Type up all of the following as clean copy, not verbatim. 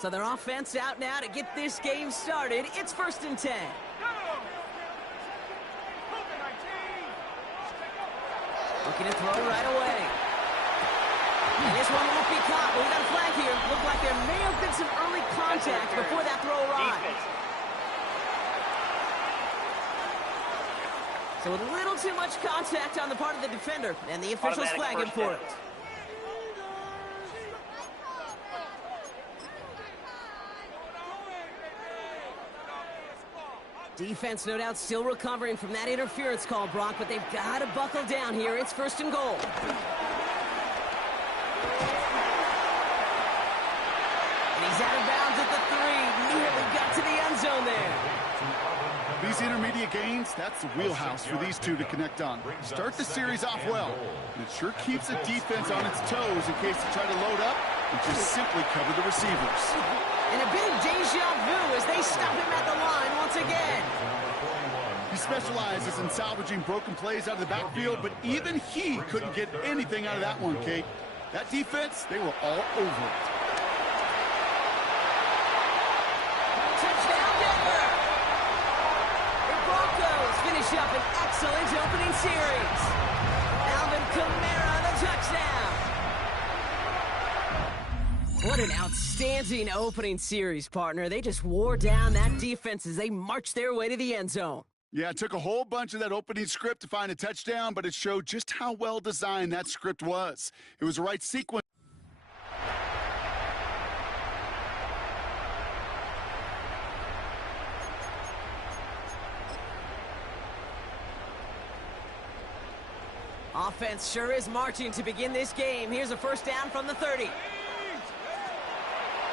So their offense out now to get this game started. It's 1st and 10. Looking to throw right away. And this one won't be caught, but we got a flag here. Looked like there may have been some early contact before that throw arrived. So a little too much contact on the part of the defender, and the officials flag him for it. Defense, no doubt, still recovering from that interference call, Brock, but they've got to buckle down here. It's 1st and goal. And he's out of bounds at the 3. Nearly got to the end zone there. These intermediate gains, that's the wheelhouse for these two to connect on. Start the series off well. And it sure keeps the defense on its toes in case they try to load up and just simply cover the receivers. And a big deja vu as they stop him at the line once again. He specializes in salvaging broken plays out of the backfield, but even he couldn't get anything out of that one, Kate. That defense, they were all over it. Touchdown, Denver! The Broncos finish up an excellent opening series. Alvin Kamara, the touchdown. What an outstanding opening series, partner. They just wore down that defense as they marched their way to the end zone. Yeah, it took a whole bunch of that opening script to find a touchdown, but it showed just how well designed that script was. It was the right sequence. Offense sure is marching to begin this game. Here's a 1st down from the 30.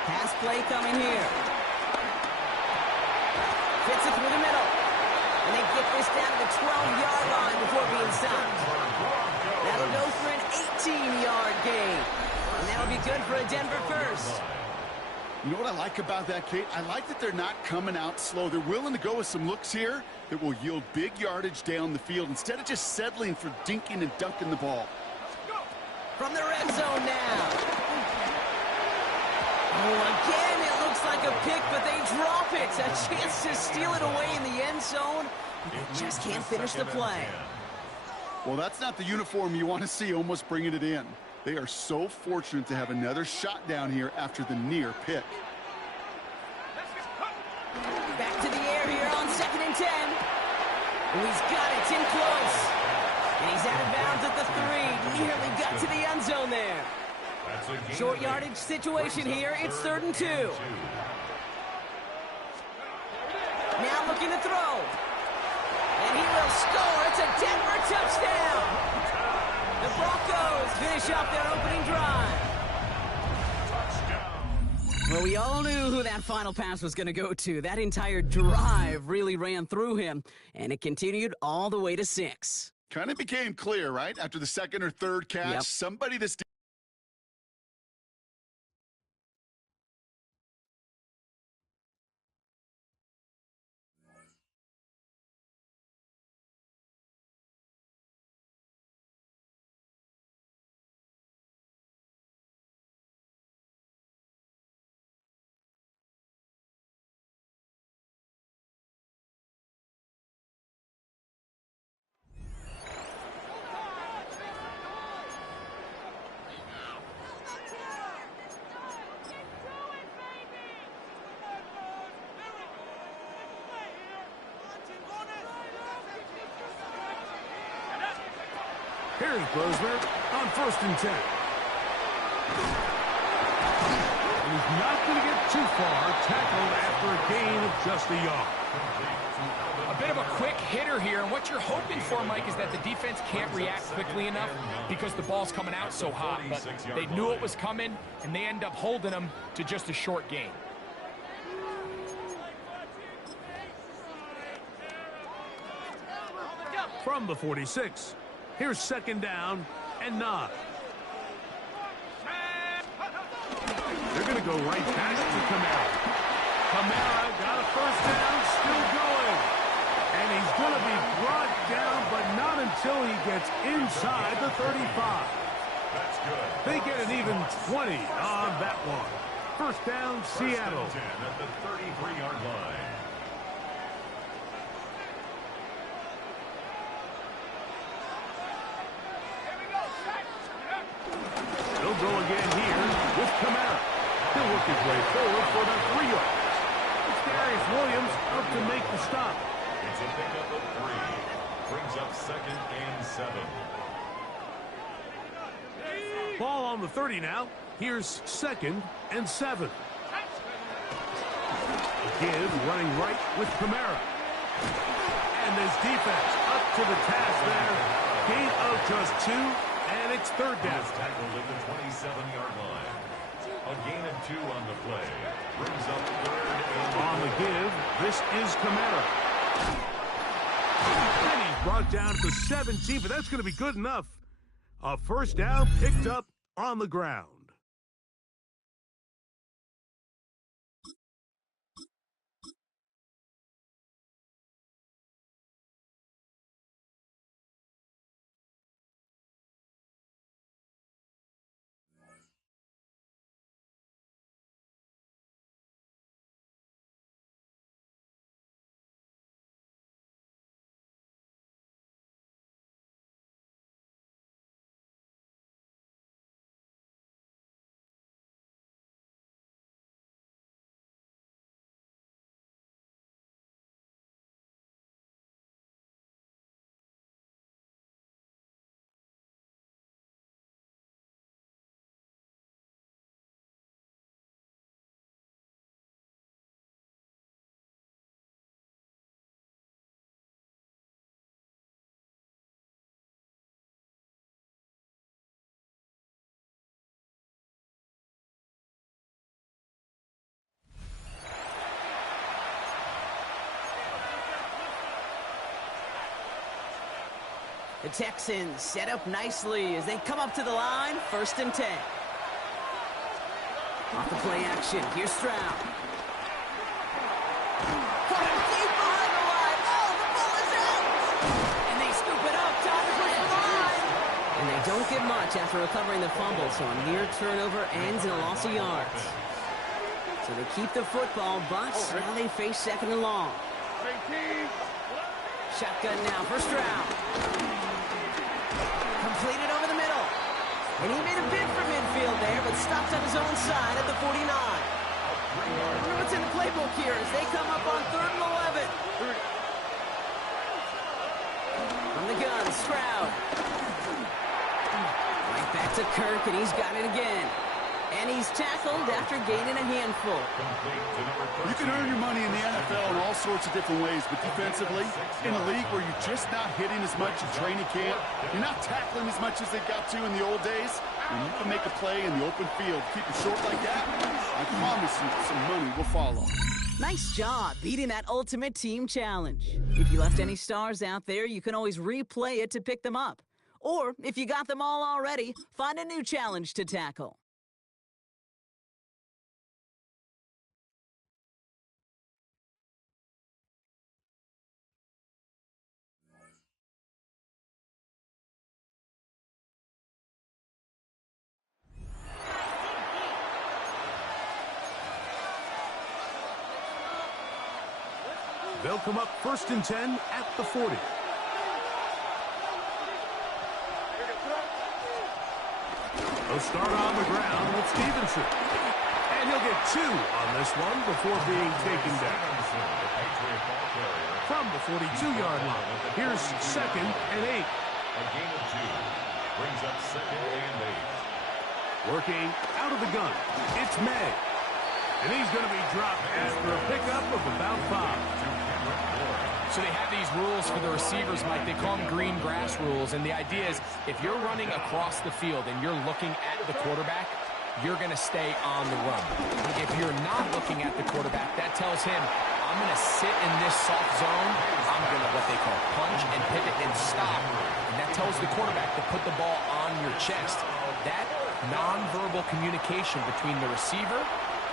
Pass play coming here. Fits it through the middle. And they get this down to the 12-yard line before being stopped. That'll go for an 18-yard gain. And that'll be good for a Denver first. You know what I like about that, Kate? I like that they're not coming out slow. They're willing to go with some looks here that will yield big yardage down the field instead of just settling for dinking and dunking the ball. From the red zone now. Oh, again, it looks like a pick, but they drop it. A chance to steal it away in the end zone. They just can't finish the play. Well, that's not the uniform you want to see almost bringing it in. They are so fortunate to have another shot down here after the near pick. Back to the air here on 2nd and 10. Oh, he's got it. It's in close. And he's out of bounds at the 3. Nearly got to the end zone there. Short yardage situation here. It's 3rd and 2. Now looking to throw. And he will score. It's a Denver touchdown. The Broncos finish off their opening drive. Well, we all knew who that final pass was going to go to. That entire drive really ran through him, and it continued all the way to 6. Kind of became clear, right? After the 2nd or 3rd catch, somebody this Here's Brosner on 1st and 10. He's not going to get too far, tackled after a gain of just a yard. A bit of a quick hitter here, and what you're hoping for, Mike, is that the defense can't react quickly enough because the ball's coming out so hot. But they knew it was coming, and they end up holding them to just a short gain. From the 46, here's 2nd down and 9. They're going to go right back to Kamara. Kamara got a 1st down, still going. And he's going to be brought down, but not until he gets inside the 35. That's good. They get an even 20 on that one. 1st down, Seattle. 10 at the 33-yard line. They'll go again here with Kamara. He'll work his way forward for about 3 yards. It's Darius Williams up to make the stop. It's a pickup of 3. Brings up 2nd and 7. Ball on the 30 now. Here's 2nd and 7. Give running right with Kamara. And this defense up to the task there. Gain of just 2, and it's 3rd down. Tackled at the 27-yard line. A gain of 2 on the play. Brings up 3rd and on the give. This is Kamara. And he's brought down to 17, but that's going to be good enough. A 1st down picked up on the ground. The Texans set up nicely as they come up to the line, 1st and 10. Off the play action, here's Stroud. Caught him deep behind the line. Oh, the ball is out! And they scoop it up, time to push for the line. And they don't get much after recovering the fumble, so a near turnover ends in a loss of yards. So they keep the football, but now they face 2nd and long. Shotgun now for Stroud. Completed over the middle. And he made a bid for midfield there, but stopped on his own side at the 49. I wonder what's in the playbook here as they come up on 3rd and 11. From the gun, Stroud. Right back to Kirk, and he's got it again. And he's tackled after gaining a handful. You can earn your money in the NFL in all sorts of different ways, but defensively, in a league where you're just not hitting as much in training camp, you're not tackling as much as they got to in the old days, when you can make a play in the open field, keep it short like that, I promise you some money will follow. Nice job beating that ultimate team challenge. If you left any stars out there, you can always replay it to pick them up. Or, if you got them all already, find a new challenge to tackle. They'll come up 1st and 10 at the 40. They'll start on the ground with Stevenson. And he'll get 2 on this one before being taken down. From the 42-yard line, here's 2nd and 8. A gain of 2. Brings up 2nd and 8. Working out of the gun. It's May. And he's going to be dropped after a pickup of about 5. So they have these rules for the receivers, Mike. They call them green grass rules. And the idea is if you're running across the field and you're looking at the quarterback, you're going to stay on the run. If you're not looking at the quarterback, that tells him, I'm going to sit in this soft zone. I'm going to what they call punch and pivot and stop. And that tells the quarterback to put the ball on your chest. That nonverbal communication between the receiver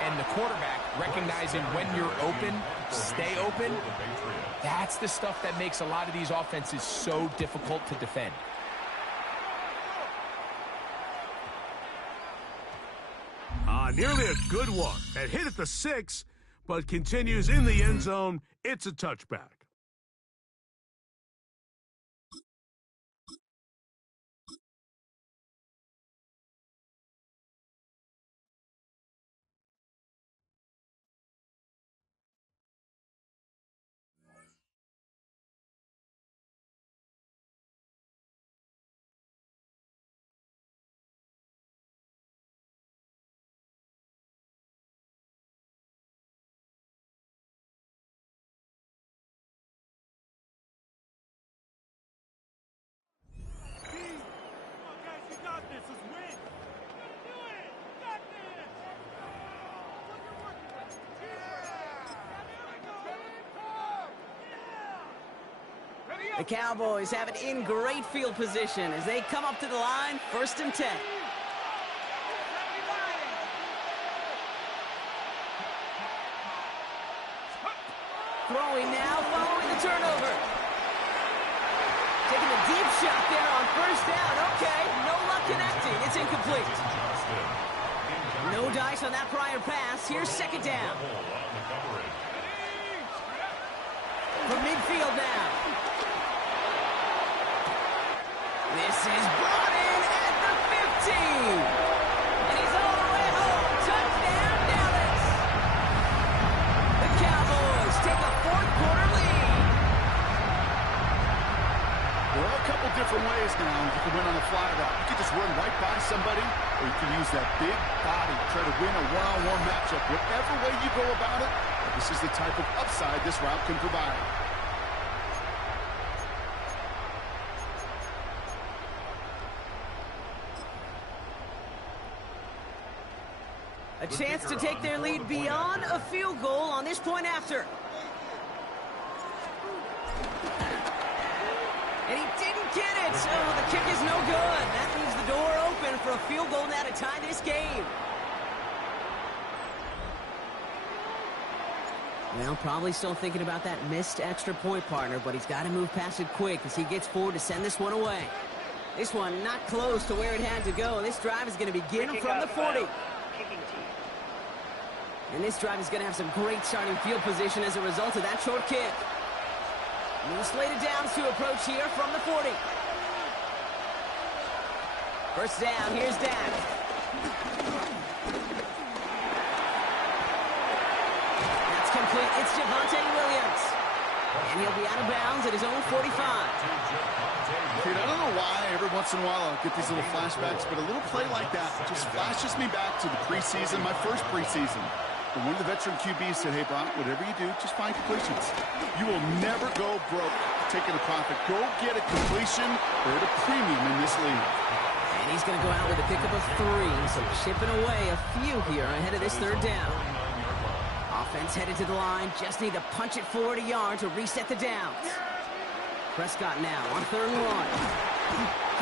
and the quarterback, recognizing when you're open, stay open, that's the stuff that makes a lot of these offenses so difficult to defend. Nearly a good one. It hit at the 6, but continues in the end zone. It's a touchback. The Cowboys have it in great field position as they come up to the line, 1st and 10. Throwing now, following the turnover. Taking a deep shot there on 1st down. Okay, no luck connecting. It's incomplete. No dice on that prior pass. Here's 2nd down. From midfield now. This is brought in at the 15. And he's all the way home. Touchdown, Dallas. The Cowboys take a 4th-quarter lead. There are a couple different ways now you can win on the fly route. You can just run right by somebody, or you can use that big body to try to win a one-on-one matchup. Whatever way you go about it, this is the type of upside this route can provide. A chance to take their lead beyond a field goal on this point after. And he didn't get it. Oh, the kick is no good. That leaves the door open for a field goal now to tie this game. Well, probably still thinking about that missed extra point, partner, but he's got to move past it quick as he gets forward to send this one away. This one not close to where it had to go. This drive is going to begin from the 40. And this drive is going to have some great starting field position as a result of that short kick. New slated downs to approach here from the 40. 1st down, here's Dak. That's complete. It's Javonte Williams. And he'll be out of bounds at his own 45. Dude, I don't know why every once in a while I'll get these little flashbacks, but a little play like that just flashes me back to the preseason, my first preseason. And one of the veteran QBs said, hey, Brock, whatever you do, just find completions. You will never go broke taking a profit. Go get a completion. They're at a premium in this league. And he's going to go out with a pickup of 3, so chipping away a few here ahead of this 3rd down. Offense headed to the line. Just need to punch it forward a yard to reset the downs. Prescott now on 3rd and 1.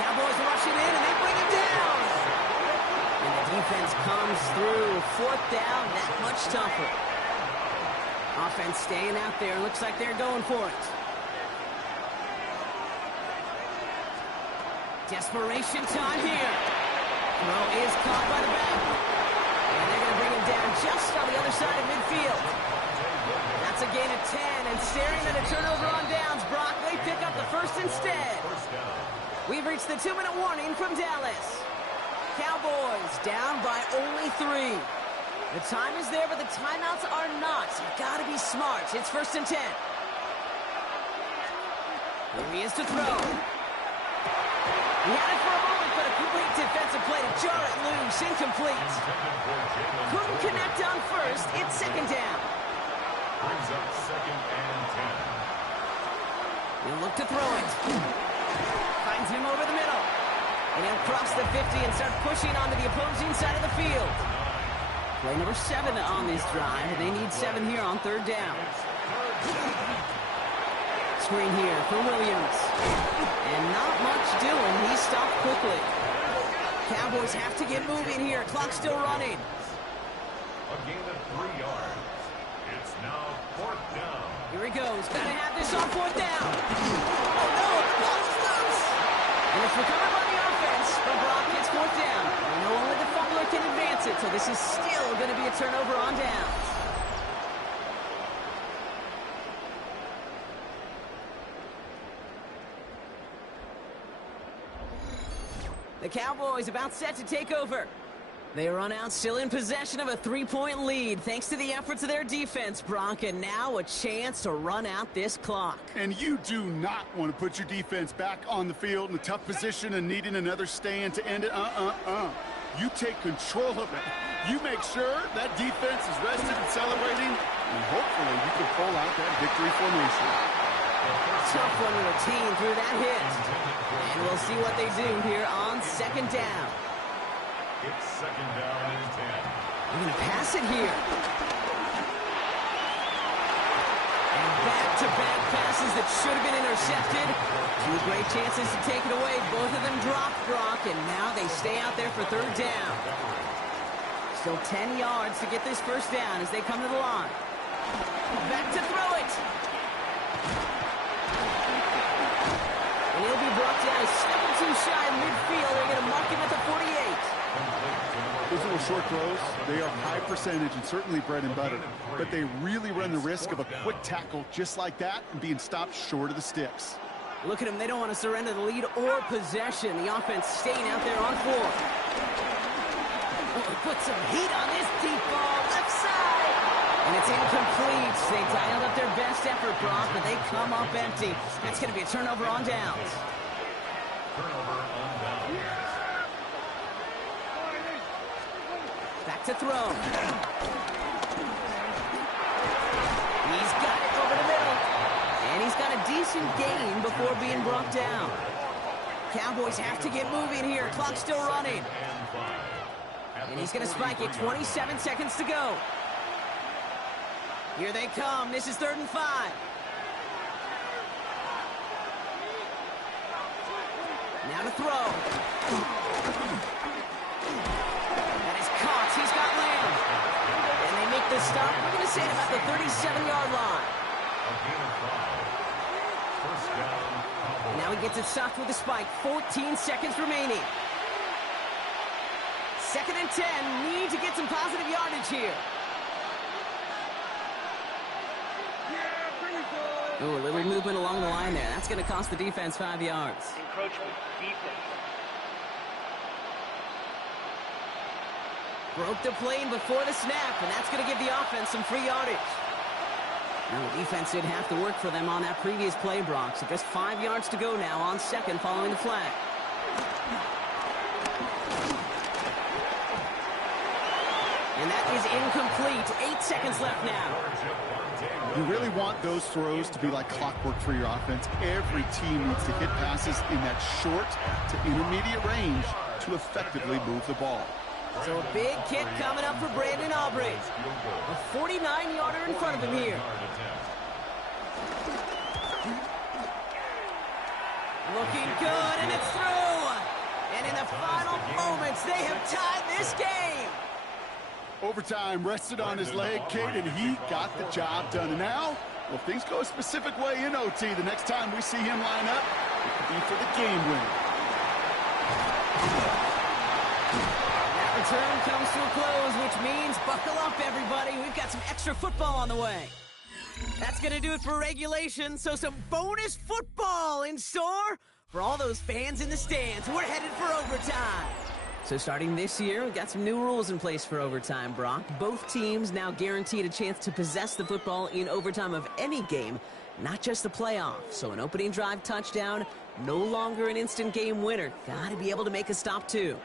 Cowboys rush it in, and they bring him down. And the defense comes through. 4th down, that much tougher. Offense staying out there. Looks like they're going for it. Desperation time here. Throw is caught by the back. And they're going to bring him down just on the other side of midfield. That's a gain of 10, and staring at a turnover on downs, Brock, they pick up the 1st instead. We've reached the 2-minute warning from Dallas. Cowboys down by only 3. The time is there, but the timeouts are not. So you got to be smart. It's 1st and 10. Here he is to throw. He had it for a moment but a great defensive play to jar it loose. Incomplete. Couldn't connect on first. It's second down. Brings up second and 10. He'll look to throw it. Finds him over the middle. And he'll cross the 50 and start pushing onto the opposing side of the field. Play number 7 on this drive, and they need 7 here on third down. Screen here for Williams. And not much doing. He stopped quickly. Cowboys have to get moving here. Clock still running. A gain of 3 yards. It's now fourth down. Here he goes. Gotta have this on fourth down. Oh, no. The ball is loose. And it's recovered by the offense. But Brock gets fourth down. We know only the fumbler can advance it, so this is still going to be a turnover on downs. The Cowboys about set to take over. They run out still in possession of a 3-point lead thanks to the efforts of their defense, Brock, and now a chance to run out this clock. And you do not want to put your defense back on the field in a tough position and needing another stand to end it. You take control of it. You make sure that defense is rested and celebrating, and hopefully you can pull out that victory formation. Tough one to retain through that hit. And we'll see what they do here on second down. It's second down and 10. They're going to pass it here. And back-to-back passes that should have been intercepted. 2 great chances to take it away. Both of them dropped, Brock, and now they stay out there for third down. Still 10 yards to get this first down as they come to the line. Back to throw it. And he'll be brought down a step or 2 shy of midfield. They're going to mark him at the 48. Those little short throws, they are high percentage and certainly bread and butter, but they really run the risk of a quick tackle just like that and being stopped short of the sticks. Look at them. They don't want to surrender the lead or possession. The offense staying out there on 4. Oh, put some heat on this deep ball. Left side. And it's incomplete. They dialed up their best effort, Brock, but they come up empty. That's going to be a turnover on downs. Turnover on downs. Back to throw. He's got it over the middle. And he's got a decent gain before being brought down. Cowboys have to get moving here. Clock still running. And he's going to spike it. 27 seconds to go. Here they come. This is 3rd and 5. Now to throw. That is caught. He's got Lamb. And they make the stop. We're going to say it about the 37-yard line. Now he gets it stopped with a spike. 14 seconds remaining. 2nd and 10. Need to get some positive yardage here. Ooh, a little movement along the line there. That's going to cost the defense 5 yards. Encroachment defense. Broke the plane before the snap, and that's going to give the offense some free yardage. Now the defense did have to work for them on that previous play, Brock. So just 5 yards to go now on 2nd following the flag. And that is incomplete. 8 seconds left now. You really want those throws to be like clockwork for your offense. Every team needs to hit passes in that short to intermediate range to effectively move the ball. So a big kick coming up for Brandon Aubrey. A 49-yarder in front of him here. Looking good, and it's through. And in the final moments, they have tied this game. Overtime rested on his leg, Kate, and he got the job done. And now, well, if things go a specific way in OT, the next time we see him line up, it could be for the game winner. That return comes to a close, which means buckle up, everybody. We've got some extra football on the way. That's going to do it for regulation, so some bonus football in store for all those fans in the stands. We're headed for overtime. So starting this year, we've got some new rules in place for overtime, Brock. Both teams now guaranteed a chance to possess the football in overtime of any game, not just the playoffs. So an opening drive touchdown, no longer an instant game winner. Got to be able to make a stop, too.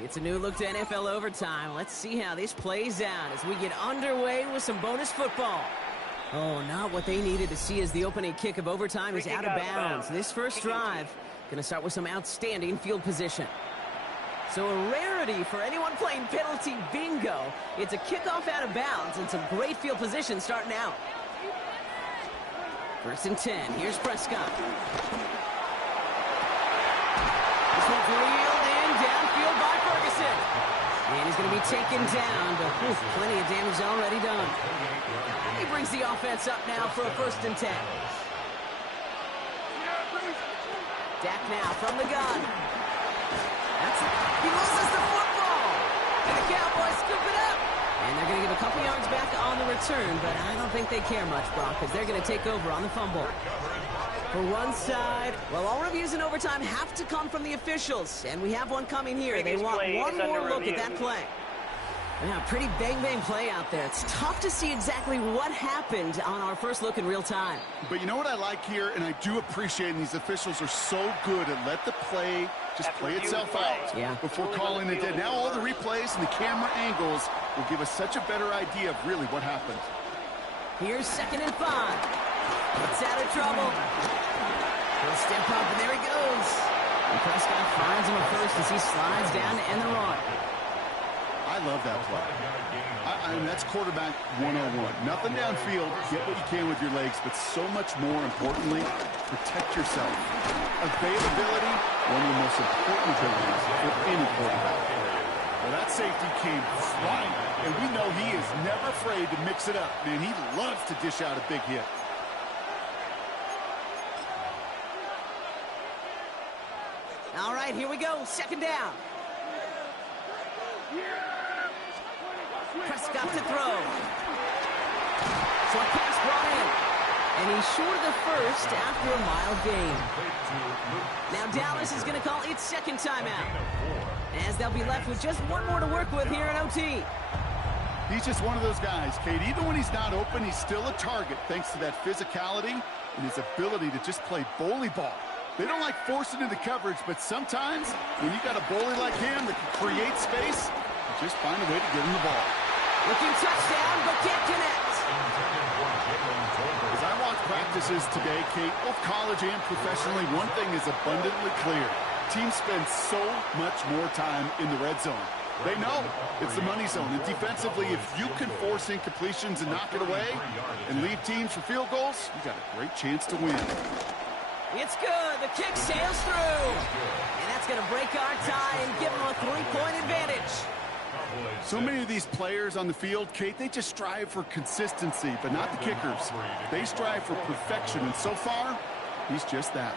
It's a new look to NFL overtime. Let's see how this plays out as we get underway with some bonus football. Oh, not what they needed to see as the opening kick of overtime is out of bounds. This first drive going to start with some outstanding field position. So a rarity for anyone playing penalty bingo. It's a kickoff out of bounds and some great field position starting out. 1st and 10. Here's Prescott. This one's reeled in downfield by Ferguson. And he's going to be taken down, but plenty of damage already done. He brings the offense up now for a 1st and 10. Dak now from the gun. He loses the football. And the Cowboys scoop it up. And they're going to give a couple yards back on the return, but I don't think they care much, Brock, because they're going to take over on the fumble. For one side, well, all reviews in overtime have to come from the officials, and we have one coming here. They want one more look at that play. Yeah, pretty bang-bang play out there. It's tough to see exactly what happened on our first look in real time. But you know what I like here, and I do appreciate, and these officials are so good at let the play just play itself out before calling it dead. Now all the replays and the camera angles will give us such a better idea of really what happened. Here's 2nd and 5. It's out of trouble. He'll step up, and there he goes. And Prescott finds him a 1st as he slides down to end the run. I love that play. I mean, that's quarterback 101. Nothing downfield. Get what you can with your legs, but so much more importantly, protect yourself. Availability, one of the most important abilities for any quarterback. Well, that safety came flying, and we know he is never afraid to mix it up. Man, he loves to dish out a big hit. All right, here we go. 2nd down. Prescott to throw. So a pass brought in. And he's short of the 1st after a mild gain. Now Dallas is going to call its 2nd timeout, as they'll be left with just one more to work with here in OT. He's just one of those guys, Kate. Even when he's not open, he's still a target thanks to that physicality and his ability to just play bully ball. They don't like forcing into coverage, but sometimes when you got a bully like him that can create space, you just find a way to get him the ball. Looking touchdown, but can't connect. As I watch practices today, Kate, both college and professionally, one thing is abundantly clear. Teams spend so much more time in the red zone. They know it's the money zone. And defensively, if you can force incompletions and knock it away and lead teams for field goals, you got a great chance to win. It's good. The kick sails through. And that's going to break our tie and give them a 3-point advantage. So many of these players on the field, Kate, they just strive for consistency, but not the kickers. They strive for perfection, and so far, he's just that.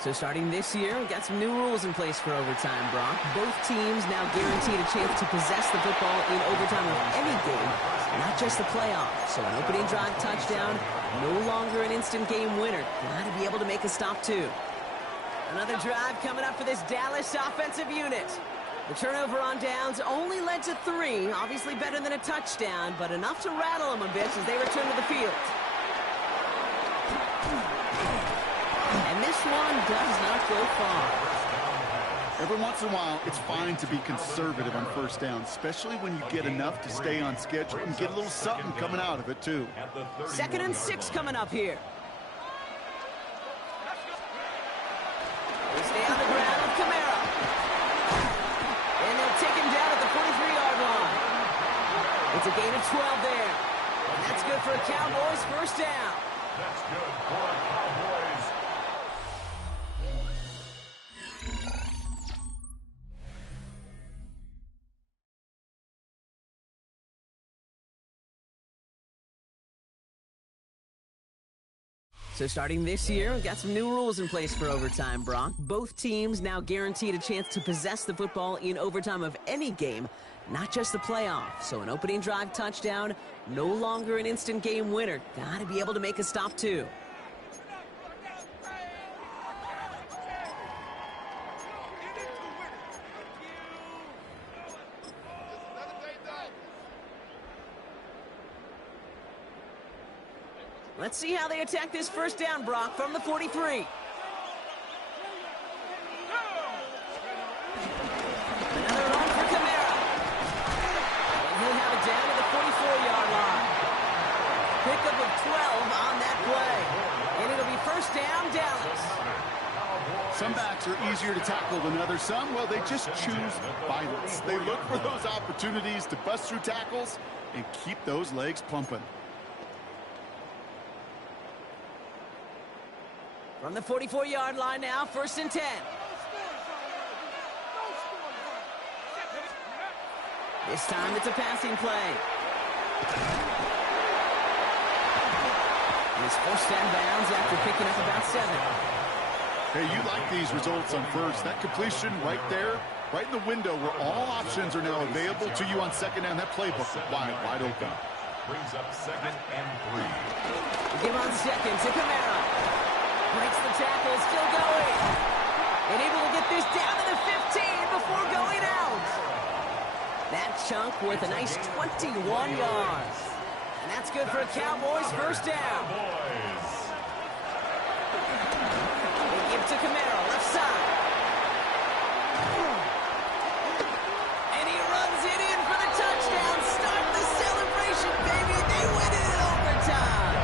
So starting this year, we've got some new rules in place for overtime, Brock. Both teams now guaranteed a chance to possess the football in overtime of any game, not just the playoff. So an opening drive touchdown, no longer an instant game winner. Got to be able to make a stop, too. Another drive coming up for this Dallas offensive unit. The turnover on downs only led to 3. Obviously better than a touchdown, but enough to rattle them a bit as they return to the field. And this one does not go far. Every once in a while, it's fine to be conservative on first down, especially when you get enough to stay on schedule and get a little something coming out of it, too. 2nd and 6 coming up here. They stay on the ground with Kamara. And they'll take him down at the 43-yard line. It's a gain of 12 there. And that's good for a Cowboys first down. That's good for a Cowboys. So starting this year, we've got some new rules in place for overtime, Brock. Both teams now guaranteed a chance to possess the football in overtime of any game, not just the playoff. So an opening drive touchdown, no longer an instant game winner. Got to be able to make a stop, too. Let's see how they attack this first down, Brock, from the 43. Another run for Kamara. And he'll have it down to the 44-yard line. Pickup of 12 on that play. And it'll be first down, Dallas. Some backs are easier to tackle than others. Some, well, they just choose violence. They look for those opportunities to bust through tackles and keep those legs pumping. From the 44-yard line now, 1st and 10. This time it's a passing play. He's forced out of bounds after picking up about 7. Hey, you like these results on first. That completion right there, right in the window where all options are now available to you on second down. That playbook is wide open. Brings up 2nd and 3. Give on second to Kamara. Breaks the tackle, still going. And able to get this down to the 15 before going out. That chunk worth a nice 21 yards. And that's good for a Cowboys first down. They give to Kamara, left side. And he runs it in for the touchdown. Start the celebration, baby. They win it in overtime.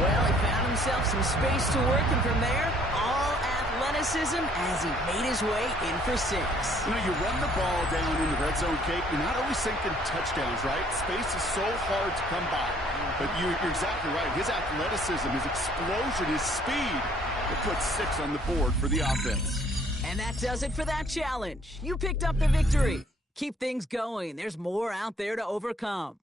Well, he found himself some space to work, and from there, all athleticism as he made his way in for 6. You know, you run the ball down in the red zone, Kate, you're not always thinking touchdowns, right? Space is so hard to come by. But you're exactly right. His athleticism, his explosion, his speed, it puts 6 on the board for the offense. And that does it for that challenge. You picked up the victory. Keep things going. There's more out there to overcome.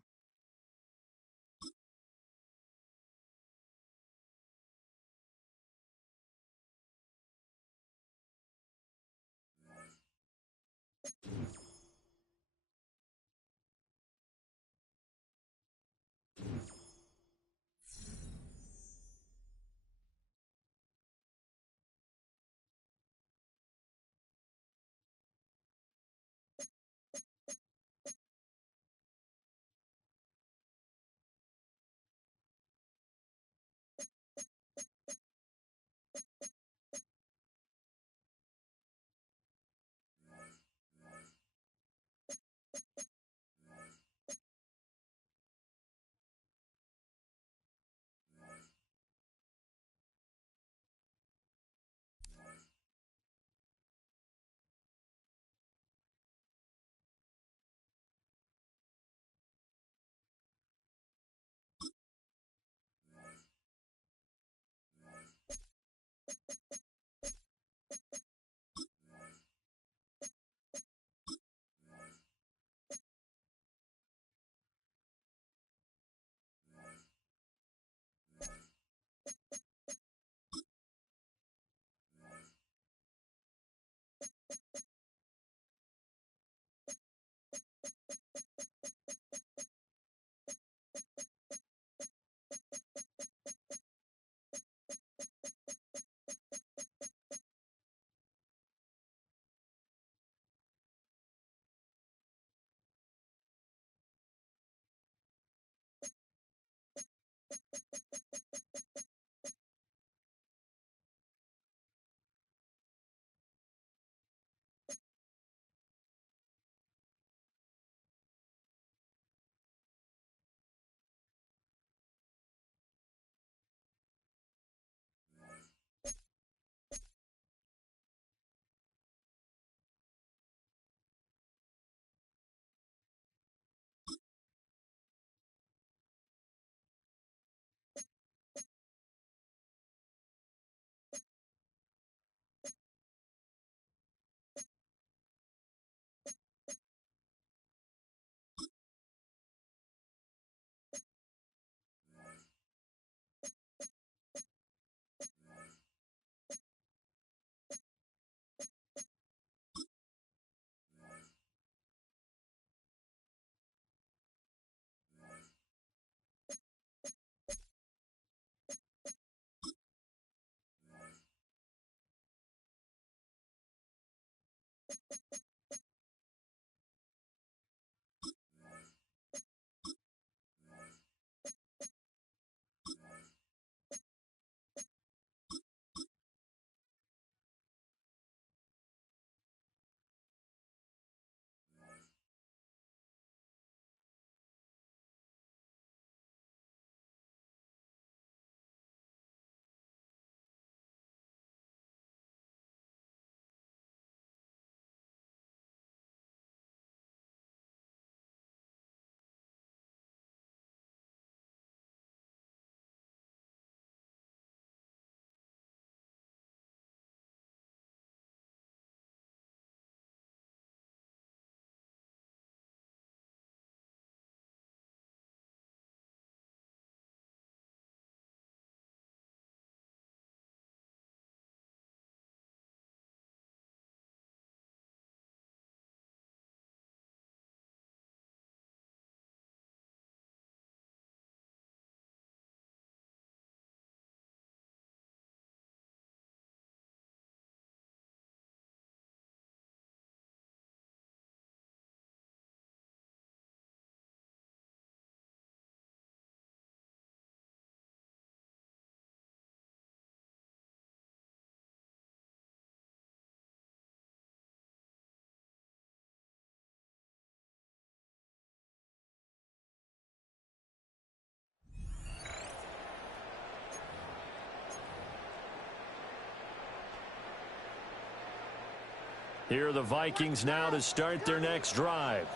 Here are the Vikings now to start their next drive.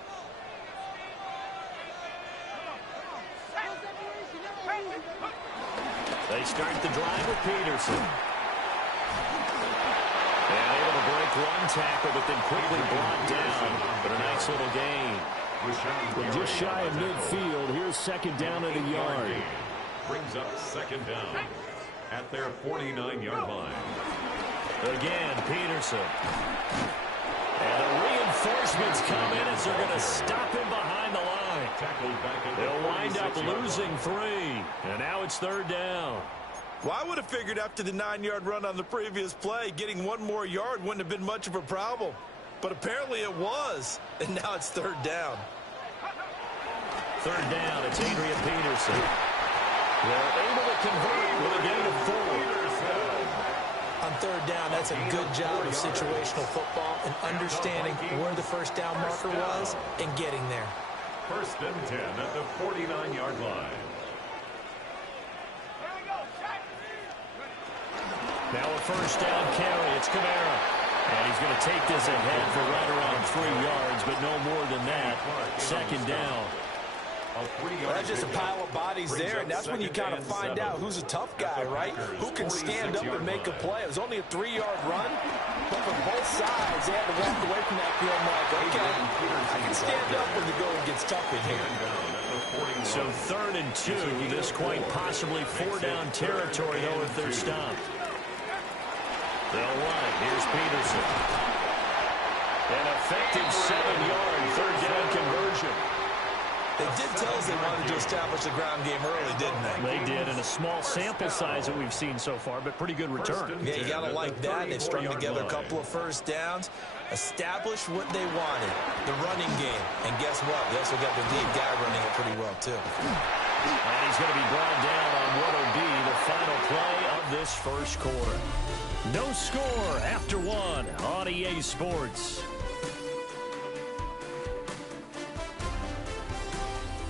They start the drive with Peterson. And able to break one tackle, but then quickly brought down. But a nice little gain. From just shy of midfield, here's second down at a yard. Brings up second down at their 49-yard line. Again, Peterson. And the reinforcements come in as they're going to stop him behind the line. They'll wind up losing 3. And now it's third down. Well, I would have figured after the 9-yard run on the previous play, getting one more yard wouldn't have been much of a problem. But apparently it was. And now it's third down. Third down, it's Adrian Peterson. They're able to convert with a gain of 4. On third down, that's a good job of situational football and understanding where the first down marker was and getting there. First and 10 at the 49-yard line. Now a first down carry. It's Kamara. And he's going to take this ahead for right around 3 yards, but no more than that. Second down. Well, that's just a pile of bodies there, and that's when you kind of find out who's a tough guy, right? Who can stand up and make a play. It was only a 3-yard run, but from both sides, they had to walk away from that field like, okay, I can stand up when the going gets tough in here. So third and 2, this quite possibly 4-down territory, though, if they're stopped. They'll run it. Here's Peterson. An effective 7-yard third down conversion. They did tell us they wanted to establish the ground game early, didn't they? They did, in a small sample size that we've seen so far, but pretty good return. Yeah, you got to like that. They've strung together a couple of first downs, established what they wanted, the running game. And guess what? They also got the lead guy running it pretty well, too. And he's going to be brought down on what will be the final play of this first quarter. No score after 1 on EA Sports.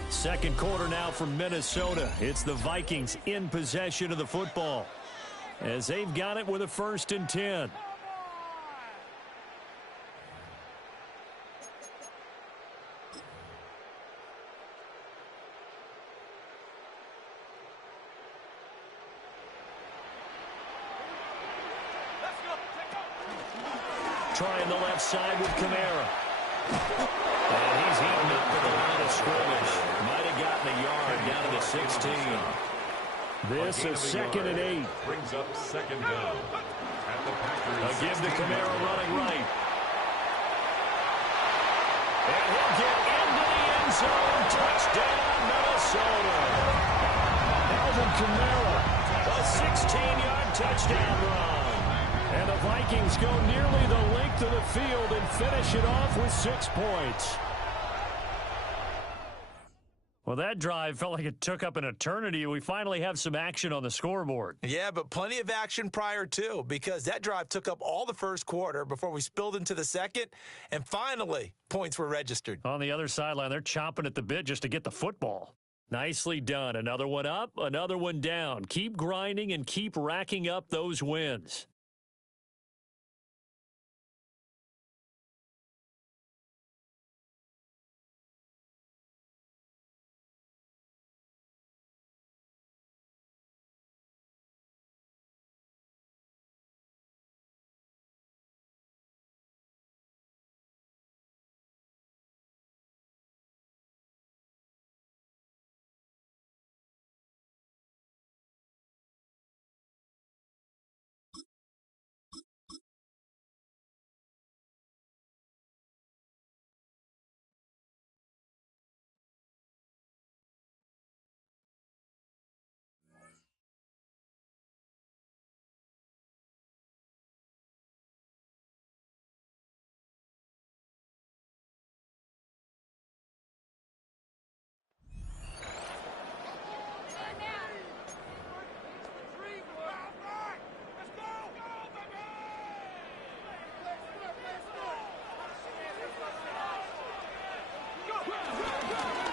Second quarter now from Minnesota. It's the Vikings in possession of the football as they've got it with a 1st and 10. Trying the left side with Kamara. And he's eaten up at the line of scrimmage. Might have gotten a yard down to the 16. This is 2nd and 8. Brings up second down. At the Packers. A give to Kamara running right. And he'll get into the end zone. Touchdown, Minnesota. Alvin Kamara, a 16-yard touchdown run. And the Vikings go nearly the length of the field and finish it off with 6 points. Well, that drive felt like it took up an eternity. We finally have some action on the scoreboard. Yeah, but plenty of action prior to, because that drive took up all the first quarter before we spilled into the second, and finally, points were registered. On the other sideline, they're chomping at the bit just to get the football. Nicely done. Another one up, another one down. Keep grinding and keep racking up those wins.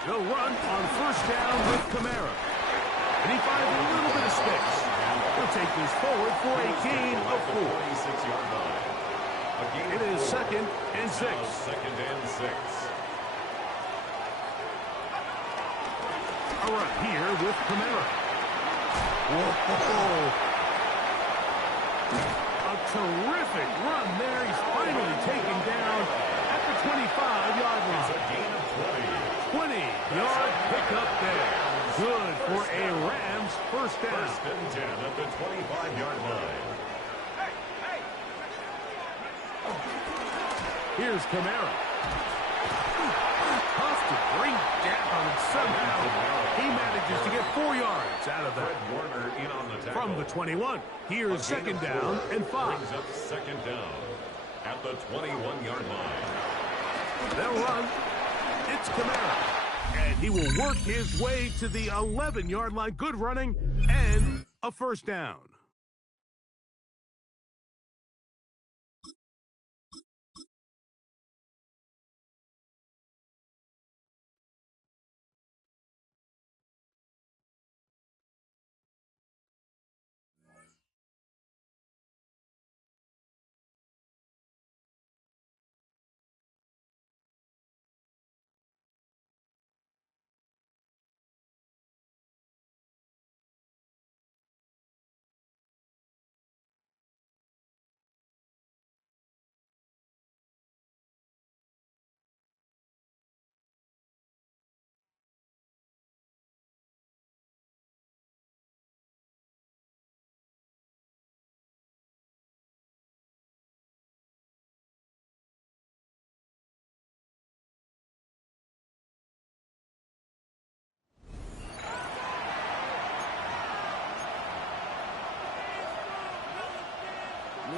They'll run on first down with Kamara. And he finds a little bit of space. He'll take this forward for a gain of 4. It is 2nd and 6. 2nd and 6. A run here with Kamara. Whoa. A terrific run there. He's finally taken down at the 25-yard line. It's a gain of 20. 20-yard pickup there. Good for a Rams first down. 1st and 10 at the 25-yard line. Here's Kamara. Tough to bring down, and somehow he manages to get 4 yards out of that. Fred Warner in on the tackle. From the 21, here's 2nd down and 5. Brings up 2nd down at the 21-yard line. They'll run. It's Kamara. And he will work his way to the 11-yard line. Good running and a first down.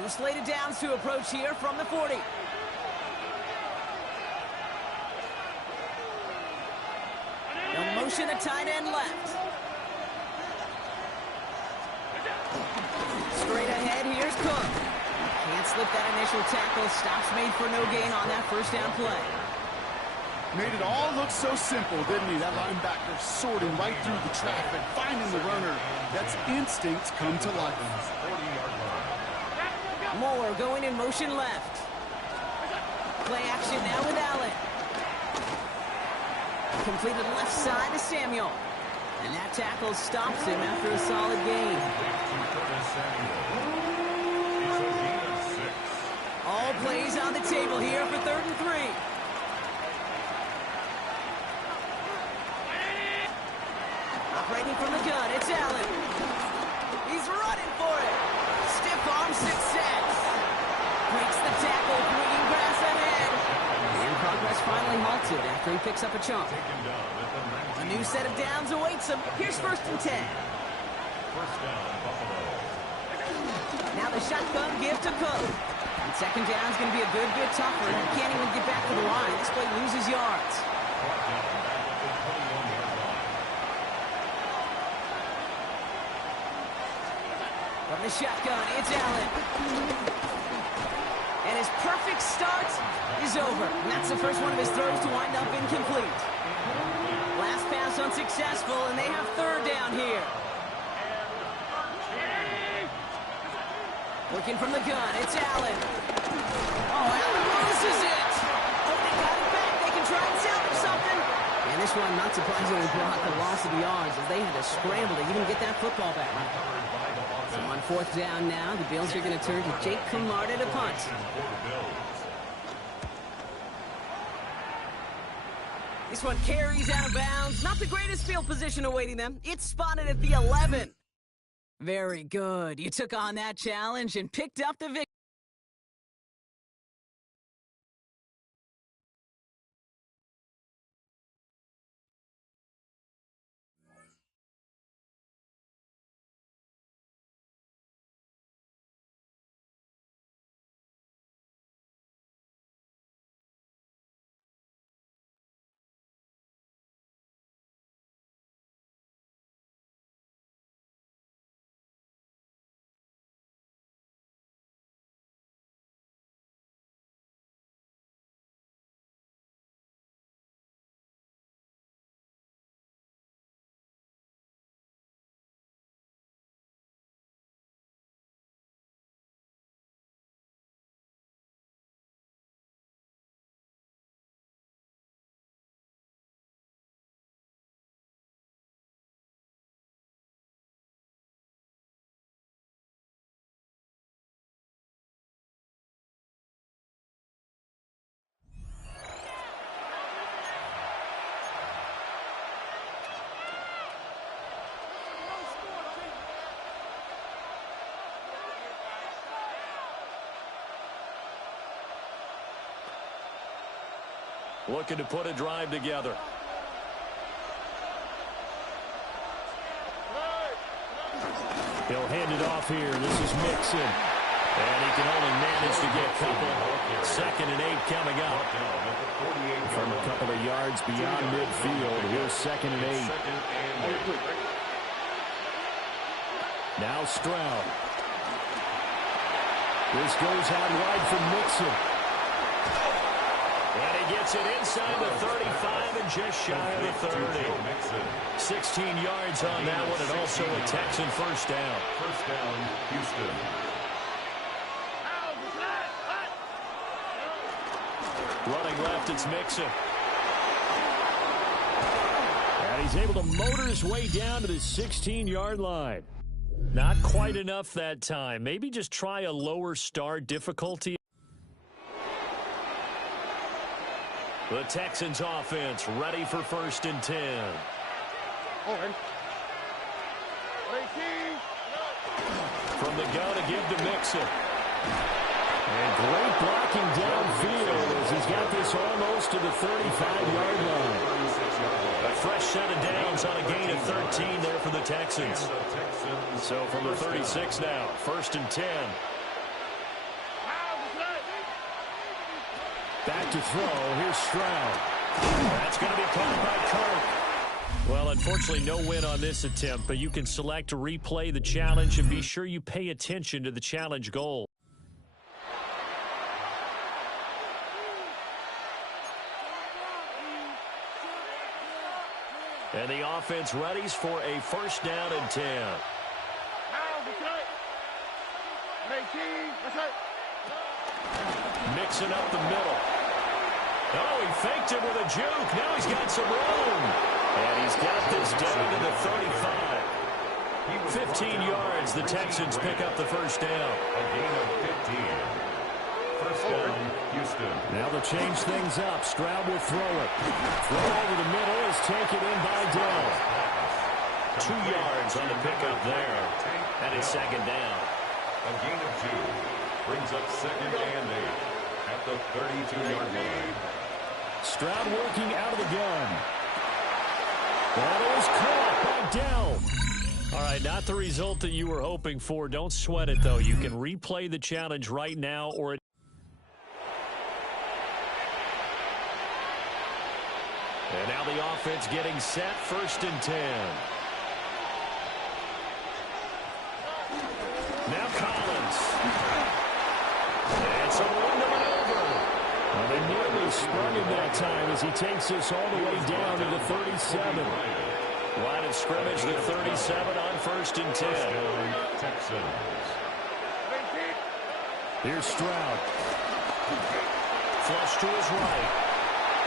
New slated downs to approach here from the 40. No motion, a tight end left. Straight ahead, here's Cook. Can't slip that initial tackle. Stops made for no gain on that first down play. Made it all look so simple, didn't he? That linebacker sorting right through the traffic, finding the runner. That's instinct come to life. Moore going in motion left. Play action now with Allen. Completed left side to Samuel. And that tackle stops him after a solid gain. All plays on the table here for 3rd and 3. Operating from the gun, it's Allen. He's running for it. Stiff arm success. Breaks the tackle, bringing grass ahead. And progress finally halted after he picks up a chunk. A new set of downs awaits him. Here's 1st and 10. First down, Buffalo. Now the shotgun give to Cook. And second down is going to be a good bit tougher. He can't even get back to the line. This play loses yards. From the shotgun, it's Allen. And his perfect start is over. And that's the first one of his throws to wind up incomplete. Last pass unsuccessful, and they have third down here. Working from the gun, it's Allen. Oh, Allen loses it. Oh, they got it back. They can try and salvage something. And this one, not surprisingly, brought the loss of yards as they had to scramble to even get that football back. So on fourth down now, the Bills are going to turn to Jake Camarda to punt. This one carries out of bounds. Not the greatest field position awaiting them. It's spotted at the 11. Very good. You took on that challenge and picked up the victory. Looking to put a drive together. He'll hand it off here. This is Mixon. And he can only manage to get a couple. 2nd and 8 coming up. From a couple of yards beyond midfield. Here's 2nd and 8. Now Stroud. This goes out wide from Mixon. And he gets it inside the 35 and just shy of the 30. 16 yards on that one, and also a Texan first down. First down, Houston. Running left, it's Mixon. And he's able to motor his way down to the 16-yard line. Not quite enough that time. Maybe just try a lower start difficulty. The Texans offense ready for 1st and 10. From the gun to give to Mixon. And great blocking downfield as he's got this almost to the 35-yard line. A fresh set of downs on a gain of 13 there for the Texans. So from the 36 now, 1st and 10. Back to throw. Here's Stroud. That's going to be caught by Kirk. Well, unfortunately, no win on this attempt, but you can select to replay the challenge and be sure you pay attention to the challenge goal. And the offense readies for a 1st down and 10. Mixing up the middle. Oh, he faked it with a juke. Now he's got some room. And he's got this down to the 35. 15 yards. The Texans pick up the first down. A gain of 15. First down, Houston. Now they'll change things up. Stroud will throw it. Throw over the middle is taken in by Dell. 2 yards on the pickup there. And it's 2nd down. A gain of 2. Brings up 2nd and 8 at the 32-yard line. Stroud working out of the gun. That is caught by Dell. All right, not the result that you were hoping for. Don't sweat it, though. You can replay the challenge right now or... And now the offense getting set, 1st and 10. Now Collins. And so the window over. Well, they nearly sprung him that time as he takes this all the way down to the 37. Line of scrimmage, the 37 on 1st and 10. Here's Stroud. Flush to his right.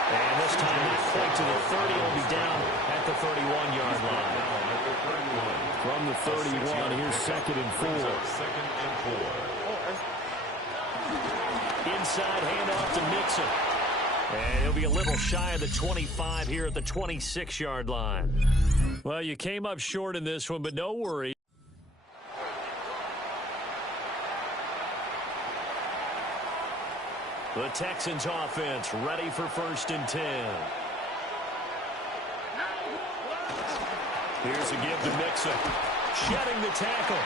And this time not quite to the 30. He'll be down at the 31-yard line. From the 31, here's 2nd and 4. Inside handoff to Mixon. And he'll be a little shy of the 25 here at the 26-yard line. Well, you came up short in this one, but no worry. The Texans offense ready for 1st and 10. Here's a give to Mixon. Shedding the tackle.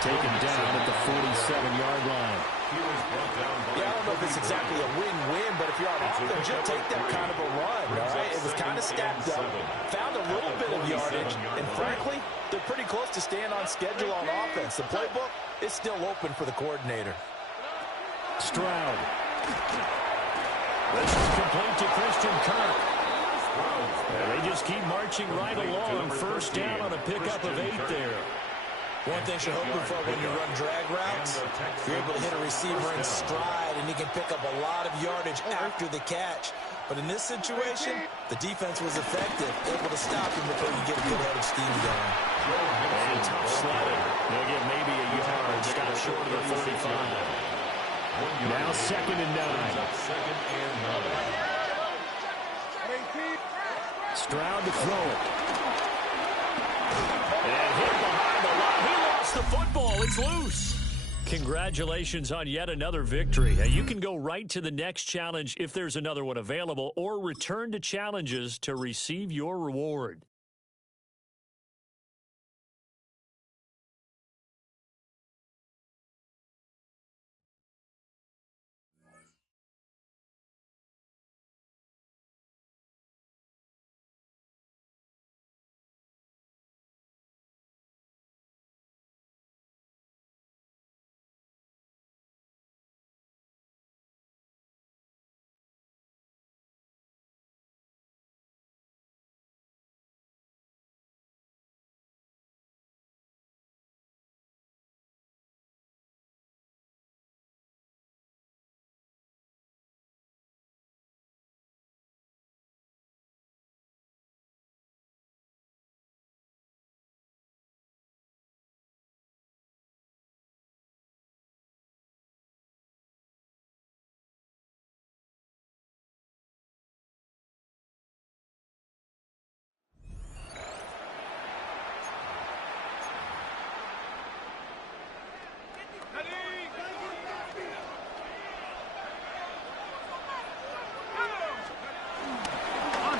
Taken down at the 47-yard line. Yeah, I don't know if it's exactly a win-win, but if you're on offense, you'll take that kind of a run, all right? It was kind of stacked up, found a little bit of yardage, and frankly, they're pretty close to staying on schedule on offense. The playbook is still open for the coordinator. Stroud. This is complete to Christian Kirk. And they just keep marching right along. 1st down on a pickup of 8 there. One thing you're hoping for when you run drag routes, you're able to hit a receiver in stride, and he can pick up a lot of yardage after the catch. But in this situation, the defense was effective, able to stop him before you get a good head of steam going. And tough sledding. They'll get maybe a yard. Stop short of the 45. Now 2nd and 9. Stroud to throw it. And hit behind the line. He lost the football. It's loose. Congratulations on yet another victory. You can go right to the next challenge if there's another one available, or return to challenges to receive your reward.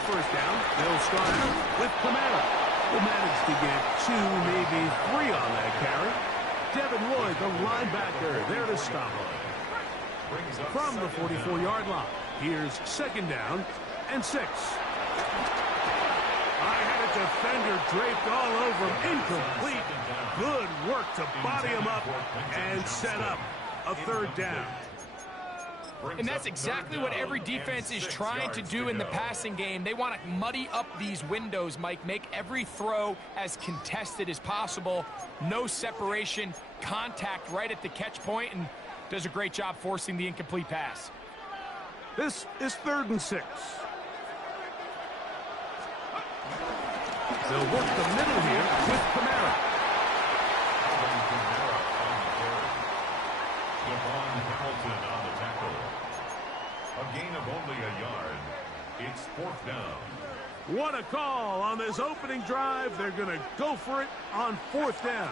First down, they'll start out with Kamara. Will manage to get 2, maybe 3 on that carry. Devin Lloyd, the linebacker, there to stop him. From the 44-yard line, here's 2nd down and 6. I had a defender draped all over him. Incomplete. Good work to body him up and set up a 3rd down. And that's exactly what every defense is trying to do in the passing game. They want to muddy up these windows, Mike, make every throw as contested as possible. No separation, contact right at the catch point, and does a great job forcing the incomplete pass. This is 3rd and 6. They'll work the middle here with Kamara. A gain of only a yard. It's 4th down. What a call on this opening drive. They're going to go for it on 4th down.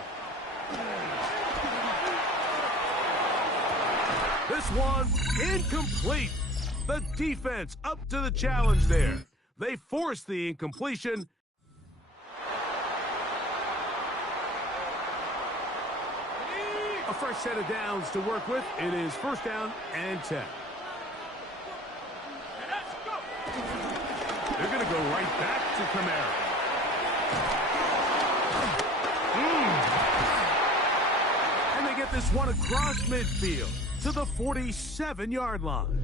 This one incomplete. The defense up to the challenge there. They force the incompletion. A fresh set of downs to work with. It is first down and 10. They're going to go right back to Kamara. And they get this one across midfield to the 47-yard line.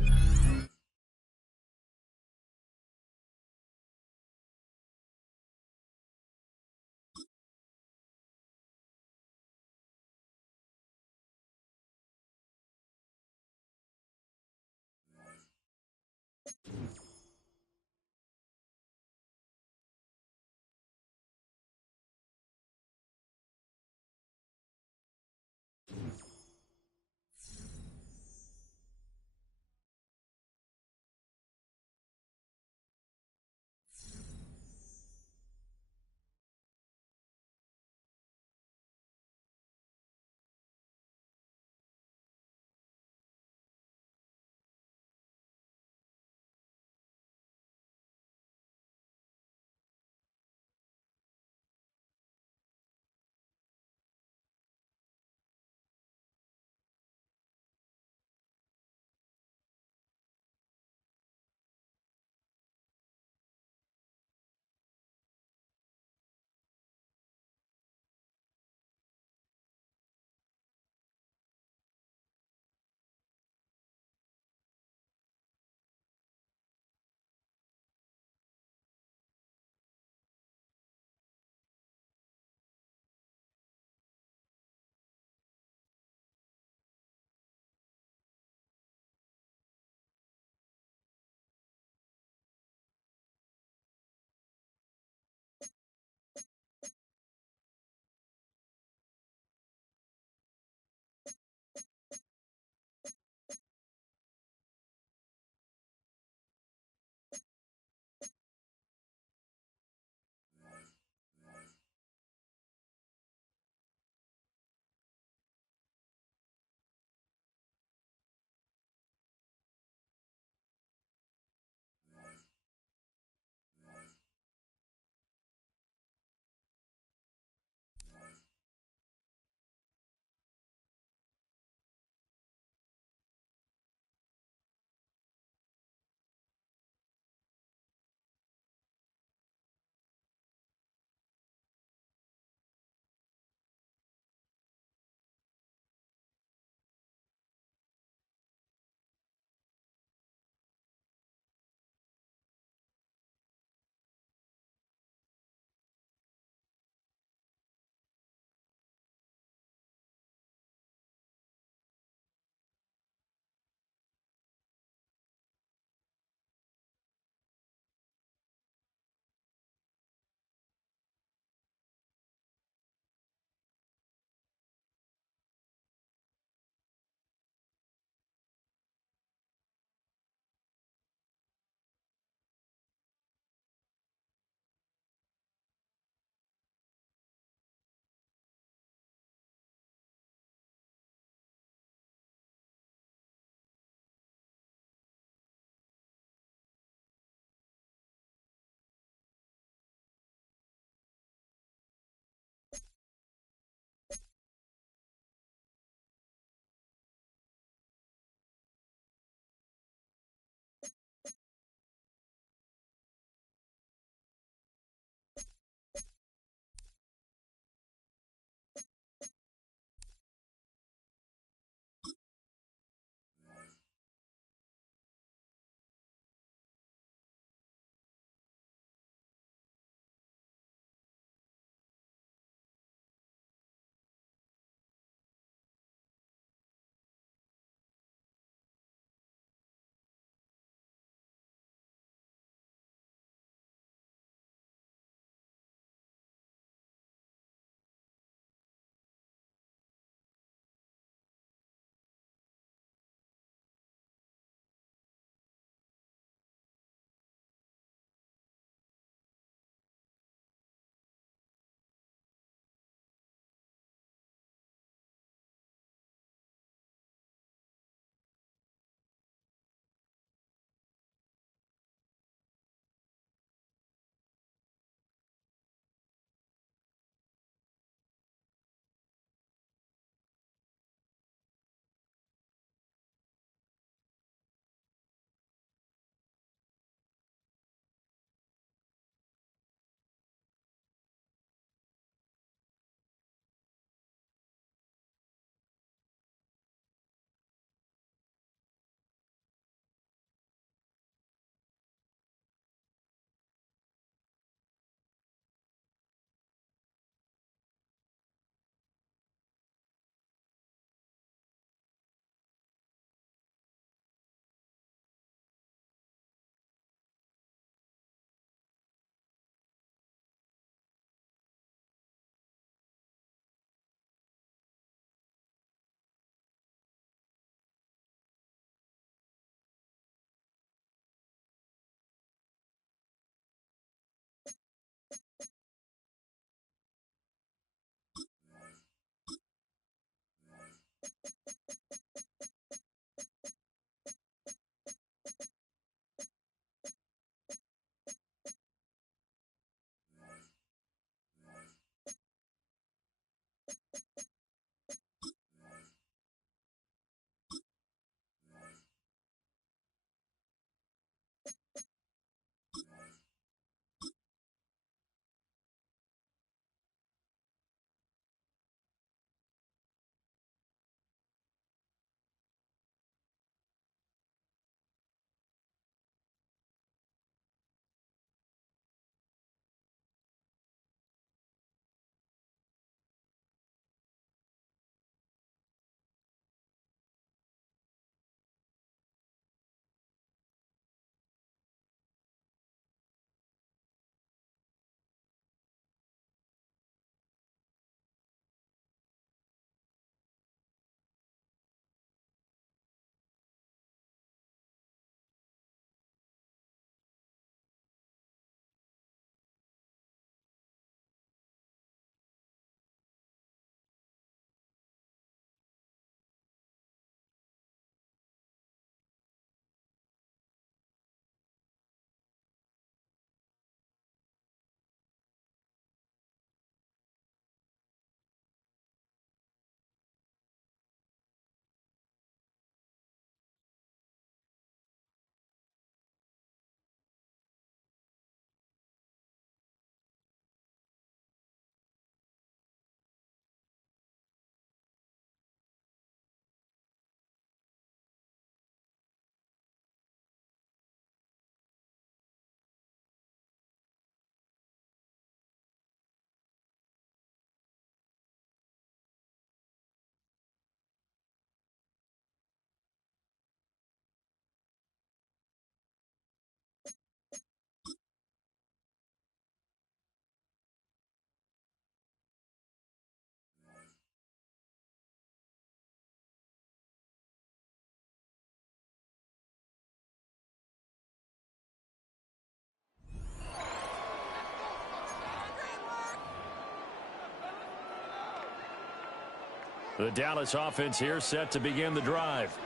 The Dallas offense here set to begin the drive.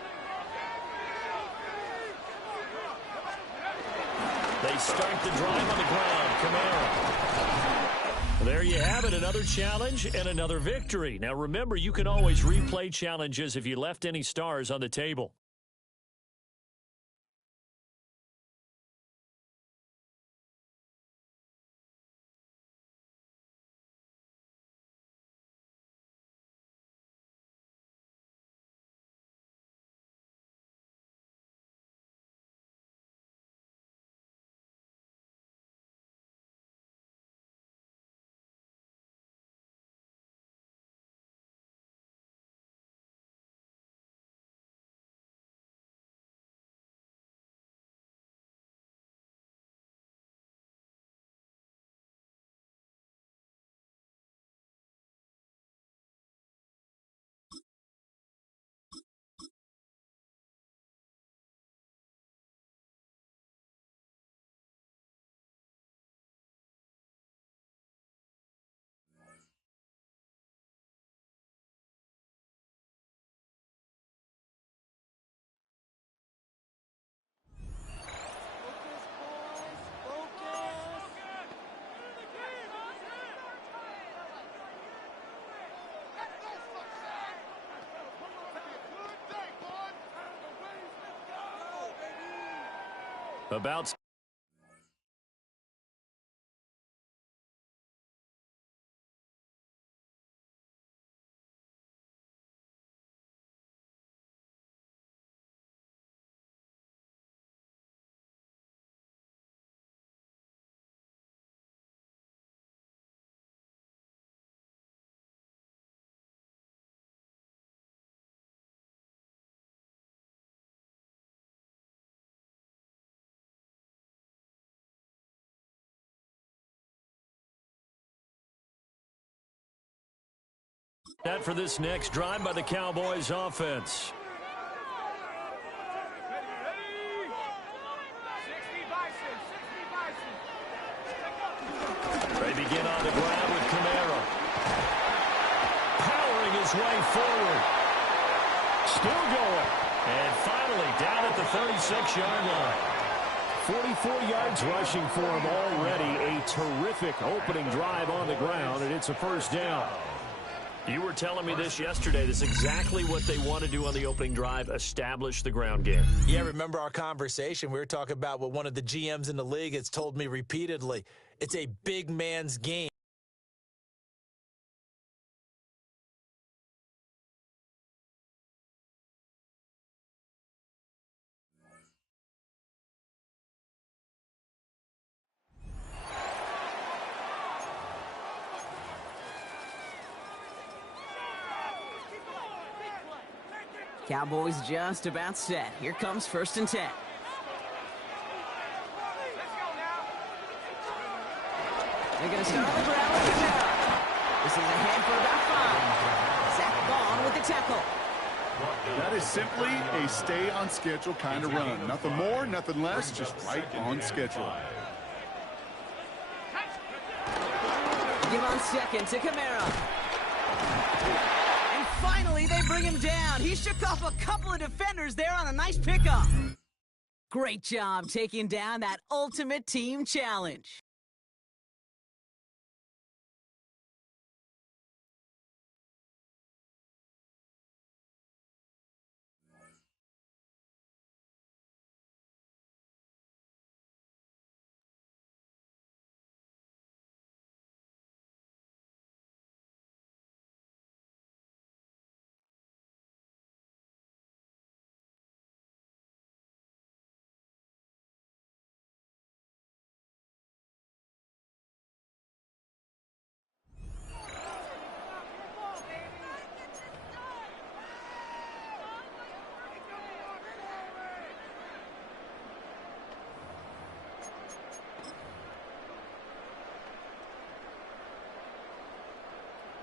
They start the drive on the ground. Kamara. There you have it, another challenge and another victory. Now remember, you can always replay challenges if you left any stars on the table. About that for this next drive by the Cowboys offense. They begin on the ground with Kamara. Powering his way forward. Still going. And finally down at the 36-yard line. 44 yards rushing for him already. A terrific opening drive on the ground, and it's a first down. You were telling me this yesterday. This is exactly what they want to do on the opening drive, establish the ground game. Yeah, remember our conversation? We were talking about what one of the GMs in the league has told me repeatedly. It's a big man's game. Cowboys just about set. Here comes 1st and 10. They're going to start on the ground with Kamara. This is ahead for about 5. Zach Vaughn with the tackle. That is simply a stay-on-schedule kind of run. Nothing more, nothing less, just right on schedule. Give on second to Kamara. And finally, they bring him down. He shook off a couple of defenders there on a nice pickup. Great job taking down that ultimate team challenge.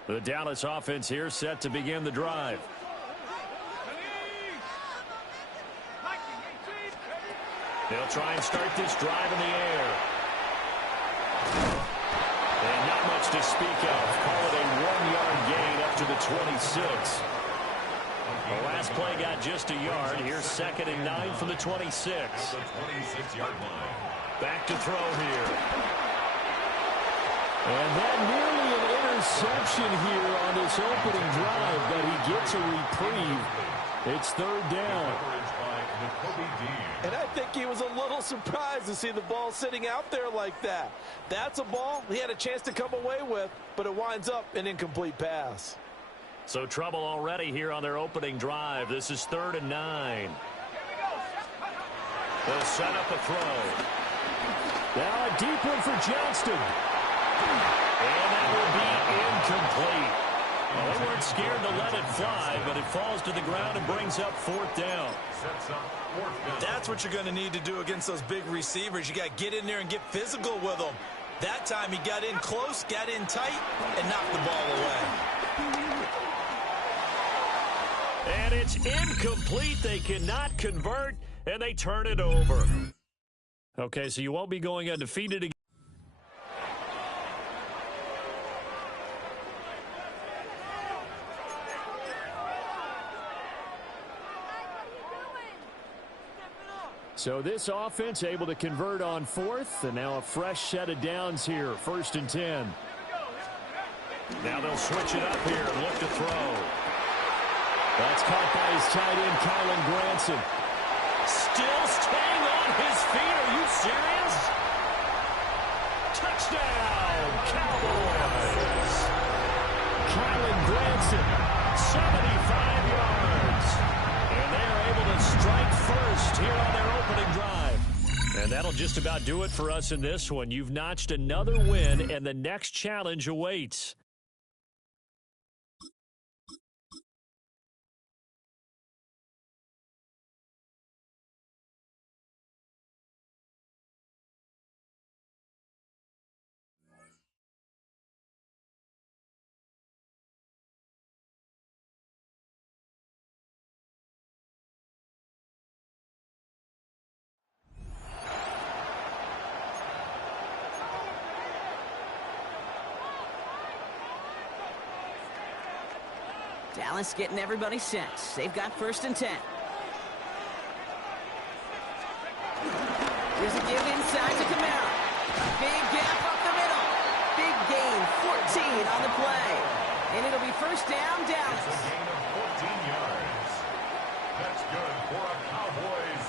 The Dallas offense here set to begin the drive. They'll try and start this drive in the air. And not much to speak of. Call it a 1-yard gain up to the 26. The last play got just a yard. Here's 2nd and 9 from the 26. The 26-yard line. Back to throw here. And that nearly an interception here on this opening drive, but he gets a reprieve. It's 3rd down. And I think he was a little surprised to see the ball sitting out there like that. That's a ball he had a chance to come away with, but it winds up an incomplete pass. So trouble already here on their opening drive. This is 3rd and 9. They'll set up a throw. Now a deep one for Johnston. And that will be incomplete. Well, they weren't scared to let it fly, but it falls to the ground and brings up 4th down. That's what you're going to need to do against those big receivers. You got to get in there and get physical with them. That time he got in close, got in tight, and knocked the ball away. And it's incomplete. They cannot convert, and they turn it over. Okay, so you won't be going undefeated again. So this offense able to convert on 4th, and now a fresh set of downs here, 1st and 10. Now they'll switch it up here and look to throw. That's caught by his tight end, Kylan Granson. Still staying on his feet. Are you serious? Touchdown, Cowboys. Kylan Granson, 75 yards. And they are able to strike first here on their opening drive. And that'll just about do it for us in this one. You've notched another win, and the next challenge awaits. Dallas getting everybody set. They've got 1st and 10. Here's a give inside to Kamara. Big gap up the middle. Big gain, 14 on the play. And it'll be 1st down, Dallas. That's a gain of 14 yards. That's good for a Cowboys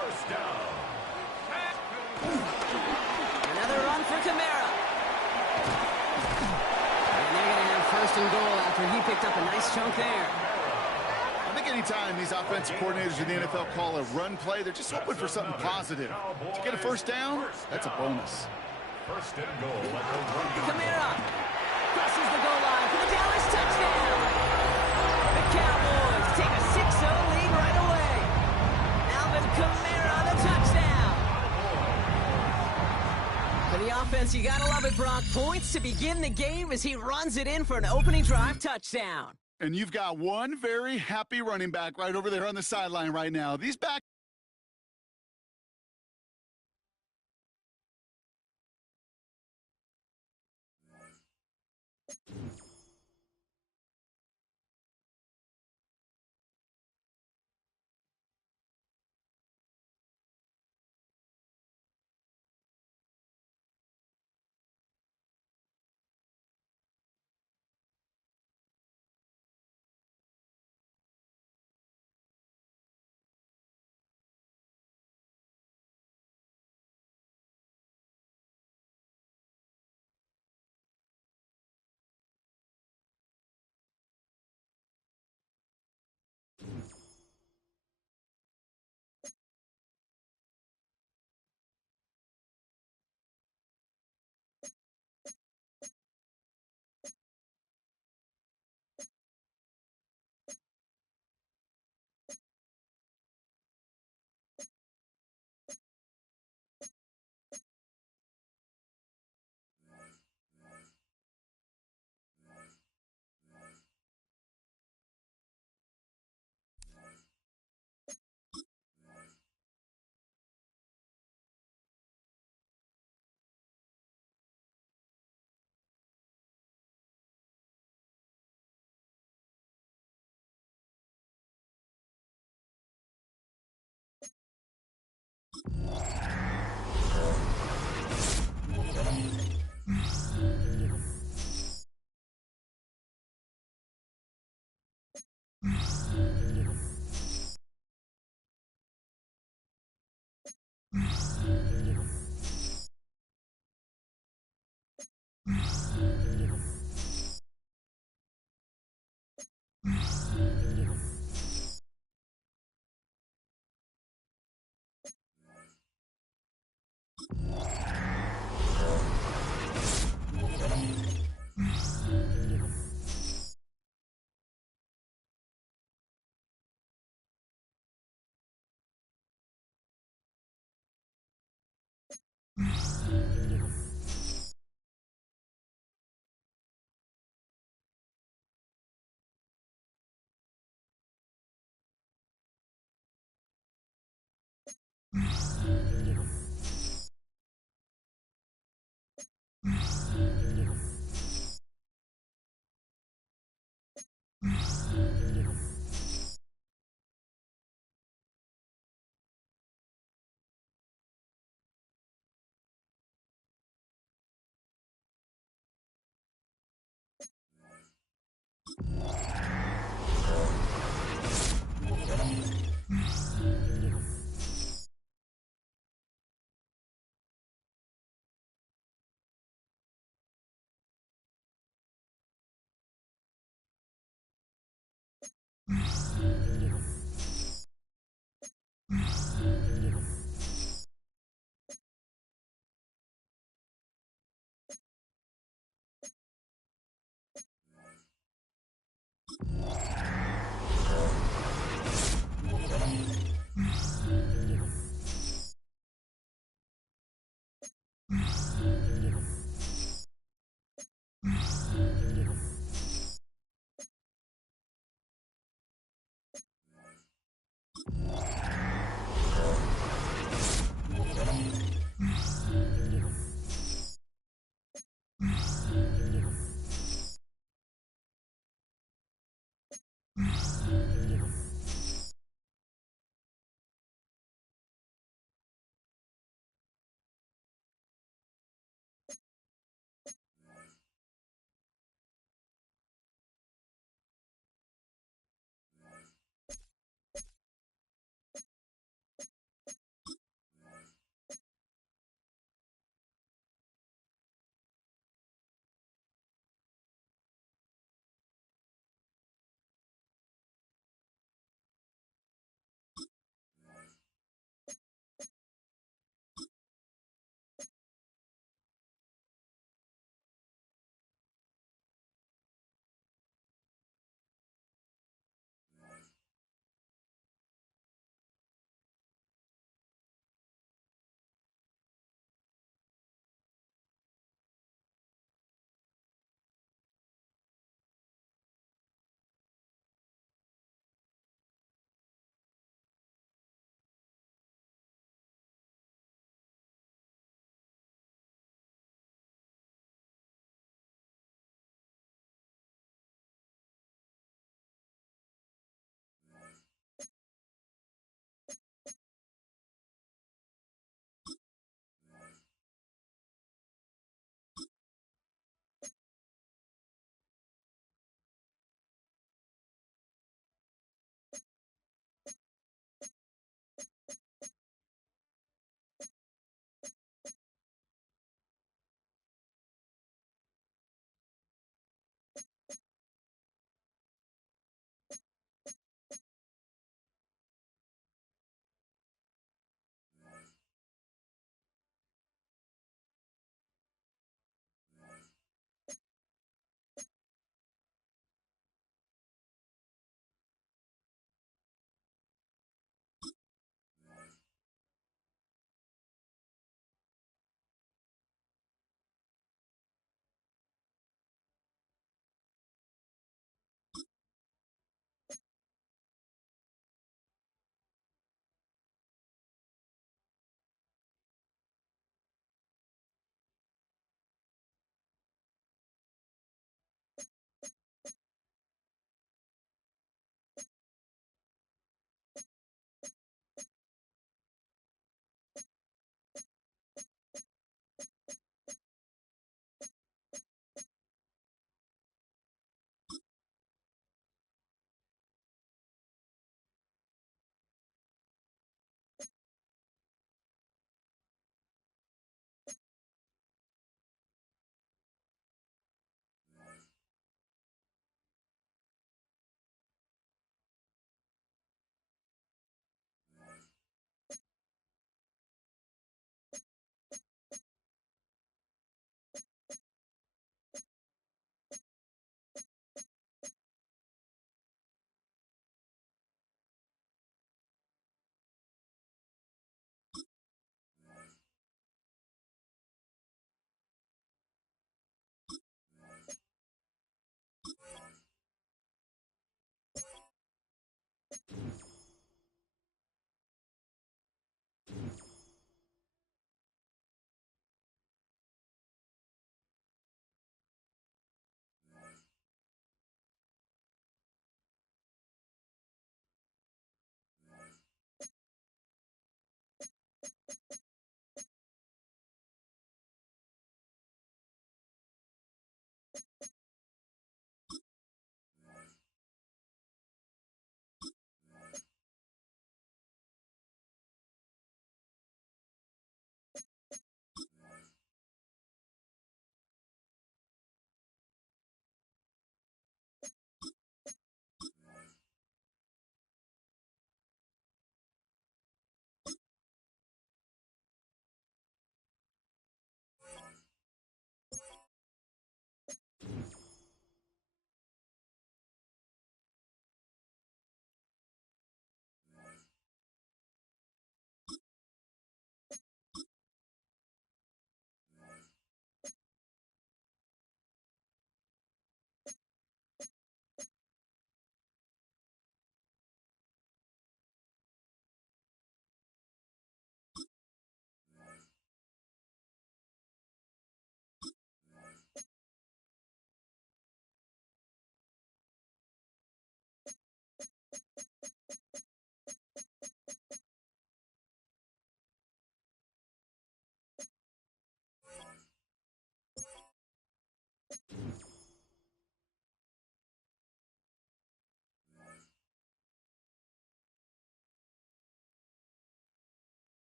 1st down. Another run for Kamara. And they're going to have 1st and goal after he picked up a nice chunk there. I think anytime these offensive coordinators in the NFL call a run play, they're just hoping for something positive. To get a 1st down, that's a bonus. 1st and goal at the 1-yard Kamara crosses the goal line for the Dallas touchdown. The Cowboys take a 6-0 lead right away. Alvin Kamara, the touchdown. For the offense, you gotta love it, Brock. Points to begin the game as he runs it in for an opening drive touchdown. And you've got one very happy running back right over there on the sideline right now. These back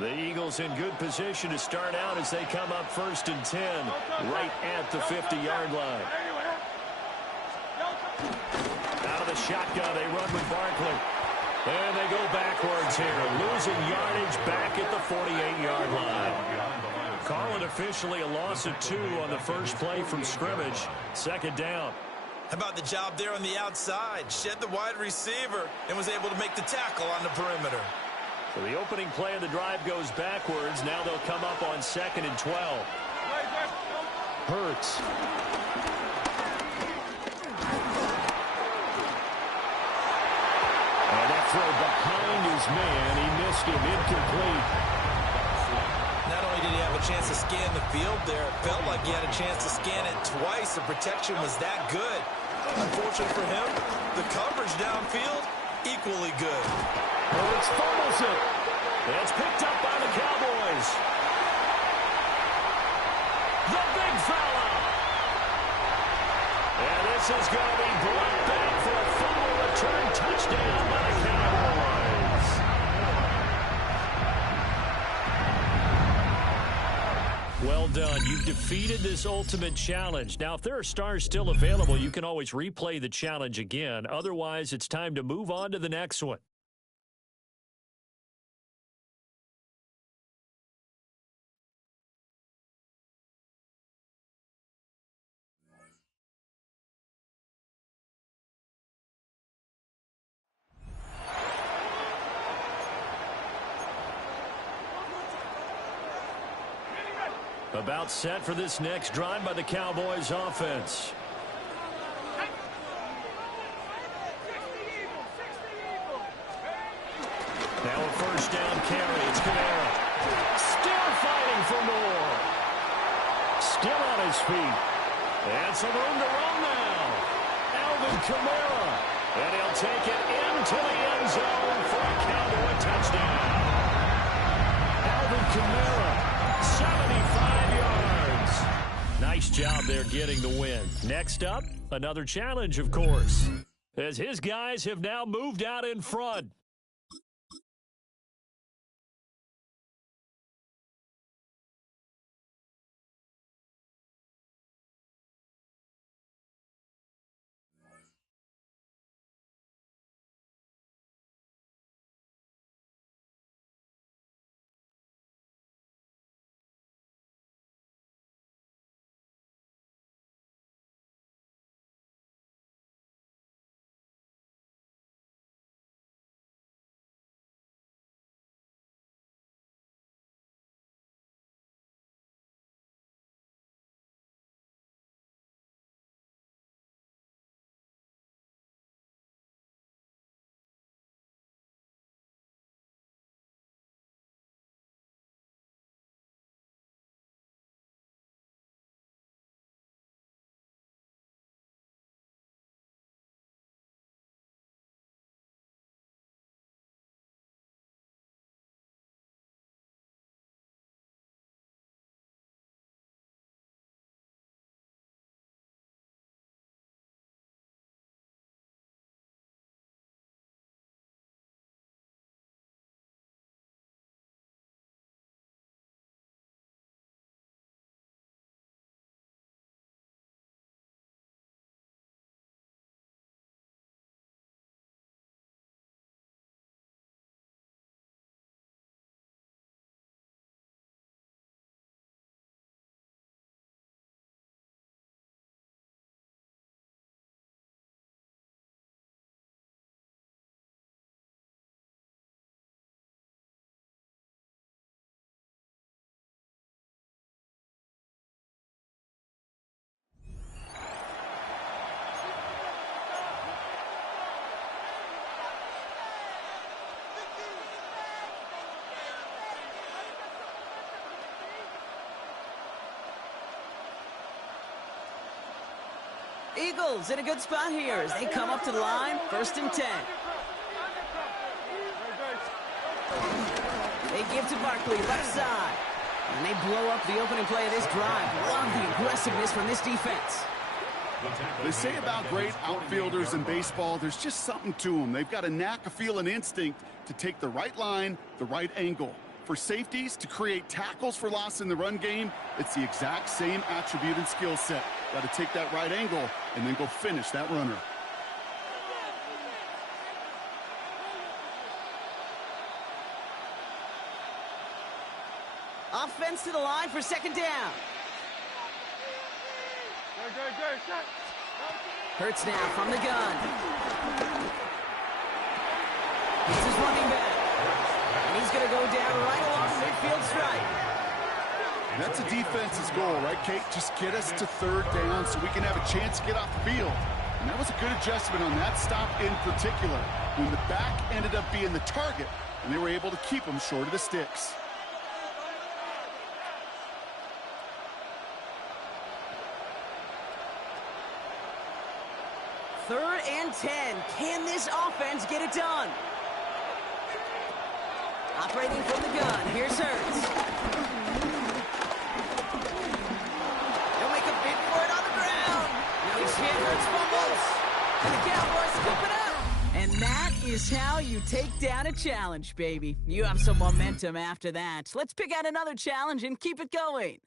The Eagles in good position to start out as they come up 1st and 10, right at the 50-yard line. Out of the shotgun, they run with Barkley. And they go backwards here, losing yardage back at the 48-yard line. Call it officially a loss of 2 on the first play from scrimmage. 2nd down. How about the job there on the outside? Shed the wide receiver and was able to make the tackle on the perimeter. So the opening play of the drive goes backwards. Now they'll come up on 2nd and 12. Hurts. And that throw behind his man. He missed him. Incomplete. Not only did he have a chance to scan the field there, it felt like he had a chance to scan it twice. The protection was that good. Unfortunately for him, the coverage downfield, equally good. Hurts fumbles it. It's picked up by the Cowboys. The big fella. And this is going to be brought back for a fumble return touchdown by the Cowboys. Well done. You've defeated this ultimate challenge. Now, if there are stars still available, you can always replay the challenge again. Otherwise, it's time to move on to the next one. About set for this next drive by the Cowboys offense. Now a 1st down carry. It's Kamara. Still fighting for more. Still on his feet. And some room to run now. Alvin Kamara. And he'll take it into the end zone for a Cowboy touchdown. Alvin Kamara. 75 yards. Nice job there getting the win. Next up, another challenge, of course, as his guys have now moved out in front. Eagles in a good spot here as they come up to the line, 1st and 10. They give to Barkley, left side. And they blow up the opening play of this drive. Love the aggressiveness from this defense. They say about great outfielders in baseball, there's just something to them. They've got a knack, a feel, and instinct to take the right line, the right angle. For safeties to create tackles for loss in the run game, it's the exact same attribute and skill set. Got to take that right angle and then go finish that runner. Offense to the line for second down. Hurts now from the gun. It's his running back. And he's going to go down right along the midfield stripe. That's a defense's goal, right, Kate? Just get us to third down so we can have a chance to get off the field. And that was a good adjustment on that stop in particular, when the back ended up being the target, and they were able to keep him short of the sticks. Third and 10. Can this offense get it done? Operating from the gun. Here's Hurts. He'll make a bid for it on the ground. Now he's hit. Hurts fumbles. And the Cowboys scoop it up. And that is how you take down a challenge, baby. You have some momentum after that. Let's pick out another challenge and keep it going.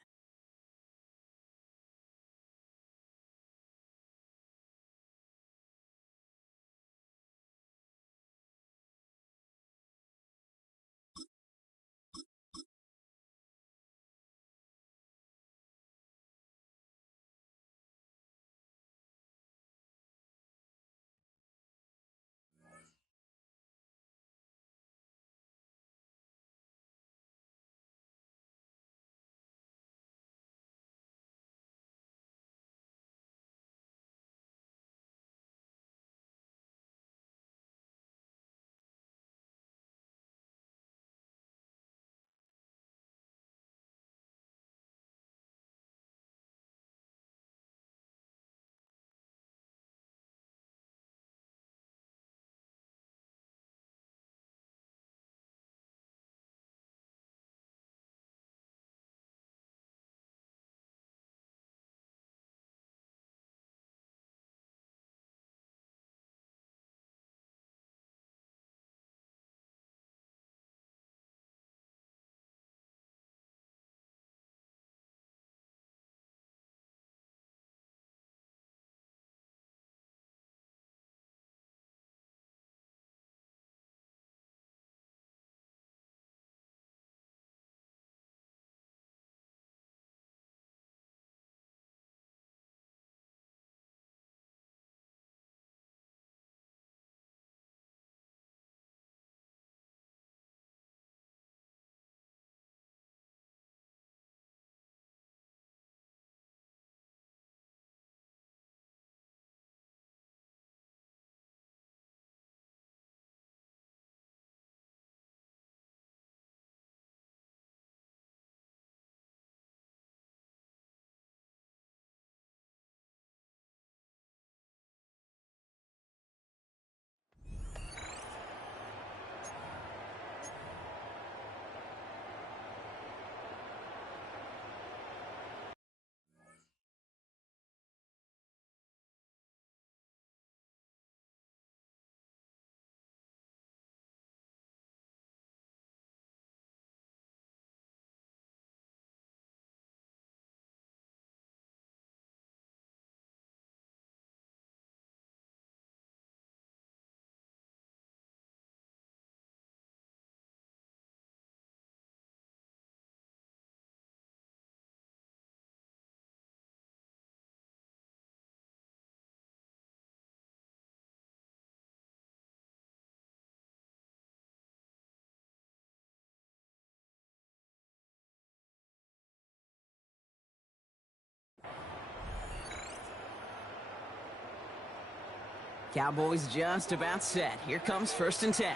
Cowboys just about set. Here comes first and 10.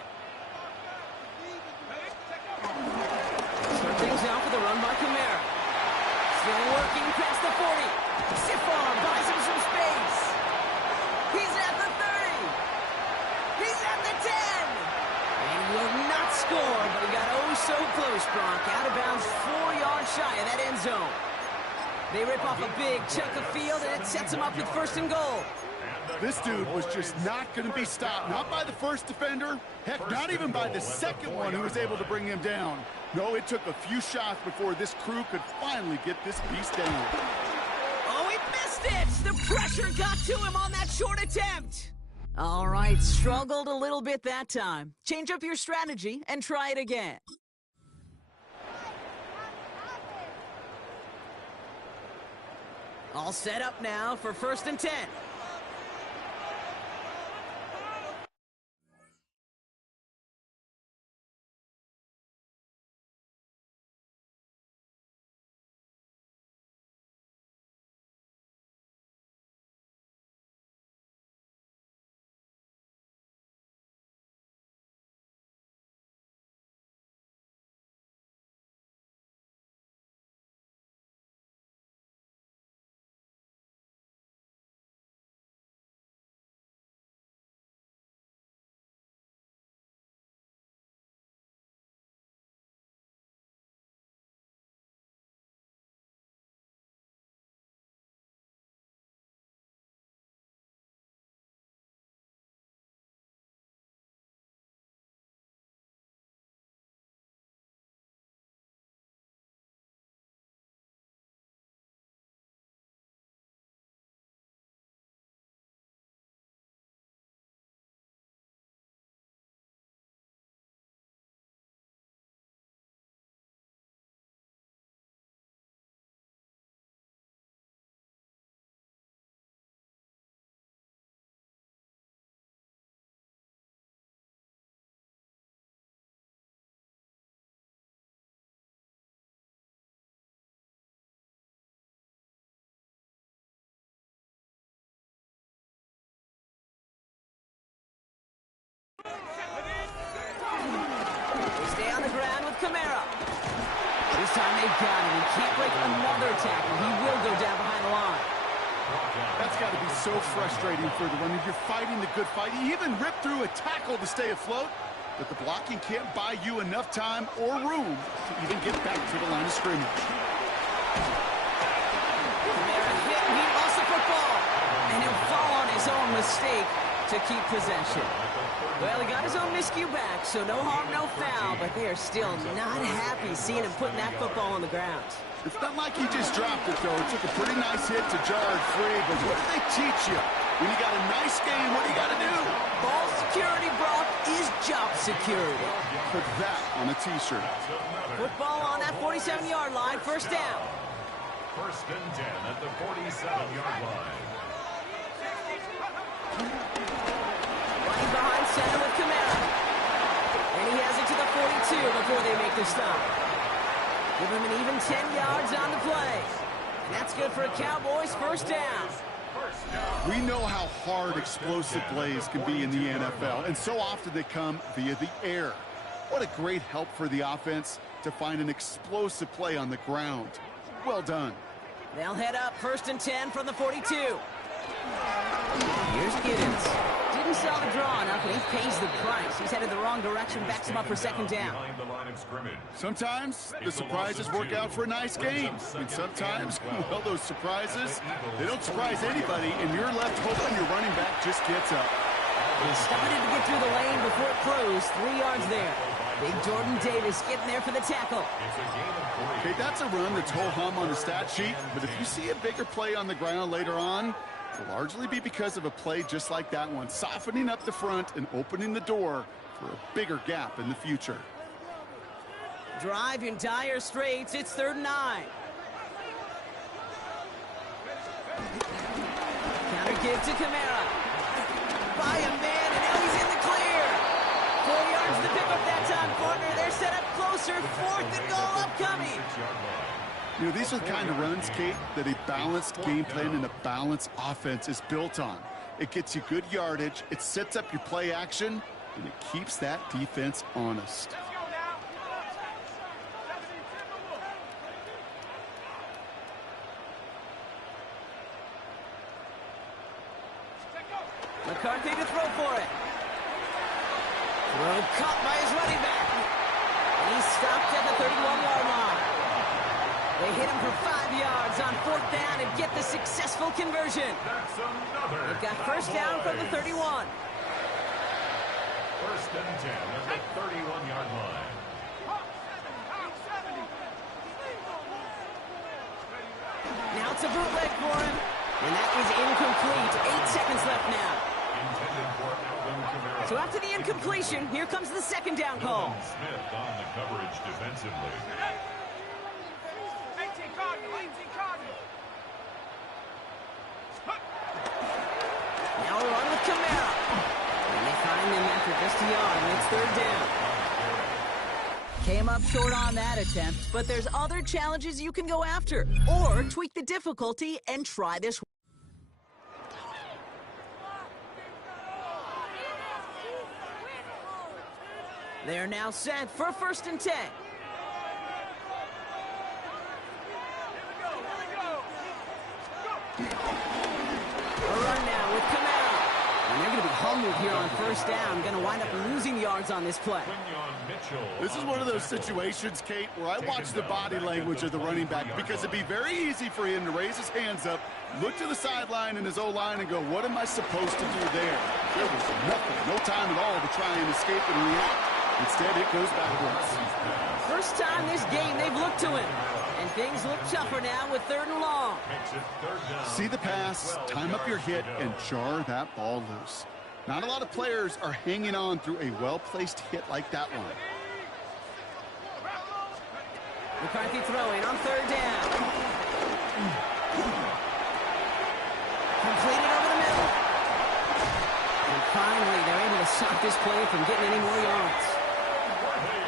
Start things off with a run by Kamara. Still working past the 40. Sifar buys him some space. He's at the 30. He's at the 10. And he will not score, but he got oh so close, Brock. Out of bounds 4 yards shy of that end zone. They rip off a big chunk of field, and it sets them up with 1st and goal. This dude was just not going to be stopped. Not by the first defender. Heck, not even by the second one who was able to bring him down. No, it took a few shots before this crew could finally get this beast down. Oh, he missed it! The pressure got to him on that short attempt. All right, struggled a little bit that time. Change up your strategy and try it again. All set up now for 1st and 10. Stay on the ground with Kamara. This time they've got him. He can't break another tackle. He will go down behind the line. That's got to be so frustrating for the runner. You're fighting the good fight. He even ripped through a tackle to stay afloat, but the blocking can't buy you enough time or room to even get back to the line of scrimmage. Kamara hit and he lost the football. And he'll fall on his own mistake to keep possession. Well, he got his own miscue back, so no harm, no foul, but they are still not happy seeing him putting that football on the ground. It's not like he just dropped it, though. It took a pretty nice hit to jar it free, but what do they teach you? When you got a nice game, what do you got to do? Ball security, Brock, is job security. Put that on a T-shirt. Football on that 47-yard line, 1st down. 1st and 10 at the 47-yard line. Running behind center with Kamara. And he has it to the 42 before they make the stop. Give him an even 10 yards on the play. And that's good for a Cowboys 1st down. We know how hard explosive plays can be in the NFL, and so often they come via the air. What a great help for the offense to find an explosive play on the ground. Well done. They'll head up 1st and 10 from the 42. Here's Giddens. Didn't sell the draw enough, and he pays the price. He's headed the wrong direction, backs him up for 2nd down. Sometimes the surprises work out for a nice game. And sometimes, well, those surprises, they don't surprise anybody, and you're left hoping your running back just gets up. He started to get through the lane before it closed. 3 yards there. Big Jordan Davis getting there for the tackle. Okay, that's a run that's ho-hum on the stat sheet, but if you see a bigger play on the ground later on, it'll largely be because of a play just like that one, softening up the front and opening the door for a bigger gap in the future. Drive in dire straits. It's 3rd and 9. Counter give to Kamara. By a man, and now he's in the clear. 4 yards to pick up that time, partner. They're set up closer. 4th and goal upcoming. You know, these are the kind of runs, Kate, that a balanced game plan and a balanced offense is built on. It gets you good yardage, it sets up your play action, and it keeps that defense honest. McCarthy to throw for it. Throw caught by his running back. And he's stopped at the 31-yard line. They hit him for 5 yards on 4th down and get the successful conversion. They've got first down from the 31. First and 10 at the 31-yard line. Now it's a bootleg for him. And that is incomplete. 8 seconds left now. So after the incompletion, here comes the second down call. Smith on the coverage defensively. Now we're on with Kamara. And they find him after just a yard, and it's 3rd down. Came up short on that attempt, but there's other challenges you can go after. Or tweak the difficulty and try this. They're now set for 1st and 10. A run now with Kamara. And they're going to be humbled here on 1st down. Going to wind up losing yards on this play. This is one of those situations, Kate, where I watch the body language of the running back because it'd be very easy for him to raise his hands up, look to the sideline in his O-line and go, what am I supposed to do there? There was nothing, no time at all to try and escape and react. Instead, it goes backwards. First time this game they've looked to him. And things look tougher now with 3rd and long. See the pass, time up your hit, and jar that ball loose. Not a lot of players are hanging on through a well-placed hit like that one. McCarthy throwing on 3rd down. Completed over the middle. And finally, they're able to stop this play from getting any more yards.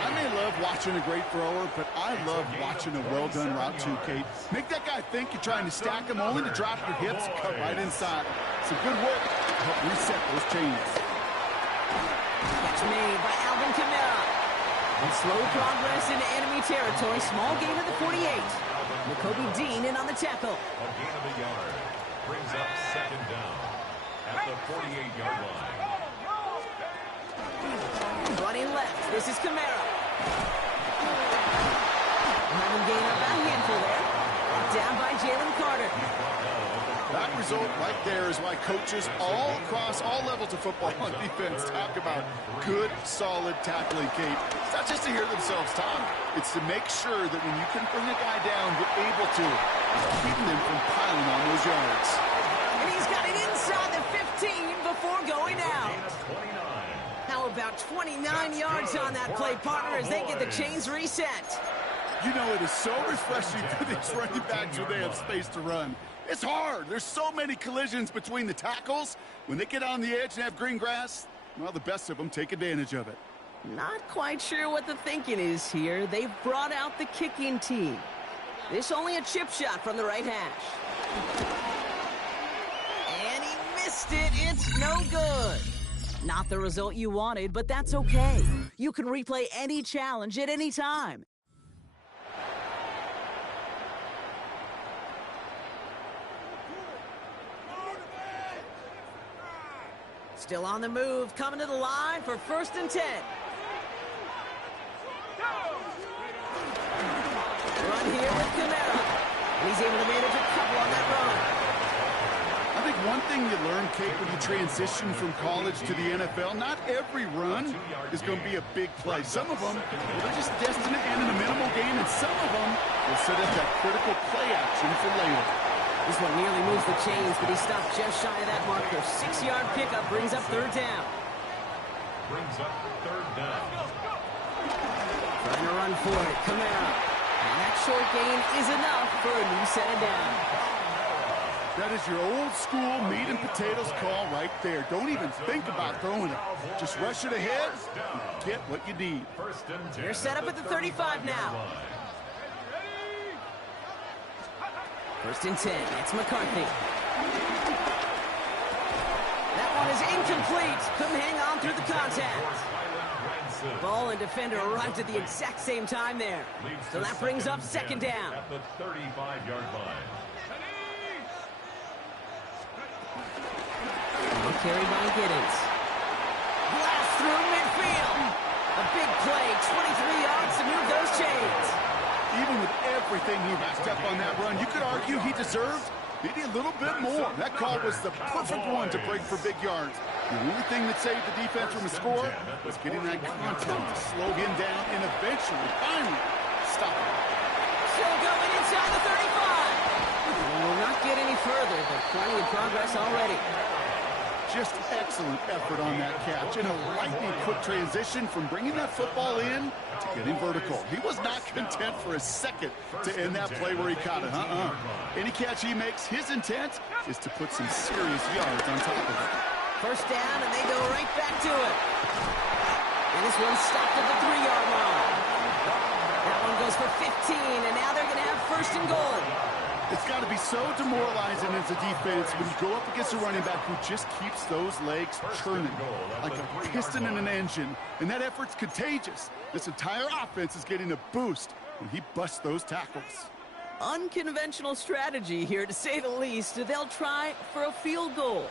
I may love watching a great thrower, but I love watching a well-done route too, Kate. Make that guy think you're trying to stack him only to drop your hips, cut right inside. Some good work to help reset those chains. Catch made by Alvin Kamara. And slow progress into enemy territory. Small gain at the 48. N'Kobe Dean in on the tackle. A gain of a yard. Brings up 2nd down at the 48-yard line. Running left. This is Kamara. Having gained up a handful there. Down by Jalen Carter. That result right there is why coaches all across all levels of football on defense talk about good, solid tackling, Kate. It's not just to hear themselves talk. It's to make sure that when you can bring a guy down, you're able to, keeping them from piling on those yards. And he's got it inside the 15 before going out. How about 29 yards on that play, partner, as they get the chains reset? You know, it is so refreshing for these running backs when they have space to run. It's hard. There's so many collisions between the tackles. When they get on the edge and have green grass, well, the best of them take advantage of it. Not quite sure what the thinking is here. They've brought out the kicking team. This only a chip shot from the right hash. And he missed it. It's no good. Not the result you wanted, but that's okay. You can replay any challenge at any time. Still on the move, coming to the line for 1st and 10. Run here with Kamara. And he's able to manage a couple on that run. I think one thing you learn, Kate, when you transition from college to the NFL, not every run is going to be a big play. Some of them, well, they're just destined to end in a minimal gain, and some of them will set up that critical play action for later. This one nearly moves the chains, but he stopped just shy of that marker. 6-yard pickup brings up 3rd down. Brings up 3rd down. Trying to run for it, Kamara. And that short gain is enough for a new set of downs. That is your old school meat and potatoes call right there. Don't even think about throwing it. Just rush it ahead and get what you need. They're set up at the 35 now. 1st and 10. It's McCarthy. That one is incomplete. Couldn't hang on through the contact. Ball and defender arrived at the exact same time there. So that brings up 2nd down. At the 35-yard line. Carried by Giddens. Blast through midfield. A big play, 23 yards to move those chains. Even with everything he racked up on that run. You could argue he deserved maybe a little bit more. That call was the perfect one to break for big yards. The only thing that saved the defense from a score was getting that contact to slow him down and eventually, finally, stop him. Still going inside the 35. Will not get any further, but plenty of progress already. Just excellent effort on that catch and a lightning quick transition from bringing that football in to getting vertical. He was not content for a second to end that play where he caught it. Any catch he makes, his intent is to put some serious yards on top of it. First down, and they go right back to it. And this one's stopped at the 3-yard line. That one goes for 15, and now they're going to have first and goal. It's got to be so demoralizing as a defense when you go up against a running back who just keeps those legs churning like a piston in an engine, and that effort's contagious. This entire offense is getting a boost when he busts those tackles. Unconventional strategy here, to say the least. They'll try for a field goal.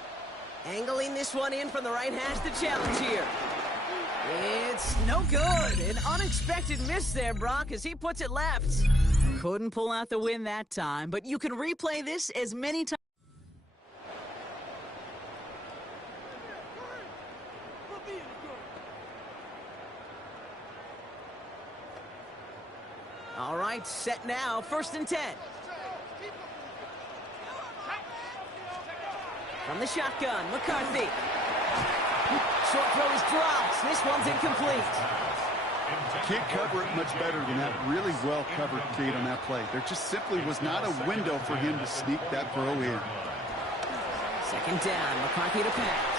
Angling this one in from the right hash, the challenge here. It's no good. An unexpected miss there, Brock, as he puts it left. Couldn't pull out the win that time, but you can replay this as many times. All right, set now, first and 10. From the shotgun, McCarthy. Short throw is dropped. This one's incomplete. Can't cover it much better than that really well-covered gate on that play. There just simply was not a window for him to sneak that throw in. Second down, McCarthy to pass.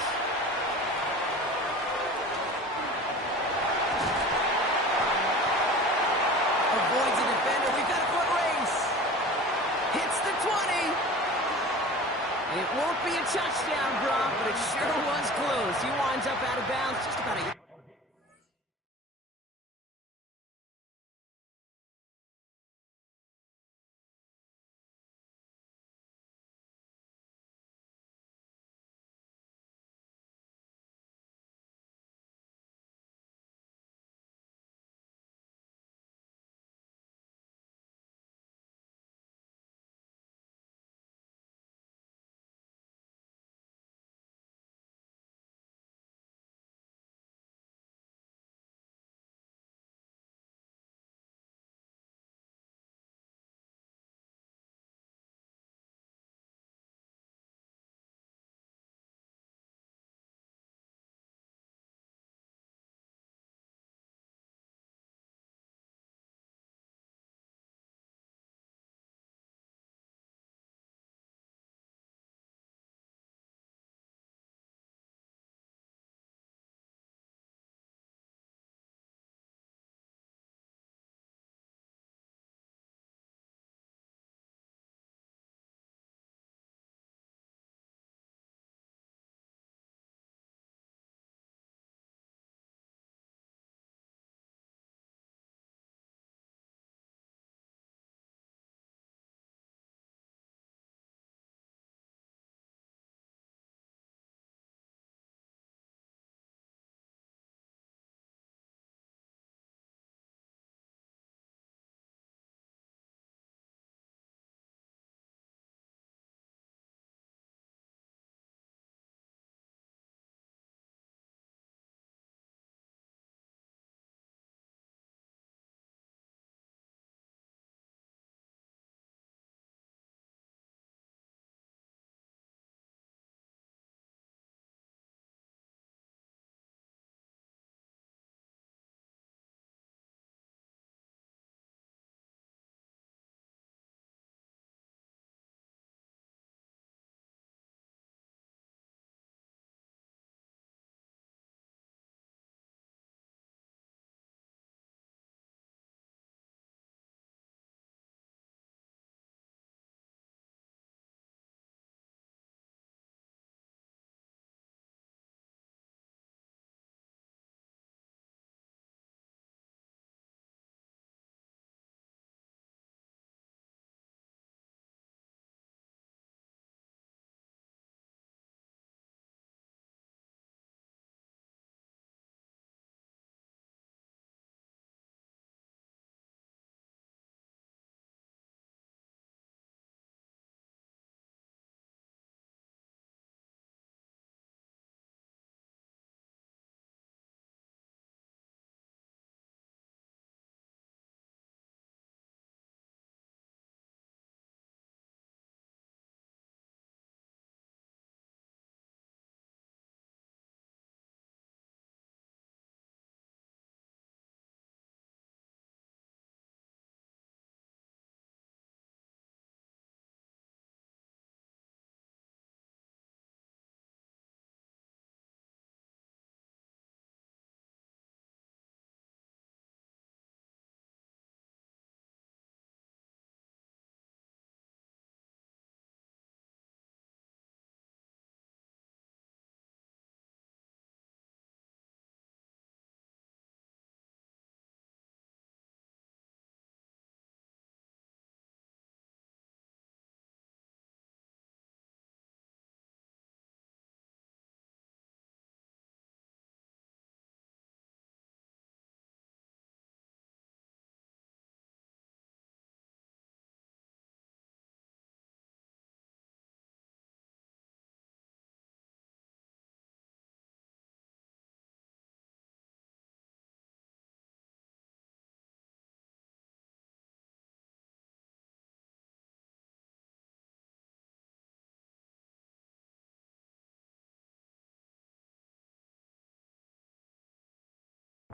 Avoids a defender. We've got a foot race. Hits the 20. It won't be a touchdown, Brock, but it sure was close. He winds up out of bounds just about a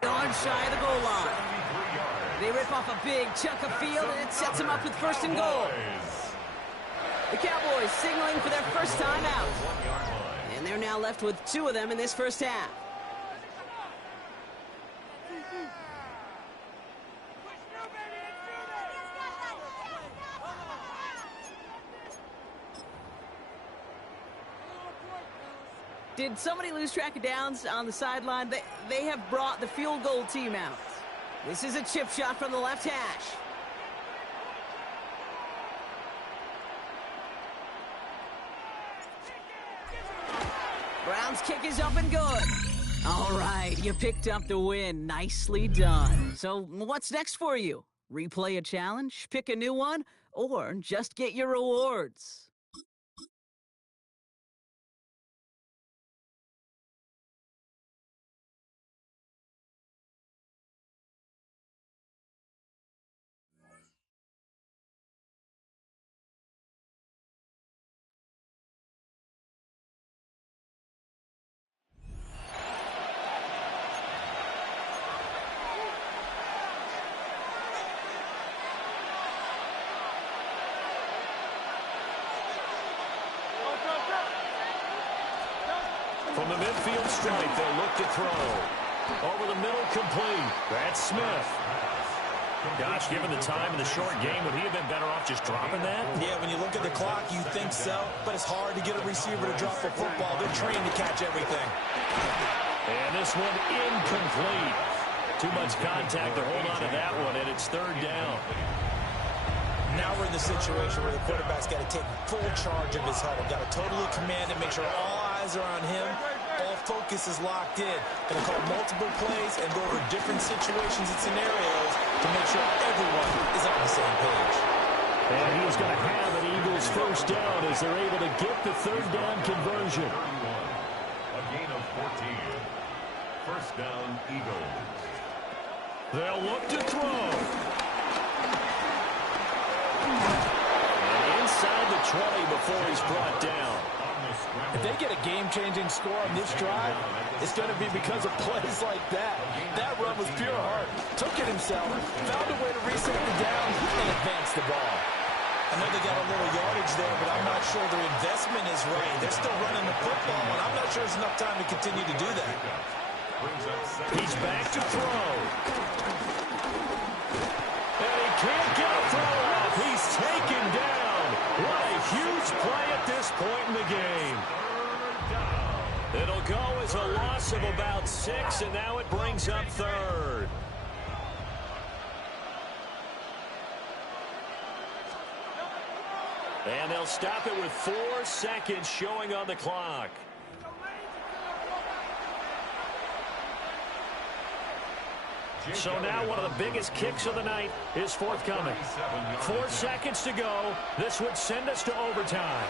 Gone shy of the goal line. They rip off a big chunk of field, and it sets them up with first and goal. The Cowboys signaling for their first time out. And they're now left with 2 of them in this first half. Did somebody lose track of downs on the sideline? They have brought the field goal team out. This is a chip shot from the left hash. Brown's kick is up and good. All right, you picked up the win. Nicely done. So what's next for you? Replay a challenge, pick a new one, or just get your rewards? From the midfield stripe, they'll look to throw. Over the middle, complete. That's Smith. Gosh, given the time in the short game, would he have been better off just dropping that? Yeah, when you look at the clock, you think so. But it's hard to get a receiver to drop a football. They're trained to catch everything. And this one incomplete. Too much contact to hold on to that one, and it's third down. Now we're in the situation where the quarterback's got to take full charge of his huddle. Got to totally command it, make sure all eyes are on him. All focus is locked in. Going to call multiple plays and go over different situations and scenarios to make sure everyone is on the same page. And he's going to have an Eagles first down as they're able to get the third down conversion. A gain of 14. First down, Eagles. They'll look to throw. And inside the 20 before he's brought down. If they get a game-changing score on this drive, it's going to be because of plays like that. That run was pure heart. Took it himself, found a way to reset the downs, and advance the ball. I know they got a little yardage there, but I'm not sure their investment is right. They're still running the football, and I'm not sure there's enough time to continue to do that. He's back to throw. And he can't get a throw off. He's taken down. What a huge play at this point in the game. It'll go as a loss of about 6, and now it brings up third. And they'll stop it with 4 seconds showing on the clock. So now one of the biggest kicks of the night is forthcoming. 4 seconds to go. This would send us to overtime.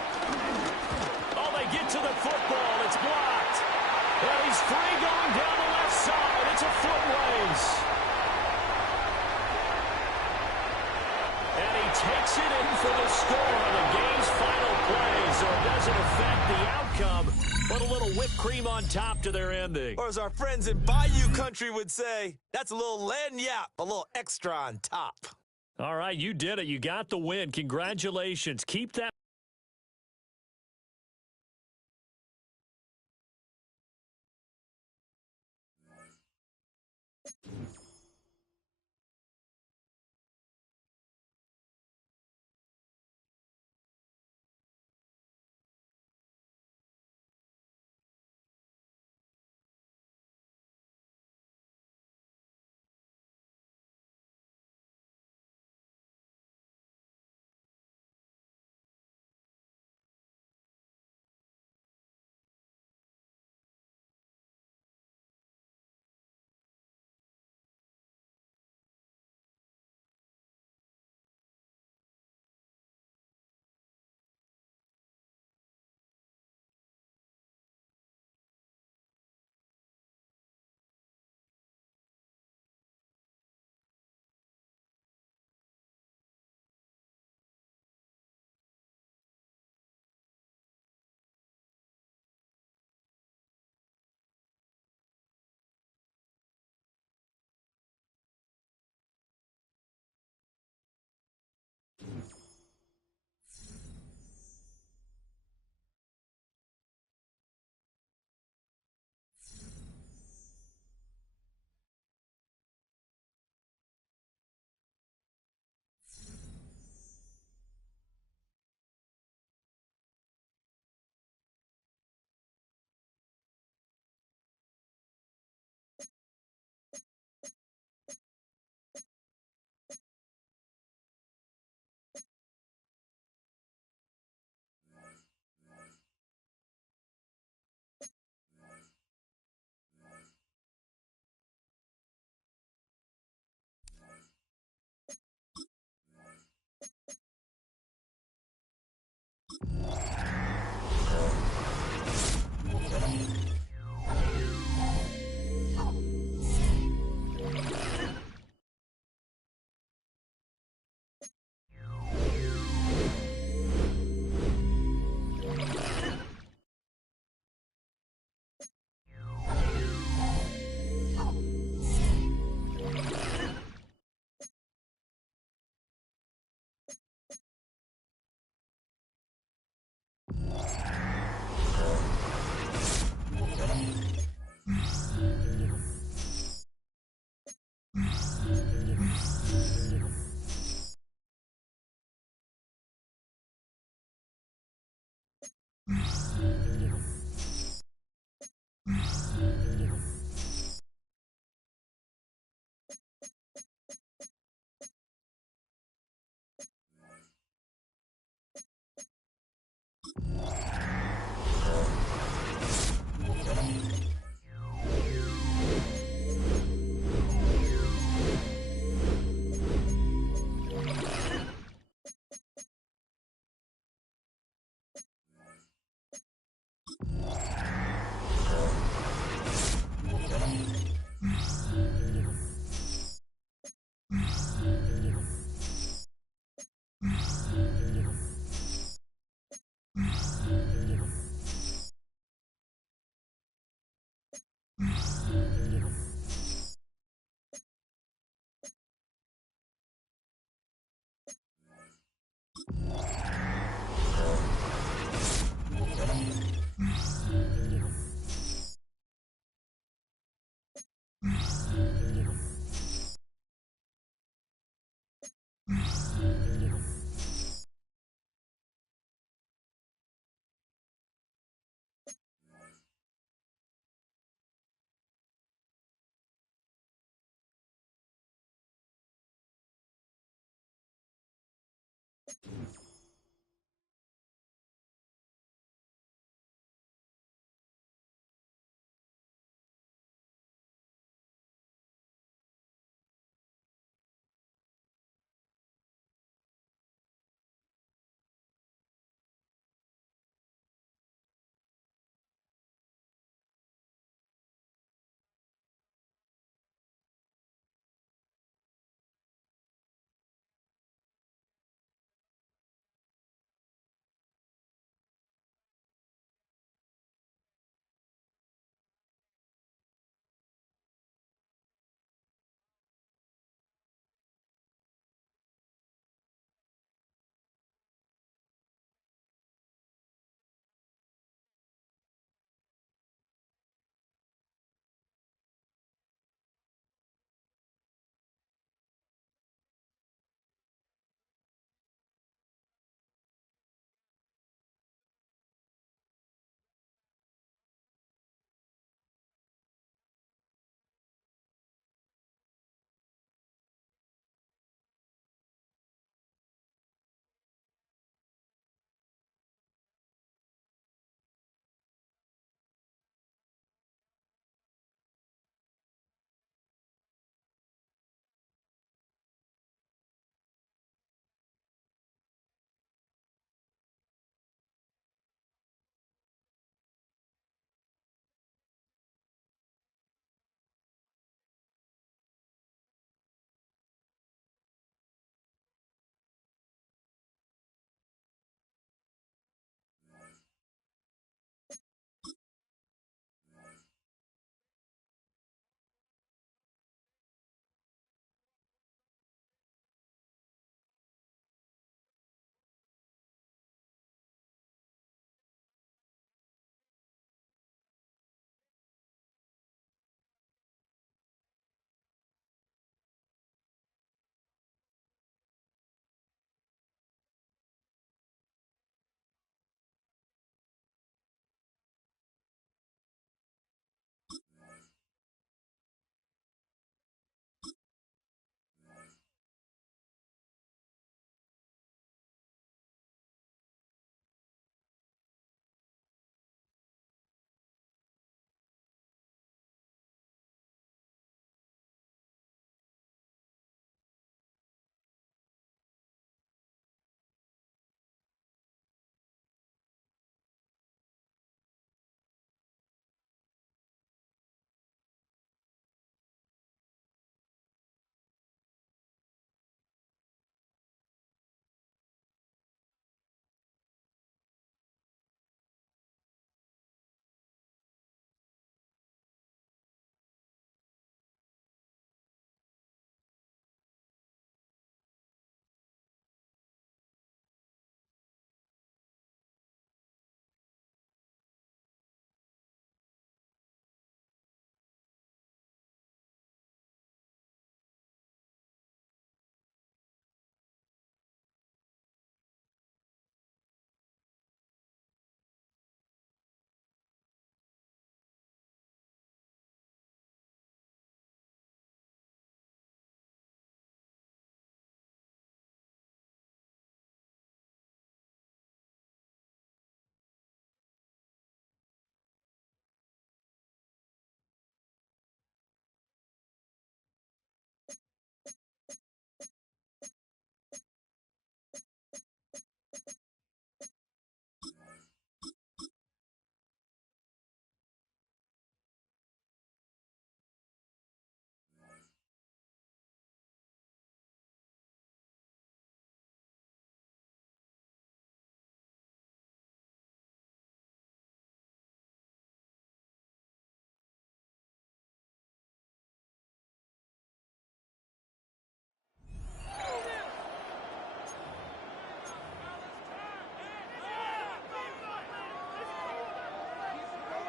Oh, they get to the football. It's blocked. And he's free going down the left side. It's a foot race. And he takes it in for the score on the game's final play. So it doesn't affect the outcome, but a little whipped cream on top to their ending. Or as our friends in Bayou Country would say, that's a little lagniappe, a little extra on top. All right, you did it. You got the win. Congratulations. Keep that.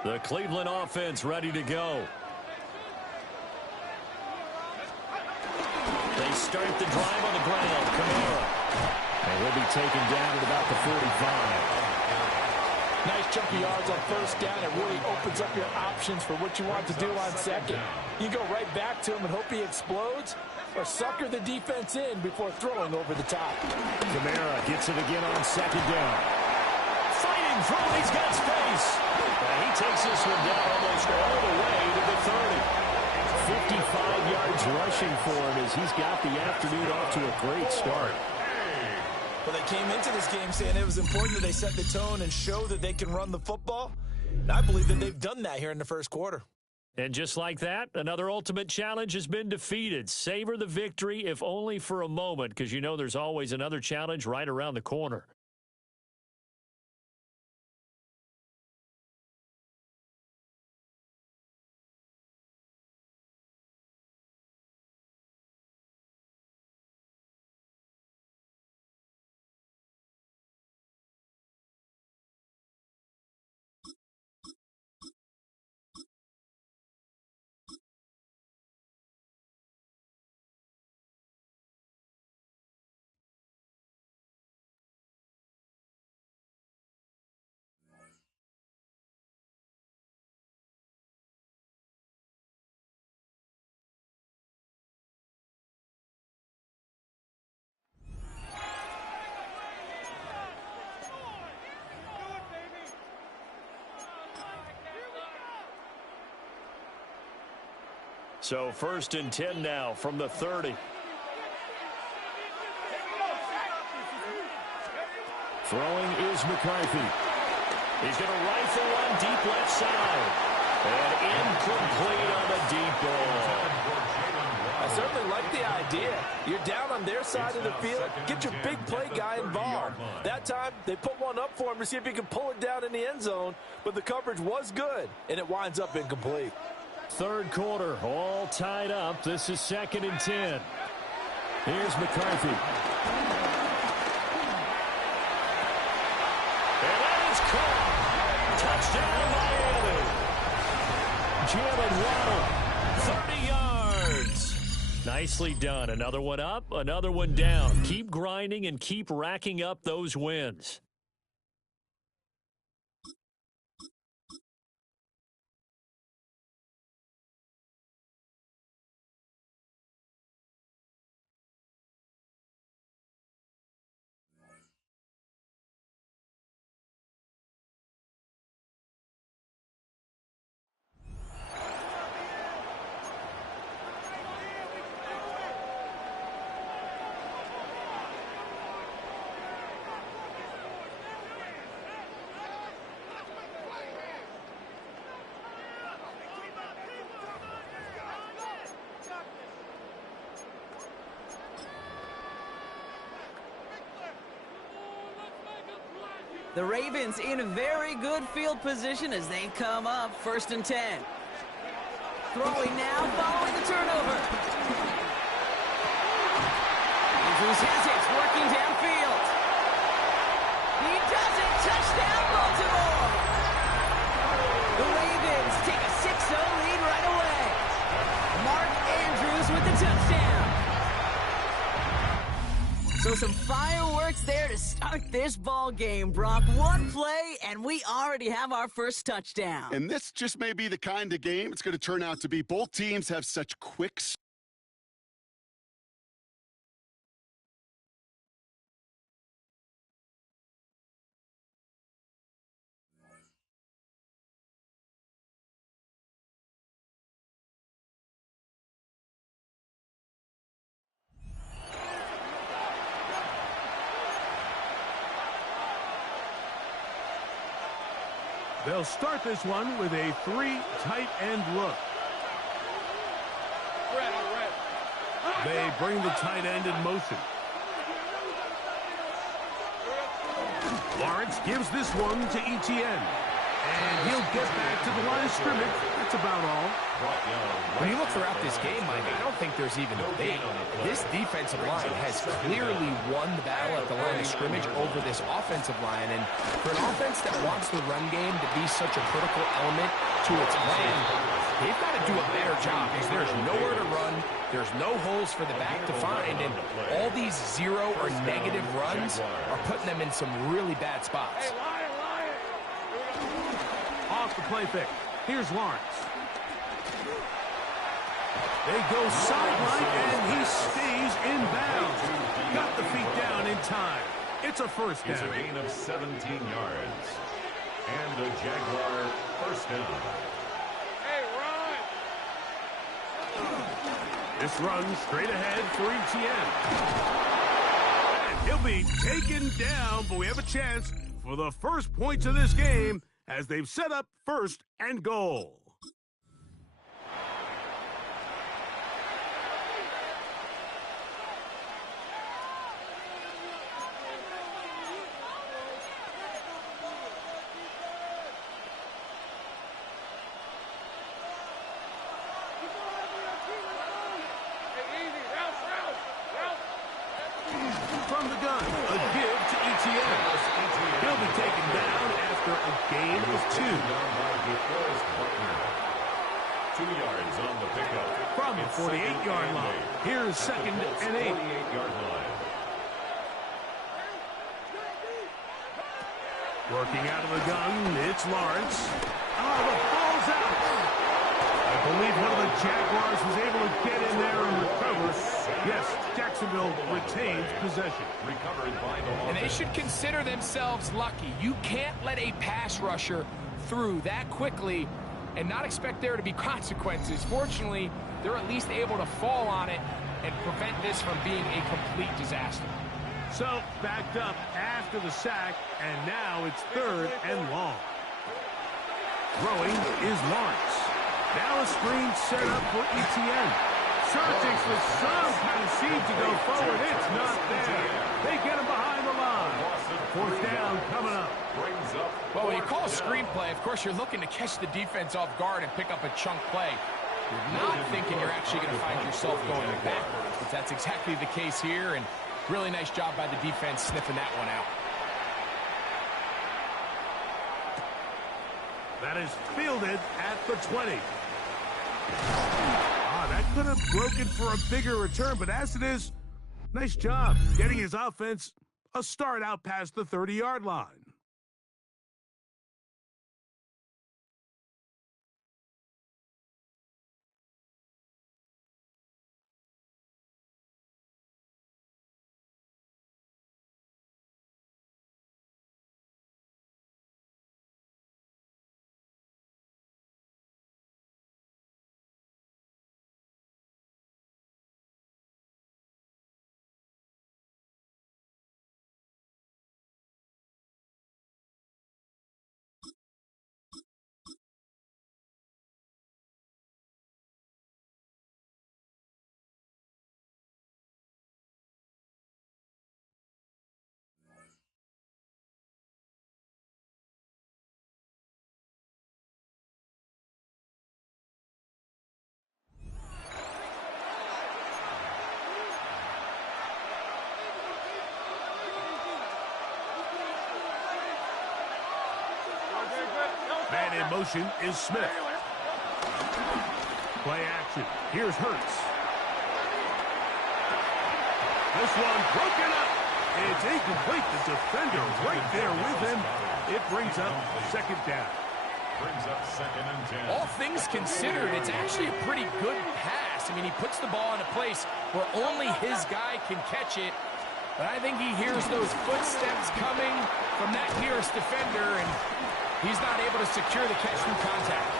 The Cleveland offense ready to go. They start the drive on the ground. Kamara. And he'll be taken down at about the 45. Nice chunk of yards on first down. It really opens up your options for what you want to do on second. You go right back to him and hope he explodes, or sucker the defense in before throwing over the top. Kamara gets it again on second down. Fighting through. He's got space. He takes this one down almost all the way to the 30. 55 yards rushing for him as he's got the afternoon off to a great start. Well, they came into this game saying it was important that they set the tone and show that they can run the football. And I believe that they've done that here in the first quarter. And just like that, another ultimate challenge has been defeated. Savor the victory, if only for a moment, because you know there's always another challenge right around the corner. So 1st and 10 now from the 30. Throwing is McCarthy. He's going to rifle one deep left side. And incomplete on the deep ball. I certainly like the idea. You're down on their side of the field. Get your big play guy involved. That time, they put one up for him to see if he can pull it down in the end zone. But the coverage was good, and it winds up incomplete. Third quarter, all tied up. This is 2nd and 10. Here's McCarthy. And that is caught. Touchdown, Miami. Jalen Waddle, 30 yards. Nicely done. Another one up, another one down. Keep grinding and keep racking up those wins. The Ravens in a very good field position as they come up 1st and 10. Throwing now following the turnover. Andrews has it, working downfield. He does it, touchdown Baltimore. The Ravens take a 6-0 lead right away. Mark Andrews with the touchdown. So some fireworks there to start this ball game, Brock. One play, and we already have our first touchdown. And this just may be the kind of game it's going to turn out to be. Both teams have such quick... They'll start this one with a 3 tight end look. They bring the tight end in motion. Lawrence gives this one to Etienne. And he'll get back to the line of scrimmage at that's about all. When you look throughout this game, Mike, I don't think there's even a debate. This defensive line has clearly won the battle at the line of scrimmage over this offensive line. And for an offense that wants the run game to be such a critical element to its plan, they've got to do a better job because there's nowhere to run. There's no holes for the back to find. And all these zero or negative runs are putting them in some really bad spots. Off the play fake. Here's Lawrence. They go sideline, and he stays in bounds. Got the feet down in time. It's a first down. It's a gain of 17 yards. And a Jaguar first down. Hey, run! This run straight ahead for ETN. And he'll be taken down, but we have a chance for the first points of this game as they've set up first and goal. From the gun, a give to ETN. He'll be taken down after a gain of 2. 2 yards on the pickup. From the 48-yard line. Here's second and 8. 48-yard line. Working out of the gun, it's Lawrence. Oh, the ball's out. I believe one of the Jaguars was able to get in there and recover. Yes, Jacksonville retains possession. Recovered by the And they should consider themselves lucky. You can't let a pass rusher through that quickly and not expect there to be consequences. Fortunately, they're at least able to fall on it and prevent this from being a complete disaster. So, backed up after the sack, and now it's third and long. Throwing is Lawrence. Now a screen set up for ETN. Searching for some kind of seed to go forward. It's not there. They get him behind the line. Fourth down coming up. Well, when you call a screenplay, of course, you're looking to catch the defense off guard and pick up a chunk play. You're not thinking you're actually going to find yourself going backwards, but that's exactly the case here, and really nice job by the defense sniffing that one out. That is fielded at the 20. That could have broken for a bigger return, but as it is, nice job getting his offense a start out past the 30-yard line. Man in motion is Smith. Play action. Here's Hurts. This one broken up. It's incomplete. The defender right there with him. It brings up second down. Brings up second and 10. All things considered, it's actually a pretty good pass. I mean, he puts the ball in a place where only his guy can catch it. But I think he hears those footsteps coming from that nearest defender, and he's not able to secure the catch through contact.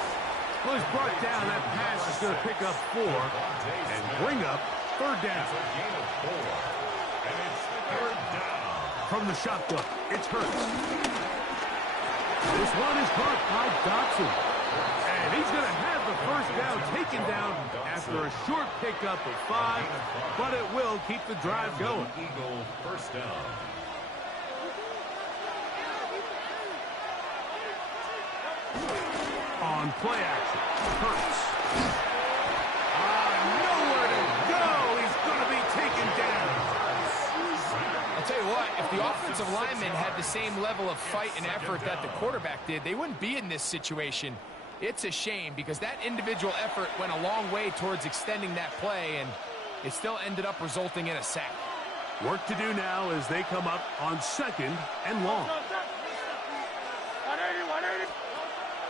Well, he's brought down. That pass is going to pick up 4 and bring up third down. It's a gain of 4. And it's third down. From the shotgun, it's Hurts. This one is caught by Dotson. And he's going to have the first down taken down after a short pickup of 5, but it will keep the drive going. Eagle first down. On on play action. Hurts. Nowhere to go. He's going to be taken down. I'll tell you what, if the offensive lineman had the same level of fight and effort that the quarterback did, they wouldn't be in this situation. It's a shame because that individual effort went a long way towards extending that play, and it still ended up resulting in a sack. Work to do now as they come up on second and long.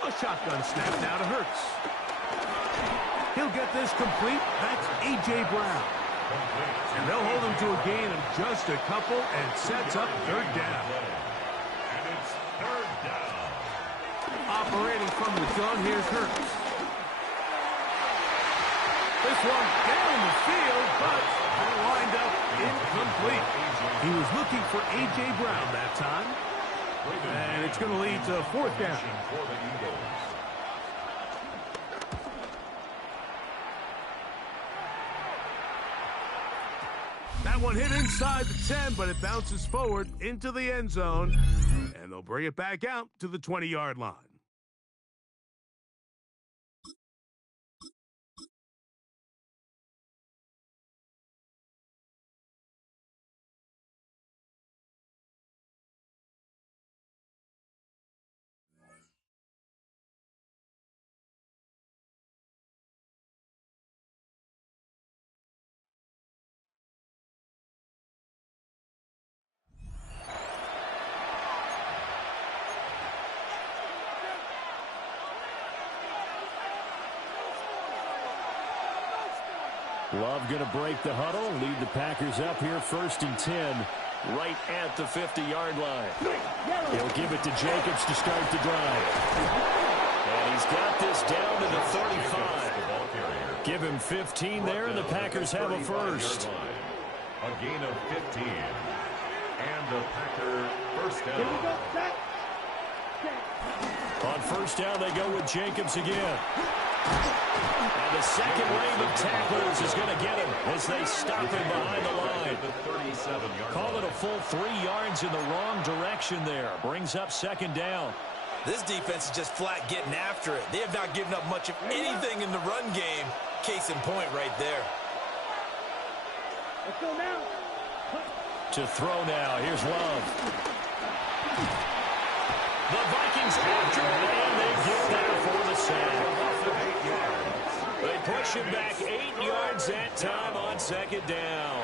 A shotgun snap now to Hurts. He'll get this complete. That's A.J. Brown. And they'll hold him to a gain of just a couple and sets up third down. And it's third down. Operating from the gun, here's Hurts. This one down the field, but it lined up incomplete. He was looking for A.J. Brown that time. And it's going to lead to fourth down. For the Eagles. That one hit inside the 10, but it bounces forward into the end zone. And they'll bring it back out to the 20-yard line. Love going to break the huddle, lead the Packers up here 1st and 10, right at the 50-yard line. He'll give it to Jacobs to start the drive. And he's got this down to the 35. Give him 15 there, and the Packers have a first. A gain of 15. And the Packer first down. On first down, they go with Jacobs again. And the second wave of tacklers is going to get him as they stop him behind the line. Call it a full 3 yards in the wrong direction there. Brings up second down. This defense is just flat getting after it. They have not given up much of anything in the run game. Case in point right there. Let's go now. To throw now. Here's Love. The Vikings after it, and they get there for the sack. They push him back 8 yards that time on second down.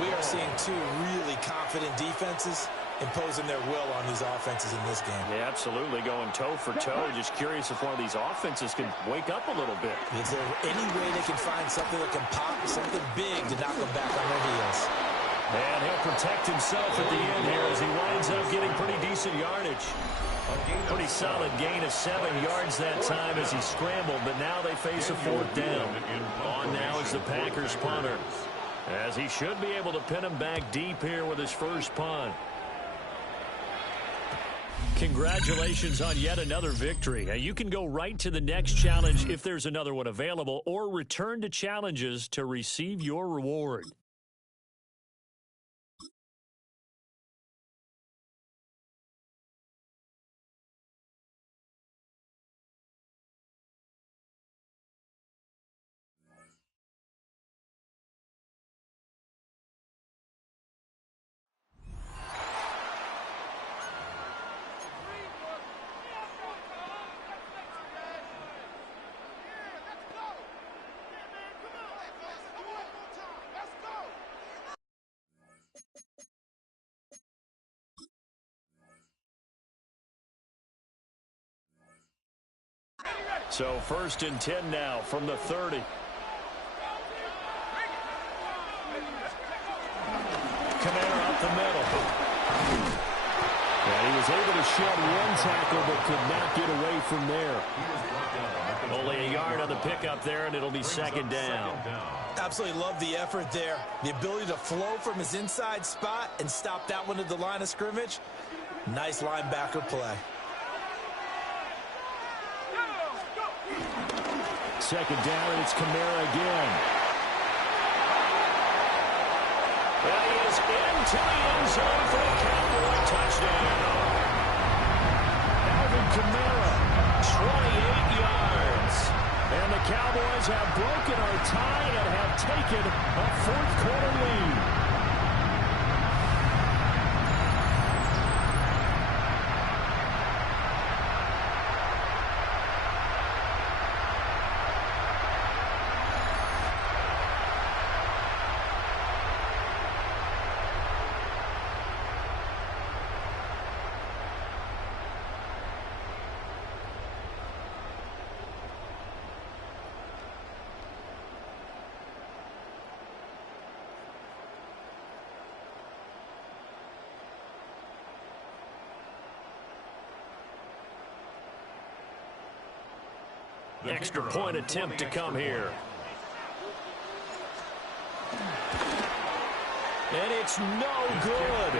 We are seeing two really confident defenses imposing their will on these offenses in this game. Yeah, absolutely, going toe for toe. Just curious if one of these offenses can wake up a little bit. Is there any way they can find something that can pop, something big to knock them back on their heels? And he'll protect himself at the end here as he winds up getting pretty decent yardage. Pretty solid gain of 7 yards that time as he scrambled, but now they face a fourth down. On now is the Packers punter, as he should be able to pin him back deep here with his first punt. Congratulations on yet another victory. Now, you can go right to the next challenge if there's another one available, or return to challenges to receive your reward. So 1st and 10 now from the 30. Kamara up the middle. And he was able to shed one tackle but could not get away from there. Only a yard on the pickup there, and it'll be second down. Absolutely love the effort there. The ability to flow from his inside spot and stop that one at the line of scrimmage. Nice linebacker play. Second down, and it's Kamara again. And he is into the end zone for a Cowboy touchdown. Alvin Kamara yards. And the Cowboys have broken our tie and have taken a fourth-quarter lead. Extra point attempt to come here. And it's no good.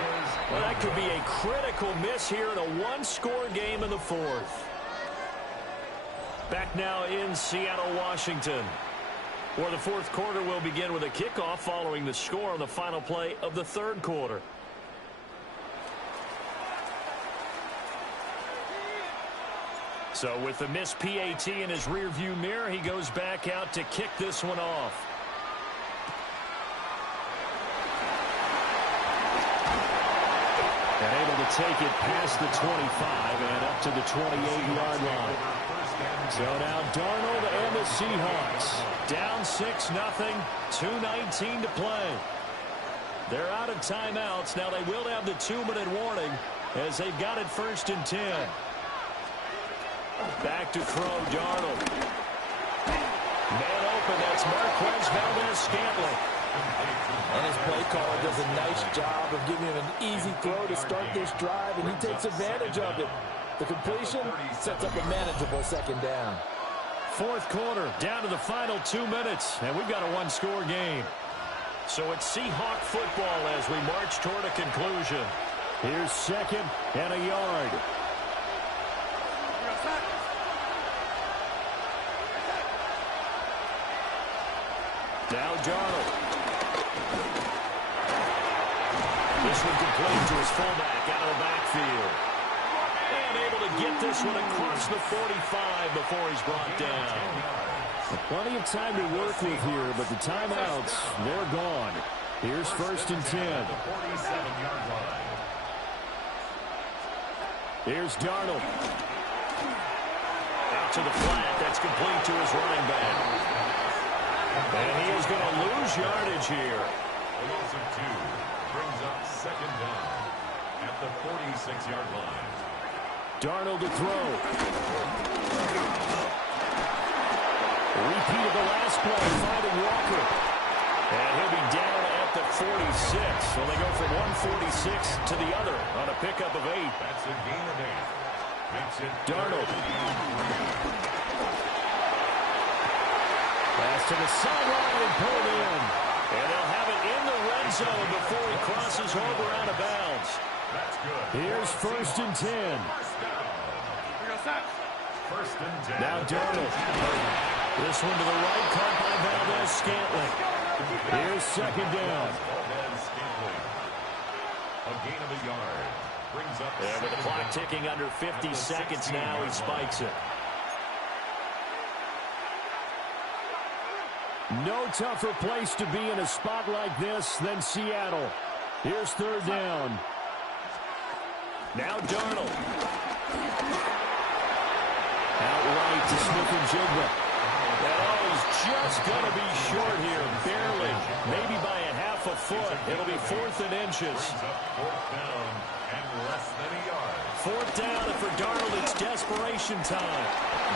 Well, that could be a critical miss here in a one-score game in the fourth. Back now in Seattle, Washington, where the fourth quarter will begin with a kickoff following the score on the final play of the third quarter. So with the missed PAT in his rearview mirror, he goes back out to kick this one off. And able to take it past the 25 and up to the 28-yard line. So now Darnold and the Seahawks down 6-0, 2:19 to play. They're out of timeouts. Now they will have the 2-minute warning as they've got it 1st and 10. Back to throw, Darnold. Man open, that's Marquez Valdez-Scantling. And his play caller does a nice job of giving him an easy throw to start this drive, and he takes advantage of it. The completion sets up a manageable 2nd down. Fourth quarter, down to the final 2 minutes, and we've got a one-score game. So it's Seahawk football as we march toward a conclusion. Here's 2nd and a yard. Now Darnold. This one complete to his fullback out of the backfield. And able to get this one across the 45 before he's brought down. Plenty of time to work with here, but the timeouts, they're gone. Here's 1st and 10. Here's Darnold. Out to the flat. That's complete to his running back. And he is going to lose yardage here. A loss of 2 brings up 2nd down at the 46-yard line. Darnold to throw. A repeat of the last play, finding Walker. And he'll be down at the 46. Well, they go from 146 to the other on a pickup of 8. That's a gain of 8. Makes it Darnold. Pass to the sideline and pulled in. And they'll have it in the red zone before he crosses over out of bounds. That's good. Here's 1st and 10. First and 10. Now Darnold. This one to the right, caught by Valdez-Scantling. Here's 2nd down. A gain of a yard. Brings up. And with the clock ticking under 50 seconds now, he spikes it. No tougher place to be in a spot like this than Seattle. Here's 3rd down. Now Darnold. Outright to Smith-Njigba. That is just going to be short here, barely. Maybe by a half a foot. It'll be 4th and inches. 4th down and less than a yard. 4th down, and for Darnold, it's desperation time.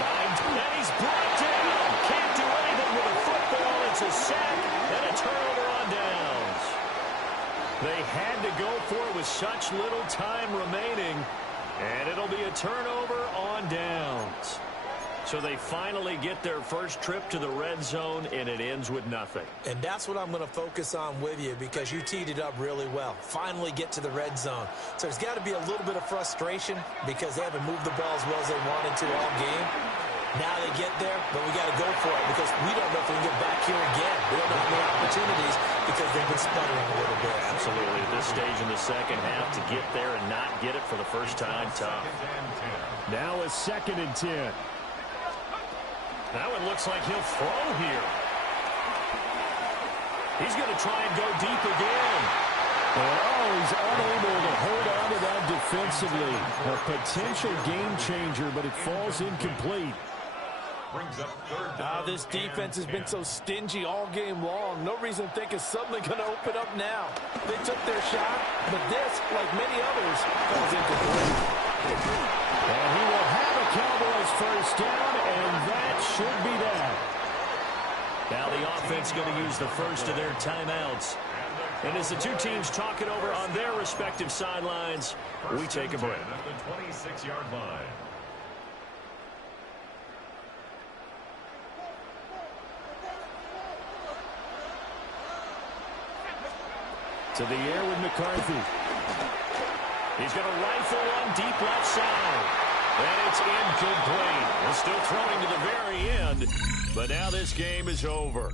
And he's brought down. Can't do anything with a football. It's a sack and a turnover on downs. They had to go for it with such little time remaining, and it'll be a turnover on downs. So they finally get their first trip to the red zone, and it ends with nothing. And that's what I'm going to focus on with you, because you teed it up really well. Finally get to the red zone. So there's got to be a little bit of frustration because they haven't moved the ball as well as they wanted to all game. Now they get there, but we got to go for it because we don't know if we can get back here again. We don't know how many opportunities because they've been sputtering a little bit. Absolutely. At this stage in the second half, to get there and not get it for the first time, tough. Now a 2nd and 10. Now it looks like he'll throw here. He's going to try and go deep again. He's unable to hold on to that defensively. A potential game changer, but it falls incomplete. This defense has been so stingy all game long. No reason to think it's suddenly going to open up now. They took their shot, but this, like many others, falls incomplete. And he will have a Cowboys first down, and that should be that. Now the offense going to use the first of their timeouts. And as the two teams talk it over on their respective sidelines, we take a break. At the 26-yard line. To the air with McCarthy. He's going to rifle one deep left side. And it's incomplete. Well, still throwing to the very end. But now this game is over.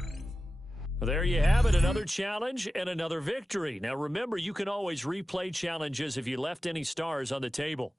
There you have it, another challenge and another victory. Now remember, you can always replay challenges if you left any stars on the table.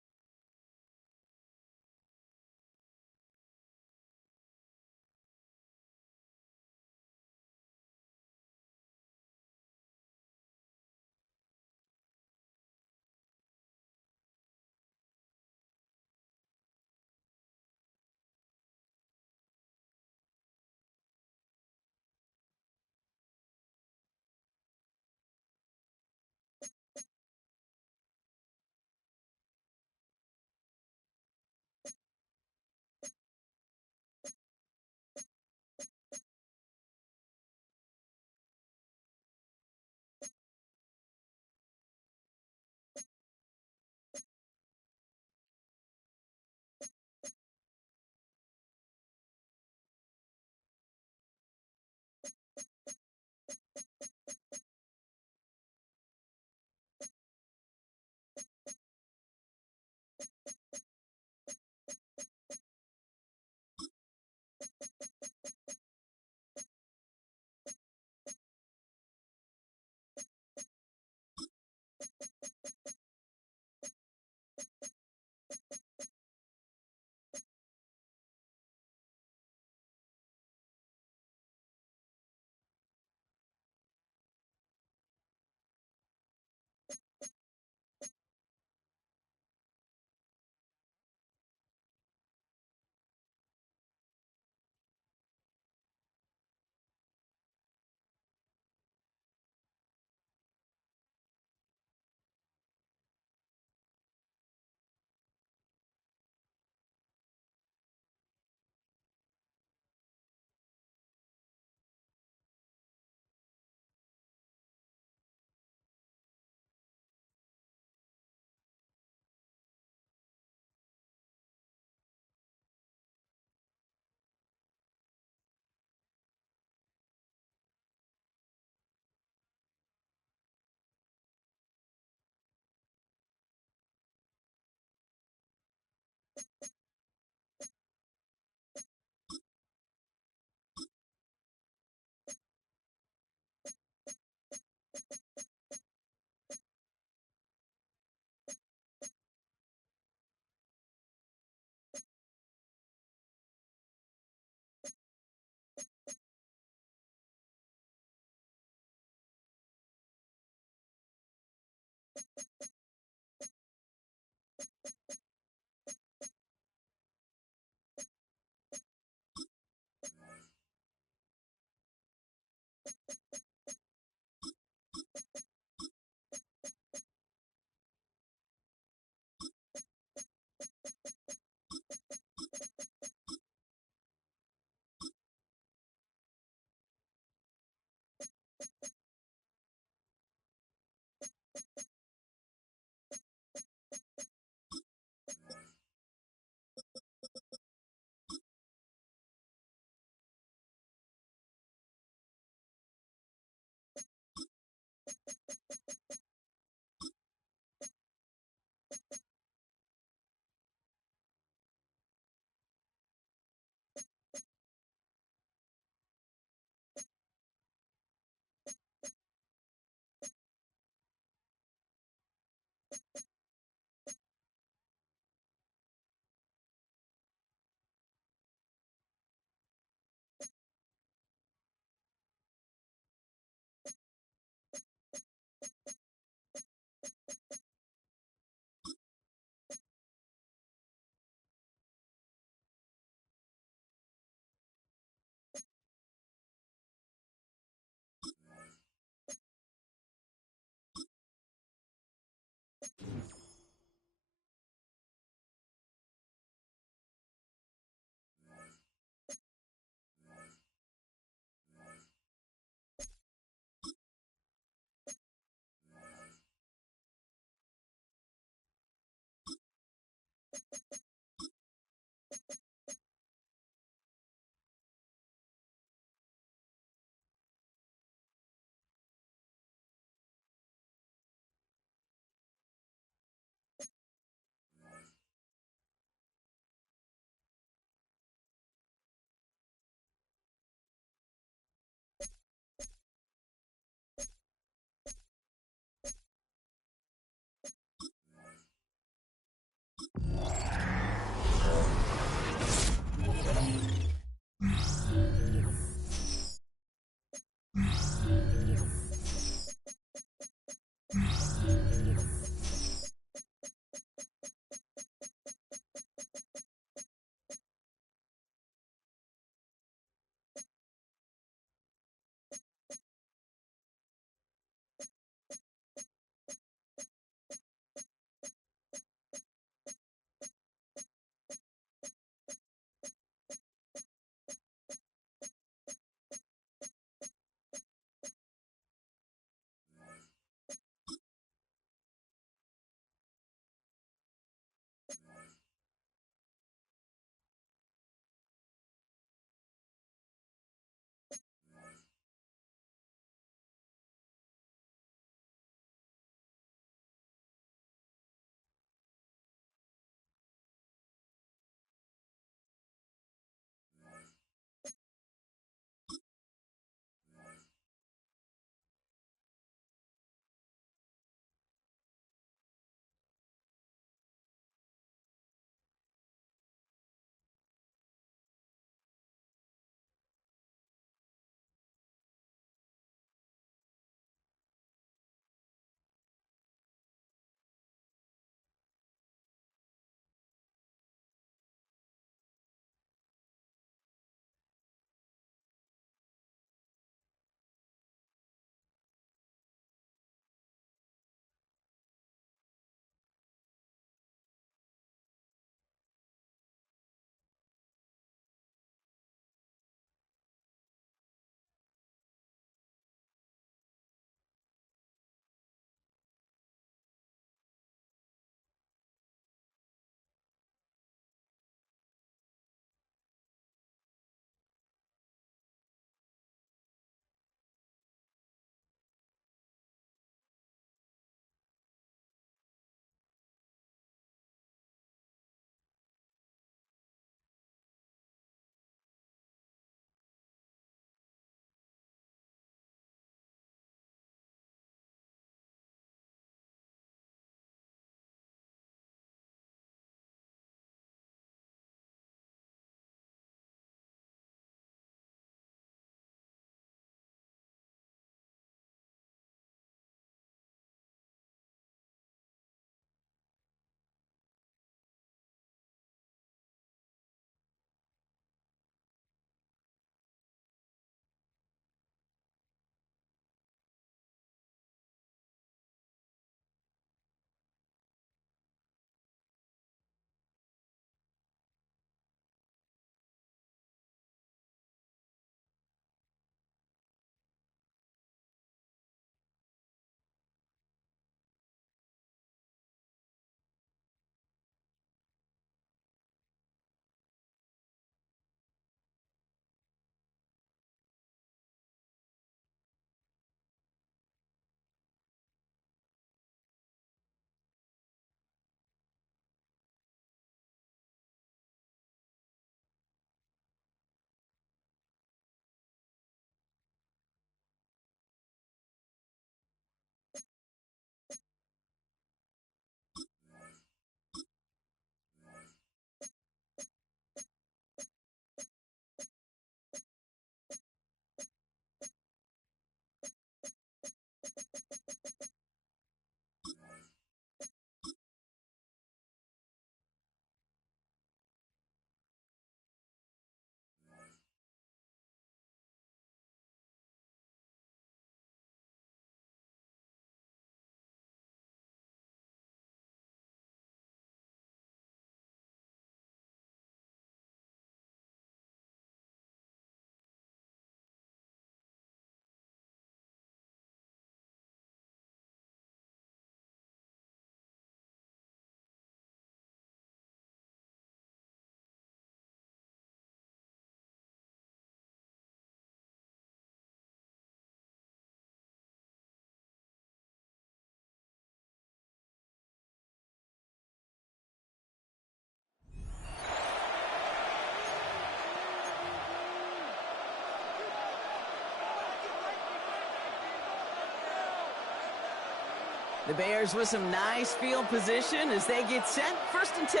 The Bears with some nice field position as they get set. 1st and 10.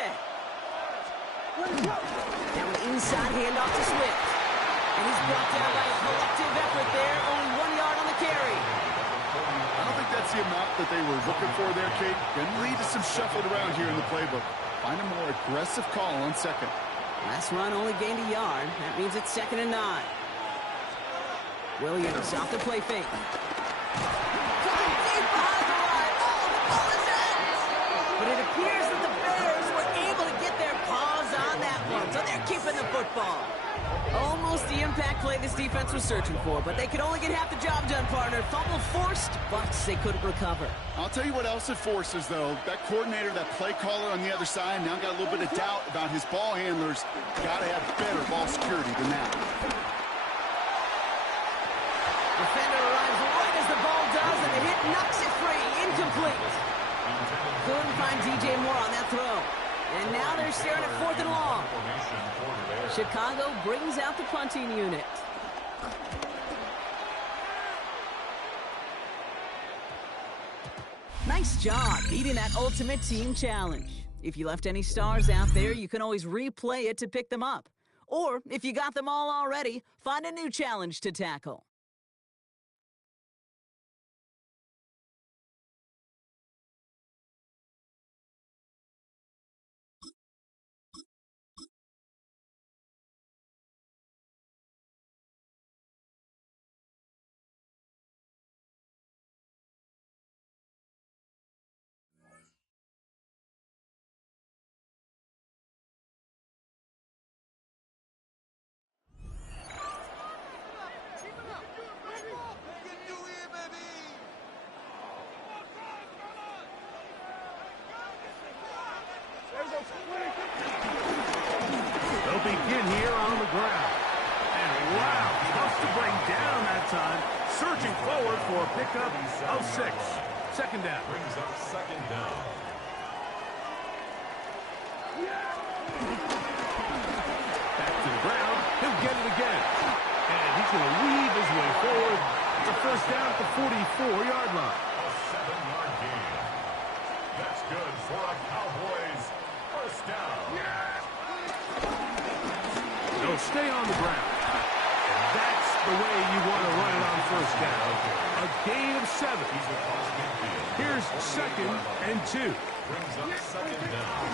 Now an inside handoff to Swift. And he's brought down by a collective effort there. Only 1 yard on the carry. I don't think that's the amount that they were looking for there, Kate. Going to lead to some shuffled around here in the playbook. Find a more aggressive call on 2nd. Last run only gained a yard. That means it's 2nd and 9. Williams off the play fake. Going deep behind the line. Oh, the ball is in! But it appears that the Bears were able to get their paws on that one, so they're keeping the football. Almost the impact play this defense was searching for, but they could only get half the job done, partner. Fumble forced, but they couldn't recover. I'll tell you what else it forces, though. That coordinator, that play caller on the other side, now got a little bit of doubt about his ball handlers. Got to have better ball security than that. Defender arrives right as the ball does, and the hit knocks it free. Incomplete. Couldn't find DJ Moore on that throw. And now they're staring at 4th and long. Chicago brings out the punting unit. Nice job beating that ultimate team challenge. If you left any stars out there, you can always replay it to pick them up. Or if you got them all already, find a new challenge to tackle. They'll begin here on the ground. And wow, tough to bring down that time. Searching forward for a pickup of 6. 2nd down. Brings up 2nd down. Back to the ground. He'll get it again. And he's going to weave his way forward. It's a 1st down at the 44-yard line. A 7-yard gain. That's good for a Cowboys 1st down. They'll stay on the ground. And that's the way you want to run it on 1st down. A gain of 7. Here's 2nd and 2. Brings up 2nd down.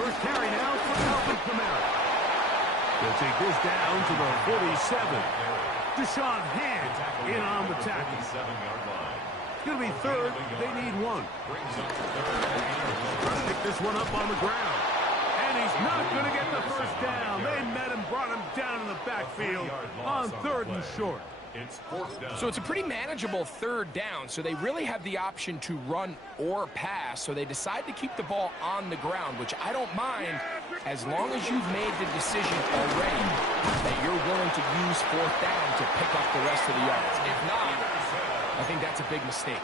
First carry now for Alvin Kamara. They'll take this down to the 47. Deshaun Hand in on the tackle. 7-yard line. It's going to be 3rd. They need 1. Brings up 3rd and Trying to pick this one up on the ground. And he's not going to get the 1st down. They met him, brought him down in the backfield on 3rd and short. It's 4th down. So it's a pretty manageable 3rd down, so they really have the option to run or pass, so they decide to keep the ball on the ground, which I don't mind as long as you've made the decision already that you're willing to use 4th down to pick up the rest of the yards. If not, I think that's a big mistake.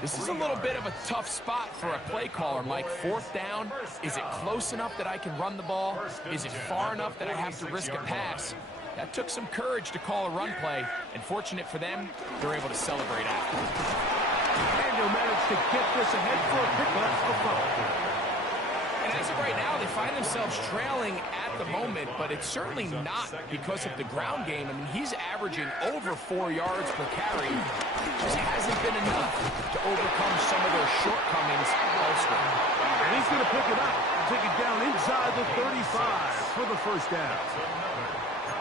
This is a little bit of a tough spot for a play caller, Mike. 4th down, is it close enough that I can run the ball? Is it far enough that I have to risk a pass? That took some courage to call a run play, and fortunate for them, they're able to celebrate after. And they'll manage to get this ahead for a pickup of 5. And as of right now, they find themselves trailing at the moment, but it's certainly not because of the ground game. I mean, he's averaging over 4 yards per carry. Just hasn't been enough to overcome some of their shortcomings elsewhere. And he's going to pick it up and take it down inside the 35 for the 1st down.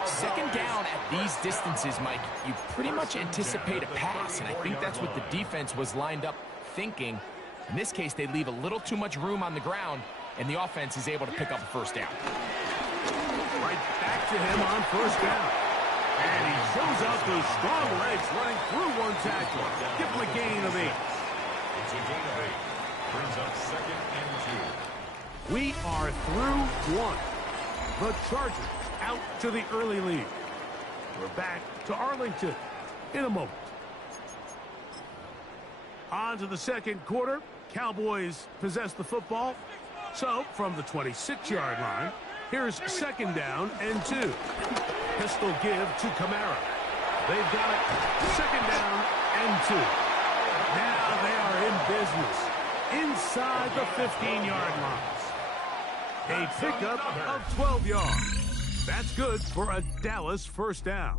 2nd down at these distances, Mike, you pretty much anticipate a pass, and I think that's what the defense was lined up thinking. In this case, they leave a little too much room on the ground, and the offense is able to pick up a 1st down. Right back to him on 1st down. And he shows out those strong legs running through one tackle. Give him a gain of 8. It's a gain of 8. Brings up 2nd and 2. We are through 1. The Chargers out to the early lead. We're back to Arlington in a moment. On to the 2nd quarter. Cowboys possess the football. So, from the 26-yard line, here's 2nd down and 2. Pistol give to Kamara. They've got it. 2nd down and 2. Now they are in business inside the 15-yard line. A pickup of 12 yards. That's good for a Dallas first down.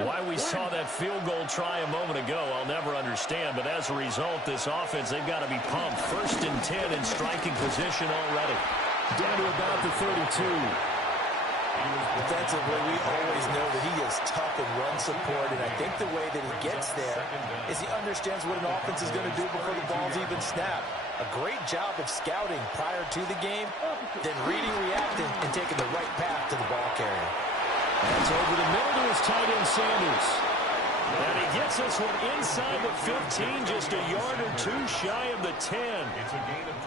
Why we saw that field goal try a moment ago, I'll never understand. But as a result, this offense, they've got to be pumped. 1st and 10 in striking position already. Down to about the 32. Defensively, we always know that he is tough in run support, and I think the way that he gets there is he understands what an offense is going to do before the ball's even snapped. A great job of scouting prior to the game, then reading, reacting, and taking the right path to the ball carrier. That's over the middle to his tight end, Sanders. And he gets this one inside the 15, just a yard or two shy of the 10.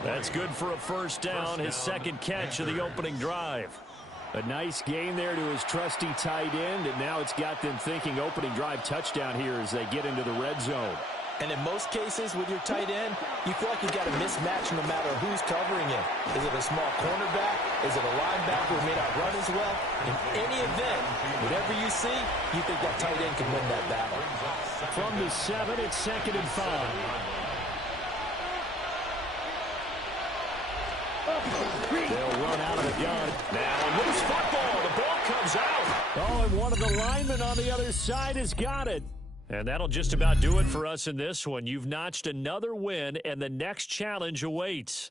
That's good for a first down, his second catch of the opening drive. A nice gain there to his trusty tight end, and now it's got them thinking opening drive touchdown here as they get into the red zone. And in most cases with your tight end, you feel like you got a mismatch no matter who's covering it. Is it a small cornerback? Is it a linebacker who may not run as well? In any event, whatever you see, you think that tight end can win that battle. From the 7, it's 2nd and 5. They'll run out of the gun. Now, loose football. The ball comes out. Oh, and one of the linemen on the other side has got it. And that'll just about do it for us in this one. You've notched another win, and the next challenge awaits.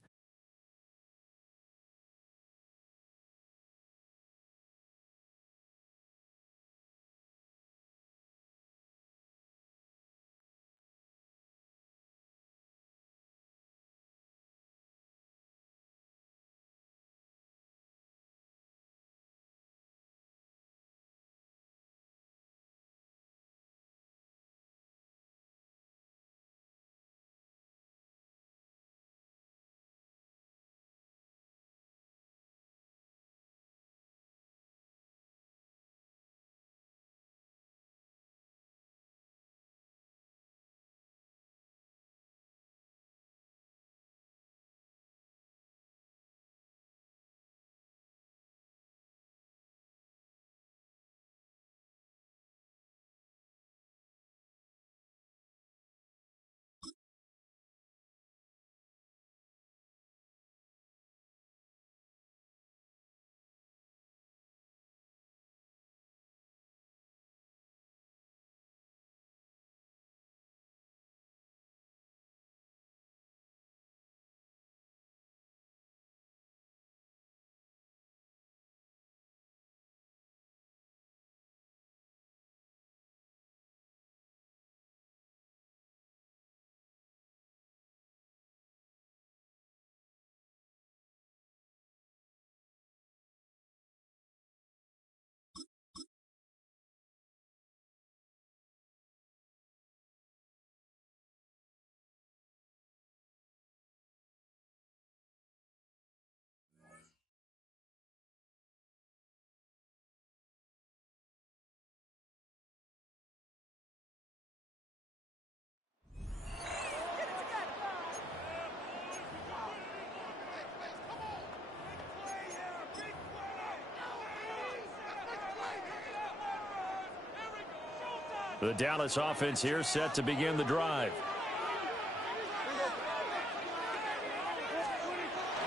The Dallas offense here set to begin the drive.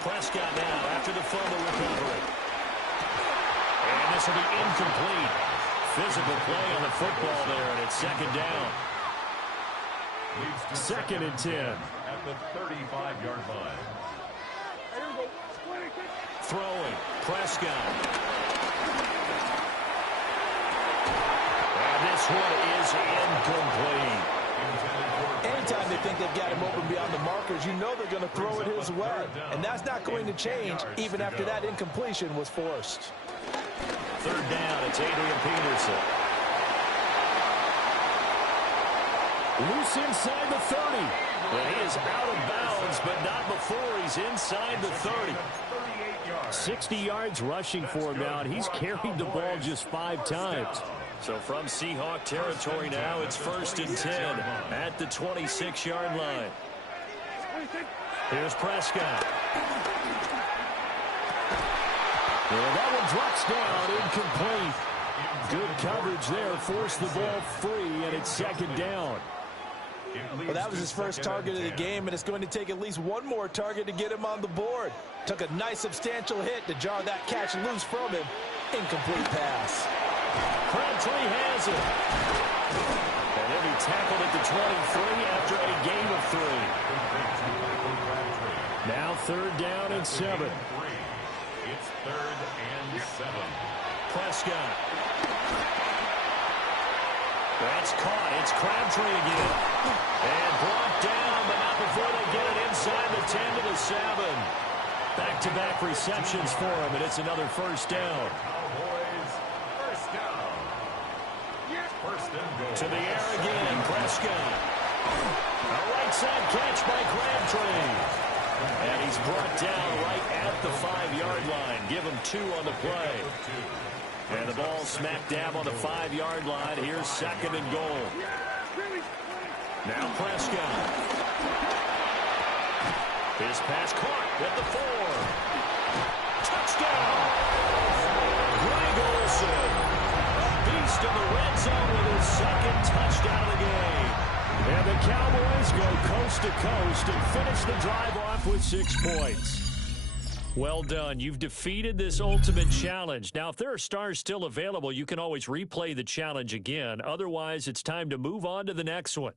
Prescott now after the fumble recovery. And this will be incomplete. Physical play on the football there, and it's second down. 2nd and 10. At the 35-yard line. Throwing. Prescott. And this one is incomplete. Anytime they think they've got him open beyond the markers, you know they're going to throw it his way. And that's not going to change even after that incompletion was forced. 3rd down, it's Adrian Peterson. Loose inside the 30. And he is out of bounds, but not before he's inside the 30. 60 yards rushing for him now, and he's carried the ball just 5 times. So from Seahawk territory now, it's 1st and 10 at the 26-yard line. Here's Prescott. And that one drops down, incomplete. Good coverage there, forced the ball free, and it's 2nd down. Well, that was his first target of the game, and it's going to take at least one more target to get him on the board. Took a nice substantial hit to jar that catch loose from him. Incomplete pass. Crabtree has it. And he'll be tackled at the 23 after a gain of 3. Now 3rd down and 7. It's 3rd and 7. Prescott. That's caught. It's Crabtree again. And brought down, but not before they get it inside the 10 to the 7. Back-to-back receptions for him, and it's another 1st down. Cowboys, 1st down. 1st and goal. To the air again, Prescott. A right side catch by Crabtree. And he's brought down right at the 5-yard line. Give him 2 on the play. And the ball smack dab on the 5-yard line. Here's 2nd and goal. Now Prescott. His pass caught at the 4. Touchdown! Greg Olsen. A beast in the red zone with his 2nd touchdown of the game. And the Cowboys go coast to coast and finish the drive off with 6 points. Well done. You've defeated this ultimate challenge. Now, if there are stars still available, you can always replay the challenge again. Otherwise, it's time to move on to the next one.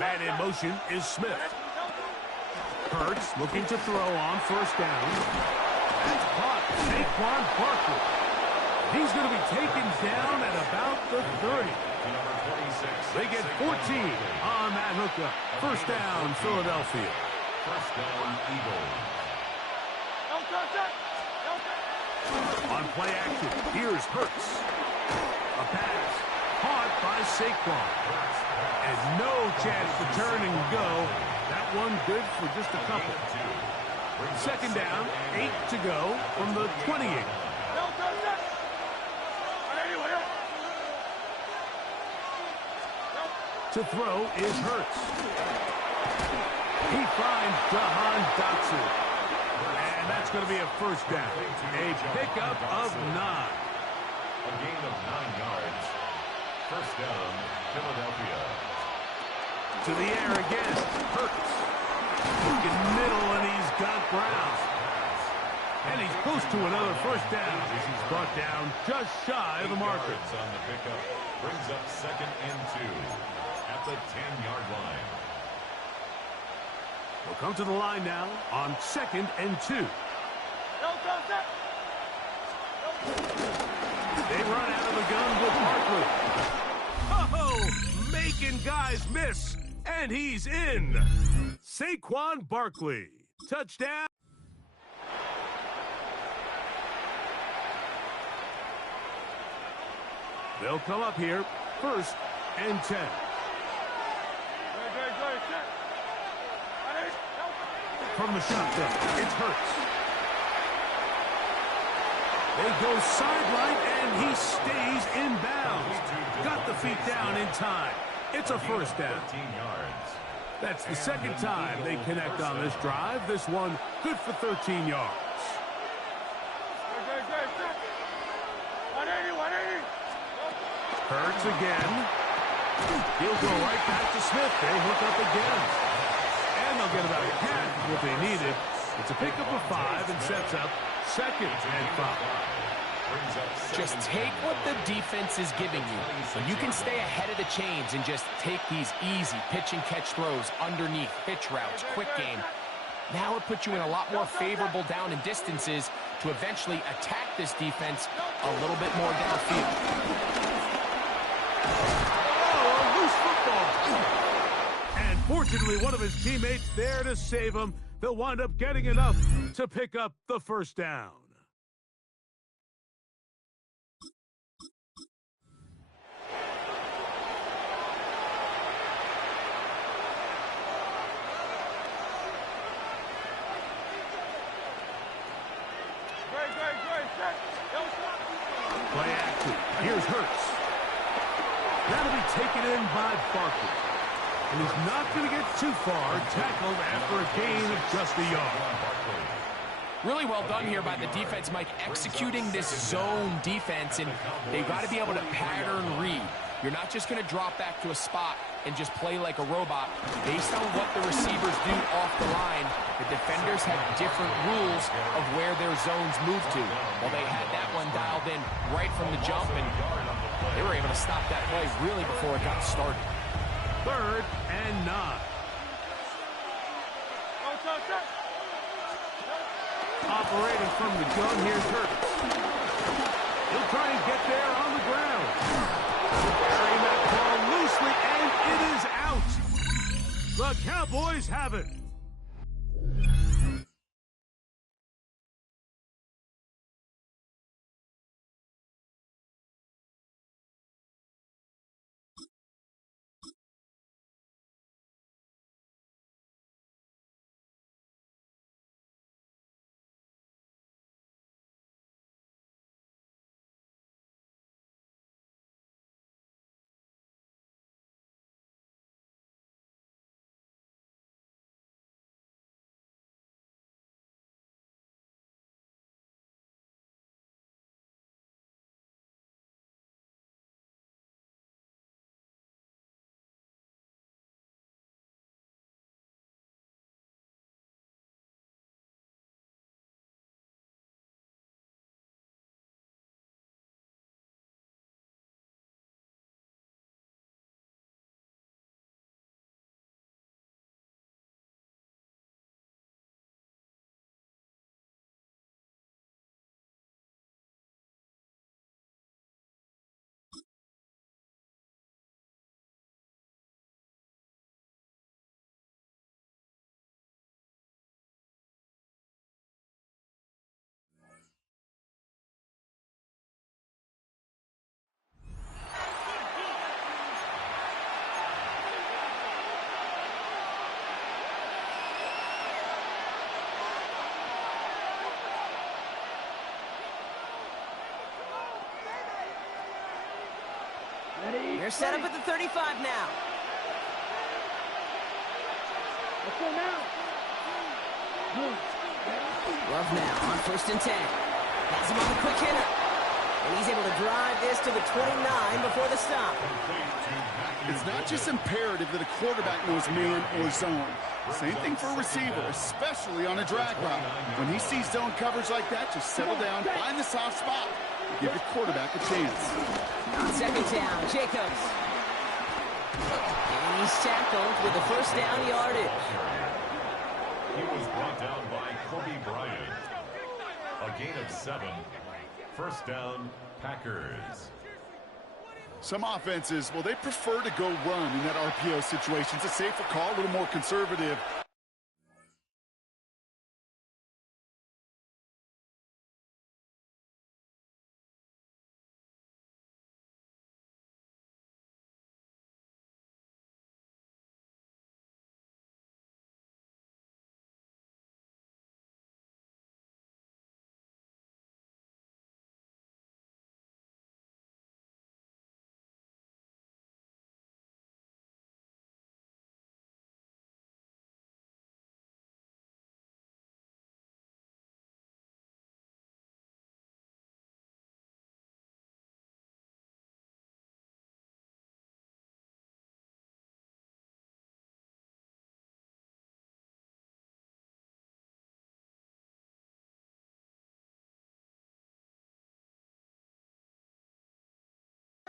Man in motion is Smith. Hurts looking to throw on 1st down. That's caught. Saquon Barkley. He's going to be taken down at about the 30. They get 14 on that hookup. 1st down, Philadelphia. 1st down, Eagles. On play action, here's Hurts. A pass caught by Saquon. And no chance to turn and go. That one good for just a couple. 2nd down, 8 to go from the 28. To throw is Hurts. He finds Jahan Dotson. And that's going to be a 1st down. A pickup of 9. A gain of 9 yards. 1st down, Philadelphia. To the air again. Hurts. Looking middle, and he's got Brown. And he's close to another first down as he's brought down just shy of the marker. On the pickup brings up 2nd and 2 at the 10-yard line. We'll come to the line now on 2nd and 2. They run out of the gun with Barkley. Oh, making guys miss. And he's in. Saquon Barkley. Touchdown. They'll come up here, 1st and 10. From the shotgun, it's Hurts. They go sideline, and he stays in bounds. Got the feet down in time. It's a first down. That's the 2nd time they connect on this drive. This one good for 13 yards. Hurts again. He'll go right back to Smith. They hook up again. And they'll get about half of what they needed. It's a pickup of 5 and sets up 2nd and 5. Just take what the defense is giving you. And you can stay ahead of the chains and just take these easy pitch and catch throws underneath, pitch routes, quick game. Now it puts you in a lot more favorable down and distances to eventually attack this defense a little bit more downfield. Oh, a loose football. And fortunately, one of his teammates there to save him. They'll wind up getting enough to pick up the first down. Play action. Here's Hurts. That'll be taken in by Barkley. And he's not going to get too far, tackled after a gain of just a yard. Really well done here by the defense, Mike, executing this zone defense, and they've got to be able to pattern read. You're not just going to drop back to a spot and just play like a robot. Based on what the receivers do off the line, the defenders have different rules of where their zones move to. Well, they had that one dialed in right from the jump, and they were able to stop that play really before it got started. 3rd and 9. Operating from the gun, here's Hurts. He'll try and get there on the ground. Carrying that ball loosely, and it is out. The Cowboys have it. They're set up at the 35 now. Love now on 1st and 10. Has him on the quick hitter. And he's able to drive this to the 29 before the stop. It's not just imperative that a quarterback knows man or zone. Same thing for a receiver, especially on a drag route. When he sees zone coverage like that, just settle down, find the soft spot, and give your quarterback a chance. On second down, Jacobs. And he's tackled with the first down yardage. He was brought down by Kobe Bryant. A gain of 7. First down, Packers. Some offenses, well, they prefer to go run in that RPO situation. It's a safer call, a little more conservative.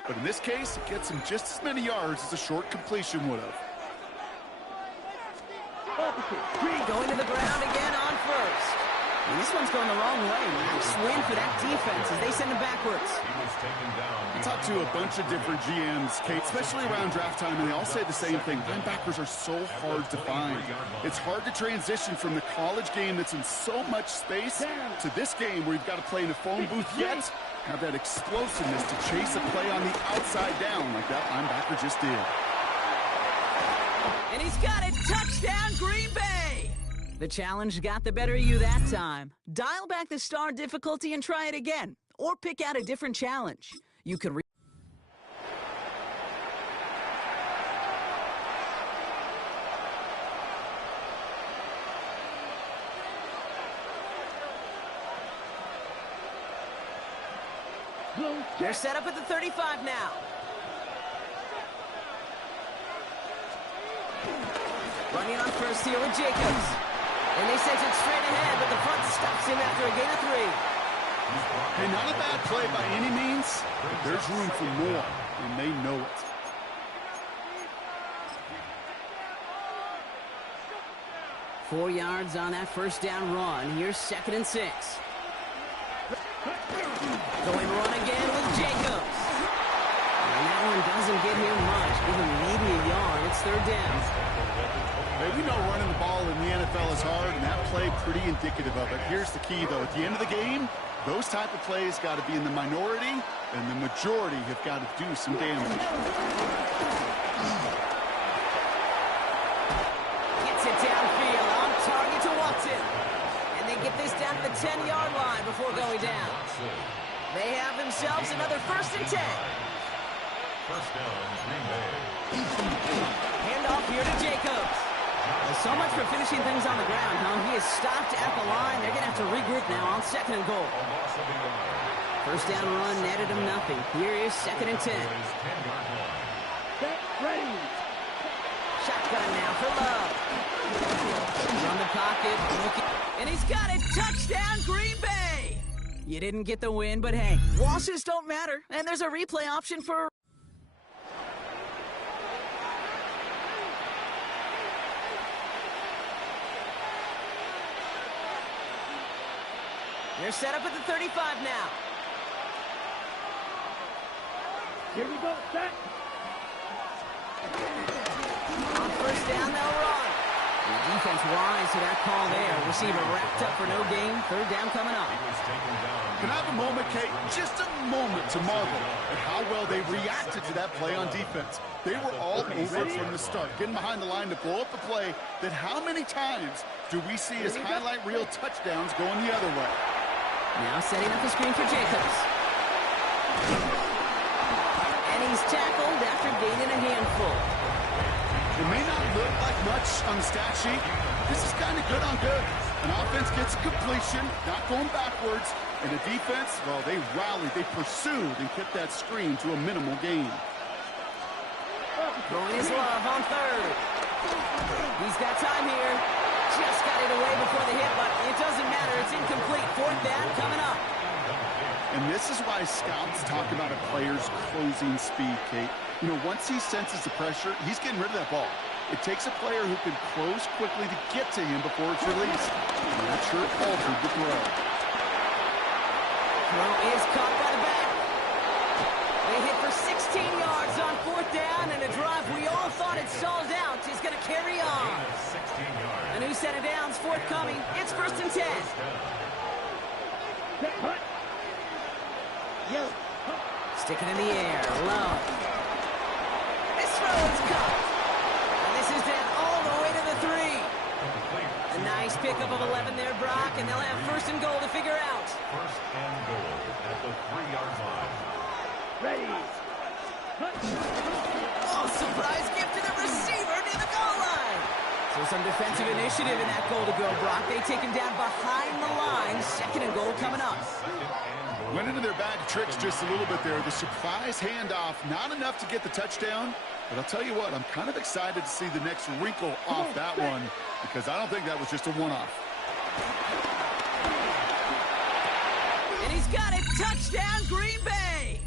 But in this case, it gets him just as many yards as a short completion would have. Going to the ground again on first. And this one's going the wrong way. Nice win for that defense as they send him backwards. I talked to a bunch of different GMs, Kate, especially around draft time, and they all say the same thing. Linebackers are so hard to find. It's hard to transition from the college game that's in so much space to this game where you've got to play in a phone booth yet have that explosiveness to chase a play on the outside down like that linebacker just did. And he's got it. Touchdown, Green Bay! The challenge got the better of you that time. Dial back the star difficulty and try it again. Or pick out a different challenge. You could They're set up at the 35 now. Running on first here with Jacobs. And they sent it straight ahead, but the front stops him after a gain of 3. Hey, not a bad play by any means, but there's room for more, and they know it. Four yards on that first down run. Here's 2nd and 6. Going run again with Jacobs. And that one doesn't get him much. Give him maybe a yard. It's 3rd down. Hey, we know running the ball in the NFL is hard, and that play pretty indicative of it. Here's the key, though. At the end of the game, those type of plays got to be in the minority, and the majority have got to do some damage. Gets it downfield on target to Watson. And they get this down to the 10-yard line before going down. They have themselves another 1st and 10. First down, Green Bay. Handoff here to Jacobs. So much for finishing things on the ground, huh? He is stopped at the line. They're going to have to regroup now on 2nd and goal. First down run netted him nothing. Here is 2nd and 10. Shotgun now for Love. From the pocket, and he's got it. Touchdown, Green Bay! You didn't get the win, but hey, losses don't matter. And there's a replay option for... They're set up at the 35 now. Here we go, set. On first down, they'll run. And the defense wise to that call there. Receiver wrapped up for no gain. 3rd down coming up. Can I have a moment, Kate? Just a moment to marvel at how well they reacted to that play on defense. They were all over it from the start, getting behind the line to blow up a play that how many times do we see as highlight reel touchdowns going the other way? Now setting up the screen for Jacobs. And he's tackled after gaining a handful. It may not look like much on the stat sheet. This is kind of good on good. An offense gets a completion, not going backwards, And the defense, well, they rallied, they pursued, and kept that screen to a minimal gain. Throwing his love on third. He's got time here. Just got it away before the hit, but it doesn't matter. It's incomplete. Fourth down coming up. And this is why scouts talk about a player's closing speed, Kate. You know, once he senses the pressure, he's getting rid of that ball. It takes a player who can close quickly to get to him before it's released. And that sure altered the throw. Throw is caught by the back. They hit for 16 yards on fourth down, and a drive we all thought had stalled out is going to carry on. A new set of downs forthcoming. It's 1st and 10. Stick it in the air, low. This throw is caught. And this is down all the way to the 3. A nice pickup of 11 there, Brock, and they'll have 1st and goal to figure out. 1st and goal at the 3-yard line. Ready. Oh, surprise gift to the receiver near the goal line. So some defensive initiative in that goal to go, Brock. They take him down behind the line. 2nd and goal coming up. Went into their bag of tricks just a little bit there. The surprise handoff, not enough to get the touchdown. But I'll tell you what, I'm kind of excited to see the next wrinkle off that one, because I don't think that was just a one-off. And he's got it. Touchdown, Green Bay.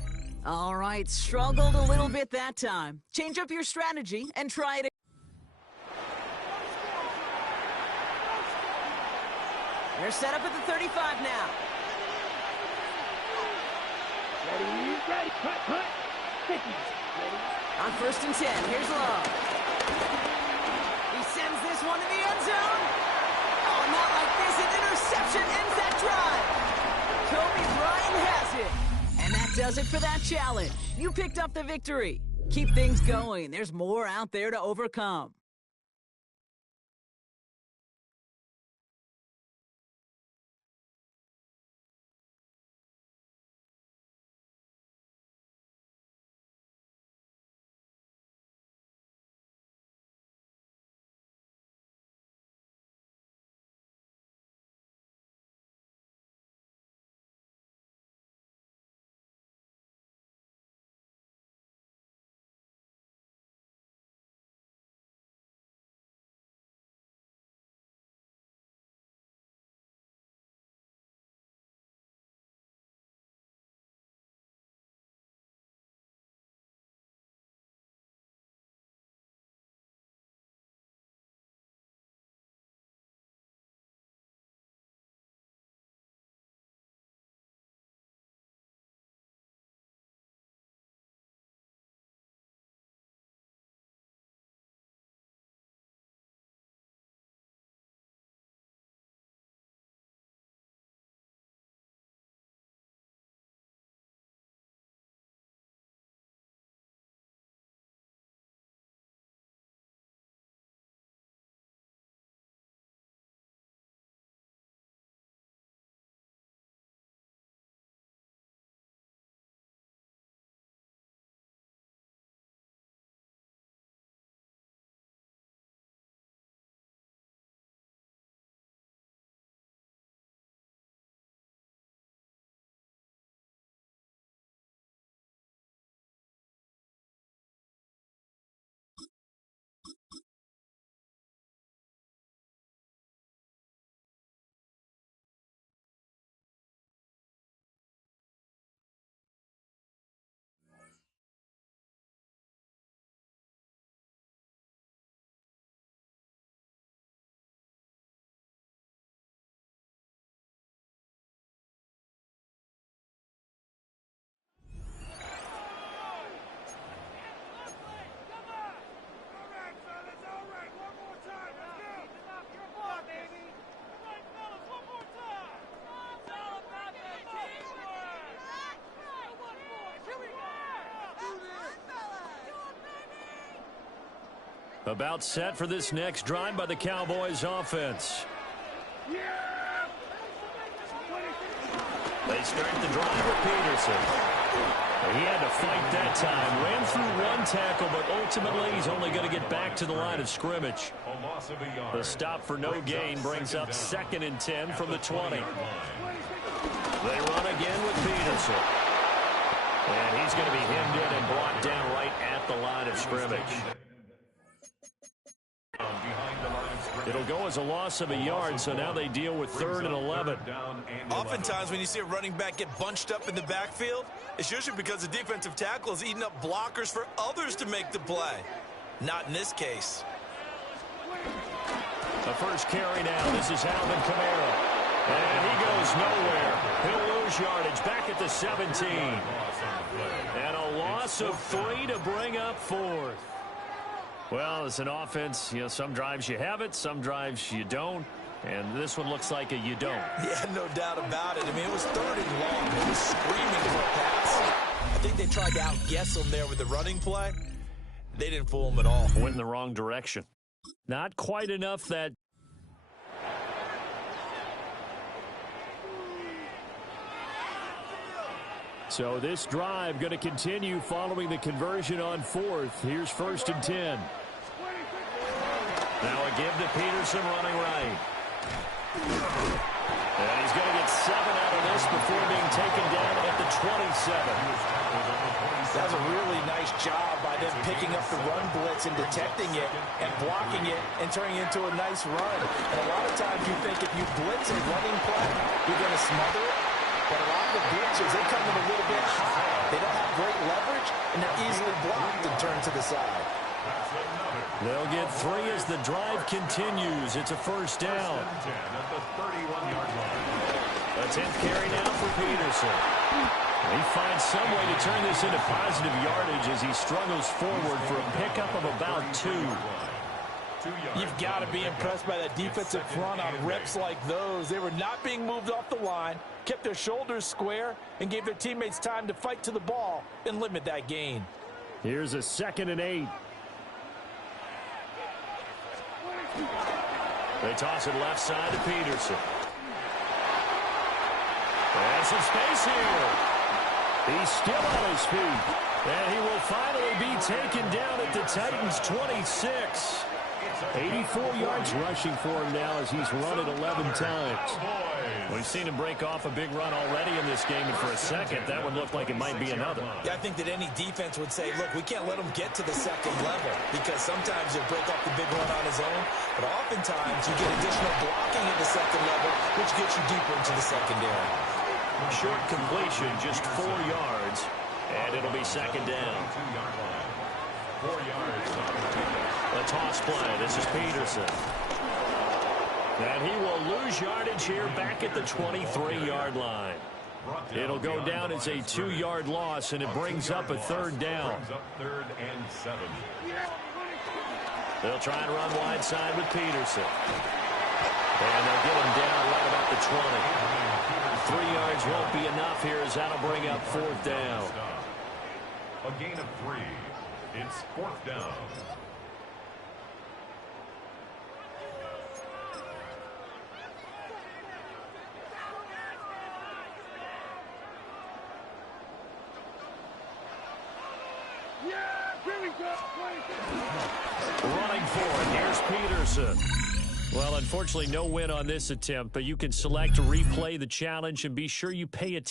All right, struggled a little bit that time. Change up your strategy and try it again. They're set up at the 35 now. Ready, cut. On 1st and 10, here's Love. He sends this one to the end zone. Oh, not like this. An interception ends that drive. Kobe Bryant has it. And that does it for that challenge. You picked up the victory. Keep things going. There's more out there to overcome. About set for this next drive by the Cowboys offense. They start the drive with Peterson. He had to fight that time. Ran through one tackle, but ultimately he's only going to get back to the line of scrimmage. The stop for no gain brings up 2nd and 10 from the 20. They run again with Peterson. And he's going to be hemmed in and brought down right at the line of scrimmage. It'll go as a loss of a yard, so now they deal with 3rd and 11. Oftentimes when you see a running back get bunched up in the backfield, it's usually because the defensive tackle is eating up blockers for others to make the play. Not in this case. The first carry now. This is Alvin Kamara. And he goes nowhere. He'll lose yardage back at the 17. And a loss of 3 to bring up 4th. Well, it's an offense. You know, some drives you have it, some drives you don't. And this one looks like a you don't. Yeah, no doubt about it. I mean, it was 3rd and long. It was screaming for a pass. I think they tried to outguess him there with the running play. They didn't fool him at all. Went in the wrong direction. Not quite enough that... So this drive going to continue following the conversion on 4th. Here's 1st and 10. Now a give to Peterson running right. And he's going to get 7 out of this before being taken down at the 27. That was a really nice job by them picking up the run blitz and detecting it and blocking it and turning it into a nice run. And a lot of times you think if you blitz a running play, you're going to smother it. But a lot of the blitzers, they come in a little bit high. They don't have great leverage, and they're easily blocked and turned to the side. They'll get 3 as the drive continues. It's a 1st down. A 10th carry now for Peterson. He finds some way to turn this into positive yardage as he struggles forward for a pickup of about 2. You've got to be impressed by that defensive front on reps like those. They were not being moved off the line, kept their shoulders square, and gave their teammates time to fight to the ball and limit that gain. Here's a 2nd and 8. They toss it left side to Peterson. And some space here. He's still on his feet. And he will finally be taken down at the Titans' 26. 84 yards rushing for him now as he's run it 11 times. We've seen him break off a big run already in this game, and for a second, that would look like it might be another. Yeah, I think that any defense would say, look, we can't let him get to the 2nd level because sometimes he'll break off the big run on his own, but oftentimes you get additional blocking at the 2nd level, which gets you deeper into the secondary. Short completion, just 4 yards, and it'll be 2nd down. 4 yards. A toss play. This is Peterson. And he will lose yardage here back at the 23-yard line. It'll go down as a 2-yard loss, and it brings up a 3rd down. 3rd and 7. They'll try and run wide side with Peterson. And they'll get him down right about the 20. 3 yards won't be enough here as that'll bring up 4th down. A gain of 3. It's 4th down. Running forward, here's Peterson. Well, unfortunately, no win on this attempt, but you can select to replay the challenge and be sure you pay attention.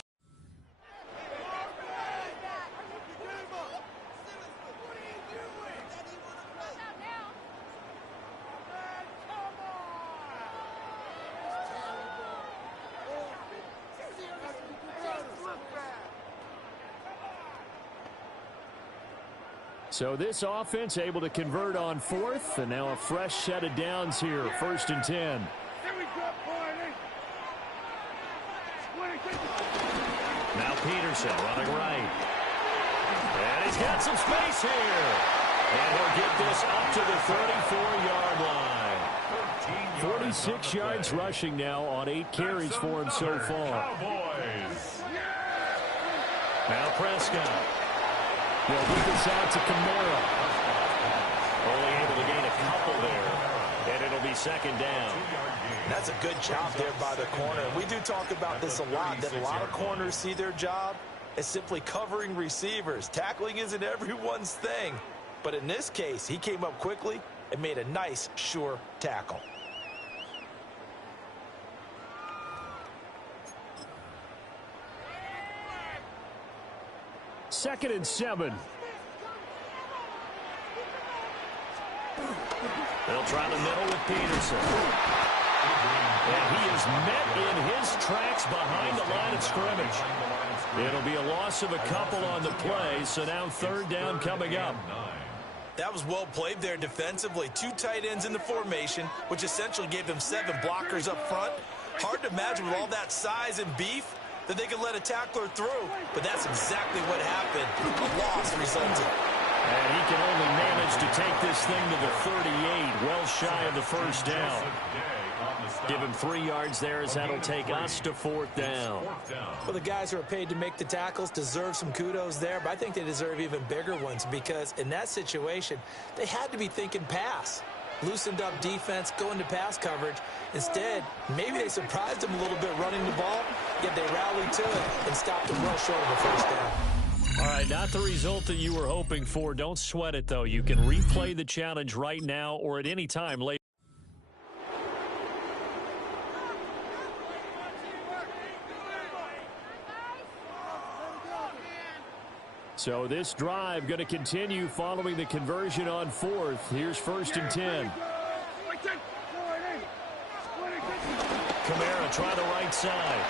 So this offense able to convert on 4th, and now a fresh set of downs here, 1st and 10. Now Peterson running right. And he's got some space here. And he'll get this up to the 34-yard line. 46 yards rushing now on 8 carries for him so far. Now Prescott. Well, he gets out to Kamara. Only able to gain a couple there, and it'll be 2nd down. That's a good job there by the corner. We do talk about this a lot, that a lot of corners see their job as simply covering receivers. Tackling isn't everyone's thing. But in this case, he came up quickly and made a nice, sure tackle. 2nd and 7. They'll try the middle with Peterson. And he is met in his tracks behind the line of scrimmage. It'll be a loss of a couple on the play, so now 3rd down coming up. That was well played there defensively. 2 tight ends in the formation, which essentially gave them 7 blockers up front. Hard to imagine with all that size and beef that they could let a tackler through, but that's exactly what happened. A loss resulted. And he can only manage to take this thing to the 38, well shy of the 1st down. Give him 3 yards there as that'll take us to 4th down. Well, the guys who are paid to make the tackles deserve some kudos there, but I think they deserve even bigger ones because in that situation, they had to be thinking pass. Loosened up defense, going to pass coverage. Instead, maybe they surprised him a little bit running the ball, yet they rallied to it and stopped him well short of the 1st down. All right, not the result that you were hoping for. Don't sweat it, though. You can replay the challenge right now or at any time later. So this drive going to continue following the conversion on 4th. Here's 1st and 10. Kamara try the right side.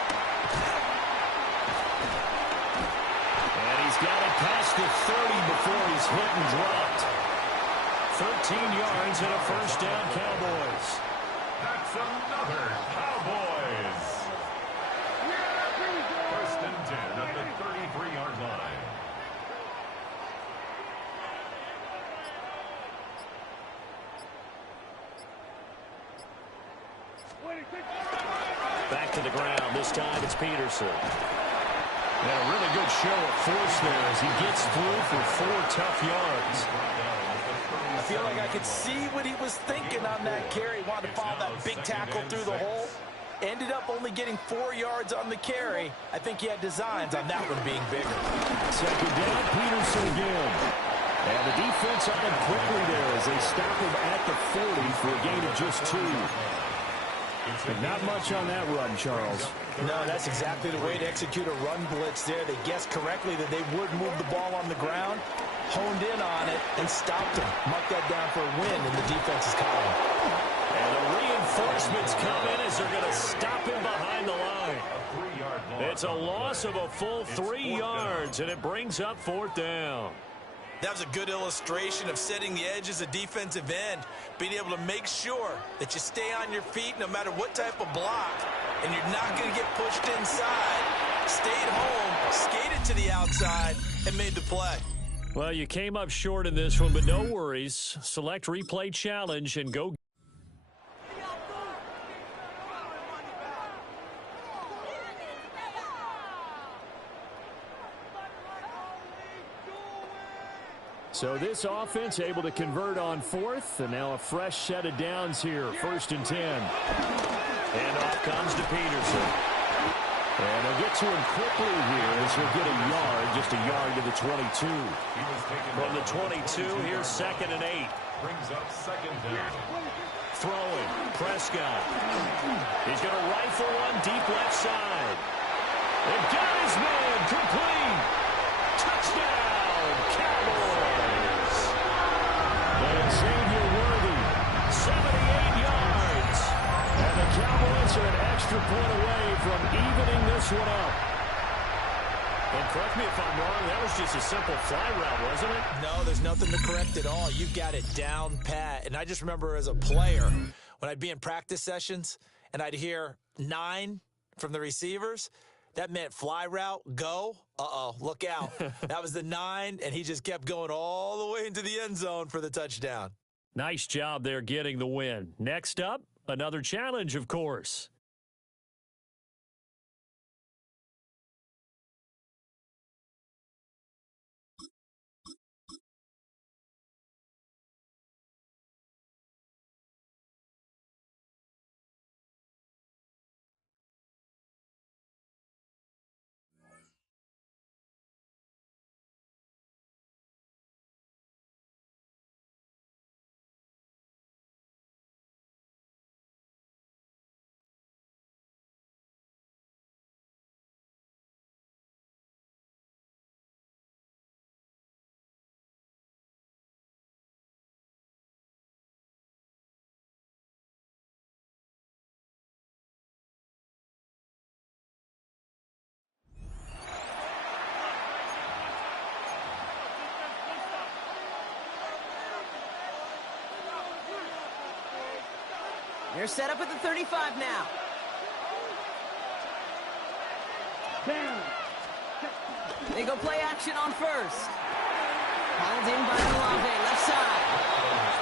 And he's got it past the 30 before he's hit and dropped. 13 yards and a 1st down, Cowboys. That's another Cowboys. 1st and 10 at the 33-yard line. Back to the ground. This time it's Peterson. And a really good show of force there as he gets through for 4 tough yards. I feel like I could see what he was thinking on that carry. Wanted to follow that big tackle through the hole. Ended up only getting 4 yards on the carry. I think he had designs on that one being bigger. 2nd down, Peterson again. And the defense on him quickly there as they stop him at the 40 for a gain of just 2. But not much on that run, Charles. No, that's exactly the way to execute a run blitz there. They guessed correctly that they would move the ball on the ground, honed in on it, and stopped him. Mark that down for a win in the defense's column. And the reinforcements come in as they're going to stop him behind the line. It's a loss of a full 3 yards, and it brings up 4th down. That was a good illustration of setting the edge as a defensive end, being able to make sure that you stay on your feet no matter what type of block, and you're not going to get pushed inside. Stayed home, skated to the outside, and made the play. Well, you came up short in this one, but no worries. Select replay challenge and go. So this offense able to convert on 4th, and now a fresh set of downs here. 1st and 10. And off comes to Peterson. And they'll get to him quickly here as he'll get a yard, just a yard to the 22. From the 22, here's 2nd and 8. Brings up 2nd down. Throwing, Prescott. He's going to rifle one deep left side. And got his man complete. Touchdown, Cowboys. And Xavier Worthy, 78 yards. And the Cowboys are an extra point away from evening this one up. And correct me if I'm wrong, that was just a simple fly route, wasn't it? No, there's nothing to correct at all. You've got it down pat. And I just remember as a player, when I'd be in practice sessions and I'd hear 9 from the receivers, that meant fly route, go. Uh-oh, look out. That was the 9, and he just kept going all the way into the end zone for the touchdown. Nice job there getting the win. Next up, another challenge, of course. They're set up at the 35 now. Down. They go play action on first. Hauled in by Olave, left side.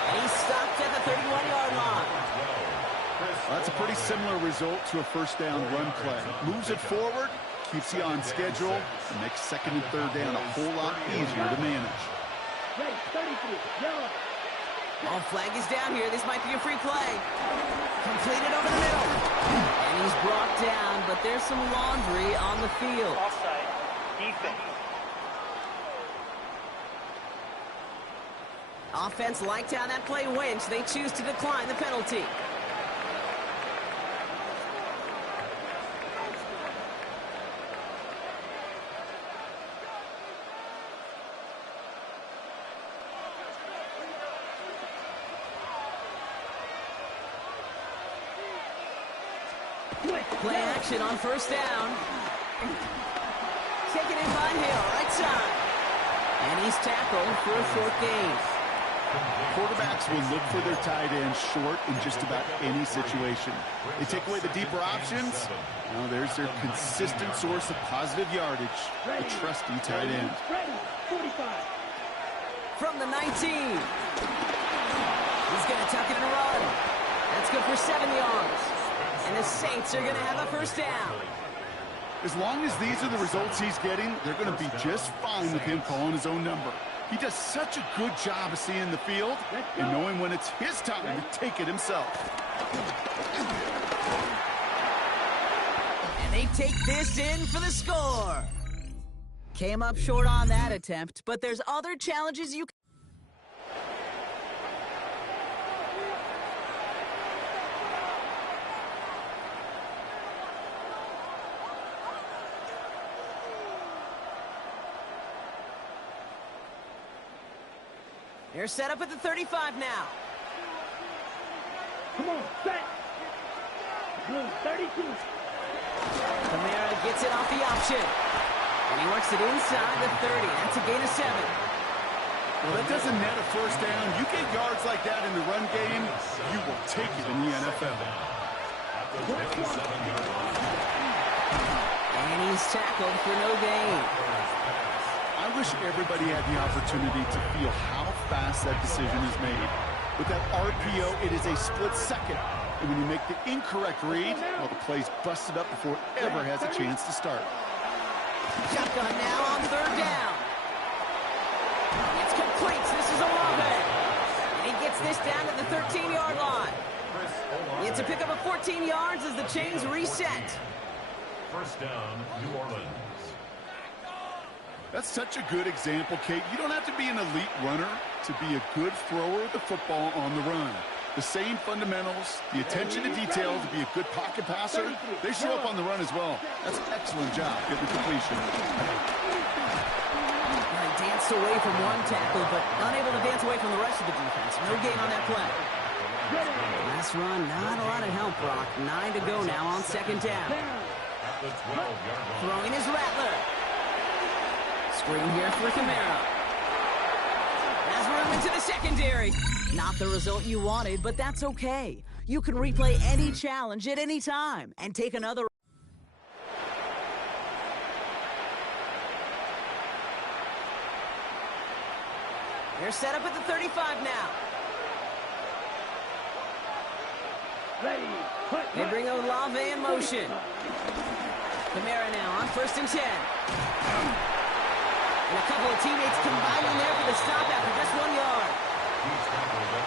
And he's stopped at the 31-yard line. That's a pretty similar result to a first down run play. Moves it forward, keeps you on schedule, and makes second and third down a whole lot easier to manage. Ready, 33, yellow. Oh, flag is down here. This might be a free play. Completed over the middle. And he's brought down, but there's some laundry on the field. Offside. Defense. Offense liked how that play went. They choose to decline the penalty. Play action on first down. Taken in by Hill, right side. And he's tackled for a short gain. Quarterbacks will look for their tight end short in just about any situation. They take away the deeper options. Now there's their consistent source of positive yardage, the trusty tight end. Ready, 45. From the 19. He's going to tuck it and run. That's good for 7 yards. And the Saints are going to have a first down. As long as these are the results he's getting, they're going to be just fine with him calling his own number. He does such a good job of seeing the field and knowing when it's his time to take it himself. And they take this in for the score. Came up short on that attempt, but there's other challenges you can. They're set up at the 35 now. Come on, set. Blue, 32. Kamara gets it off the option. And he works it inside the 30. That's a gain of 7. Well, that doesn't net a first down. You get yards like that in the run game, you will take it in the NFL. And he's tackled for no gain. I wish everybody had the opportunity to feel how fast that decision is made. With that RPO, it is a split second. And when you make the incorrect read, well, the play's busted up before it ever has a chance to start. Shotgun now on third down. It's complete. This is Olave. And he gets this down to the 13-yard line. It's a pickup of 14 yards as the chains reset. First down, New Orleans. That's such a good example, Kate. You don't have to be an elite runner to be a good thrower of the football on the run. The same fundamentals, the attention to detail to be a good pocket passer, they show up on the run as well. That's an excellent job getting the completion. He danced away from one tackle, but unable to dance away from the rest of the defense. No gain on that play. Last run, not a lot of help, Brock. 9 to go now on second down. Throwing is Rattler. Screen here for Kamara. Has room into the secondary. Not the result you wanted, but that's okay. You can replay any challenge at any time and take another. They're set up at the 35 now. Ready, They bring Olave in motion. Kamara now on first and 10. And a couple of teammates combining there for the stop after just 1 yard.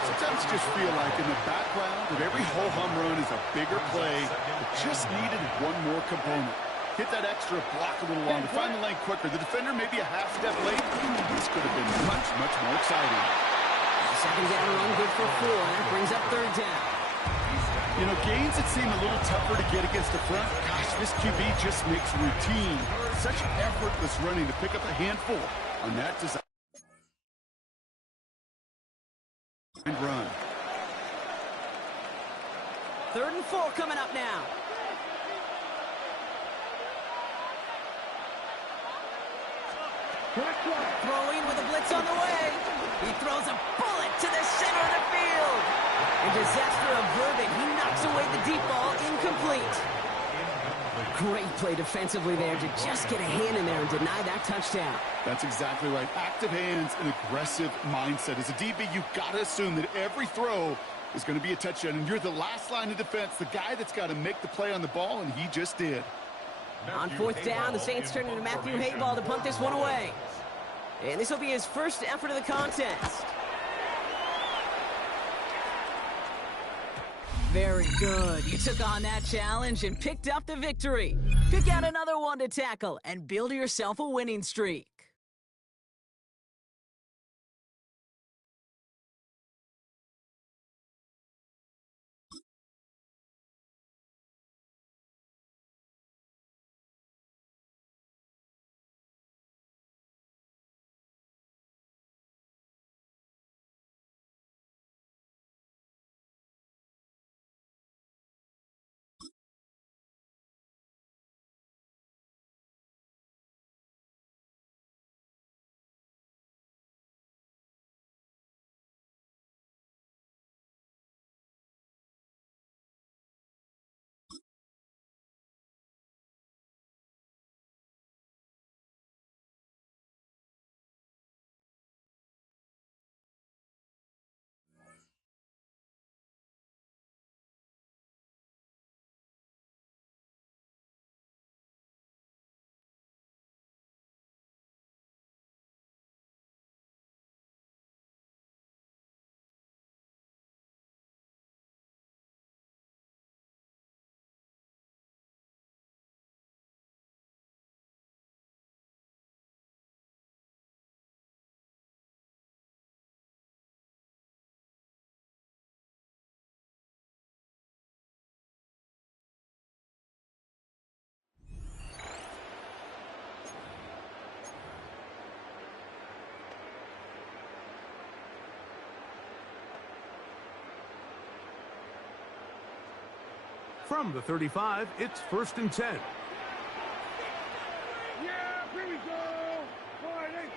Sometimes you just feel like in the background of every ho-hum run is a bigger play that just needed one more component. Hit that extra block a little longer, find the lane quicker. The defender maybe a half step late. This could have been much, much more exciting. Second down run good for 4. That brings up third down. You know, gains that seem a little tougher to get against the front. Gosh, this QB just makes routine. Such effortless running to pick up a handful on that design. And run. 3rd and 4 coming up now. Throwing with a blitz on the way. He throws a bullet to the center of the field. And disaster averted. He knocks away the deep ball, incomplete. Great play defensively there to just get a hand in there and deny that touchdown. That's exactly right. Active hands and aggressive mindset. As a DB, you've got to assume that every throw is going to be a touchdown, and you're the last line of defense, the guy that's got to make the play on the ball, and he just did. On fourth down, the Saints turn to Matthew Hayball to punt this one away. And this will be his first effort of the contest. Very good. You took on that challenge and picked up the victory. Pick out another one to tackle and build yourself a winning streak. From the 35, it's 1st and 10. Yeah, here we go. Morning.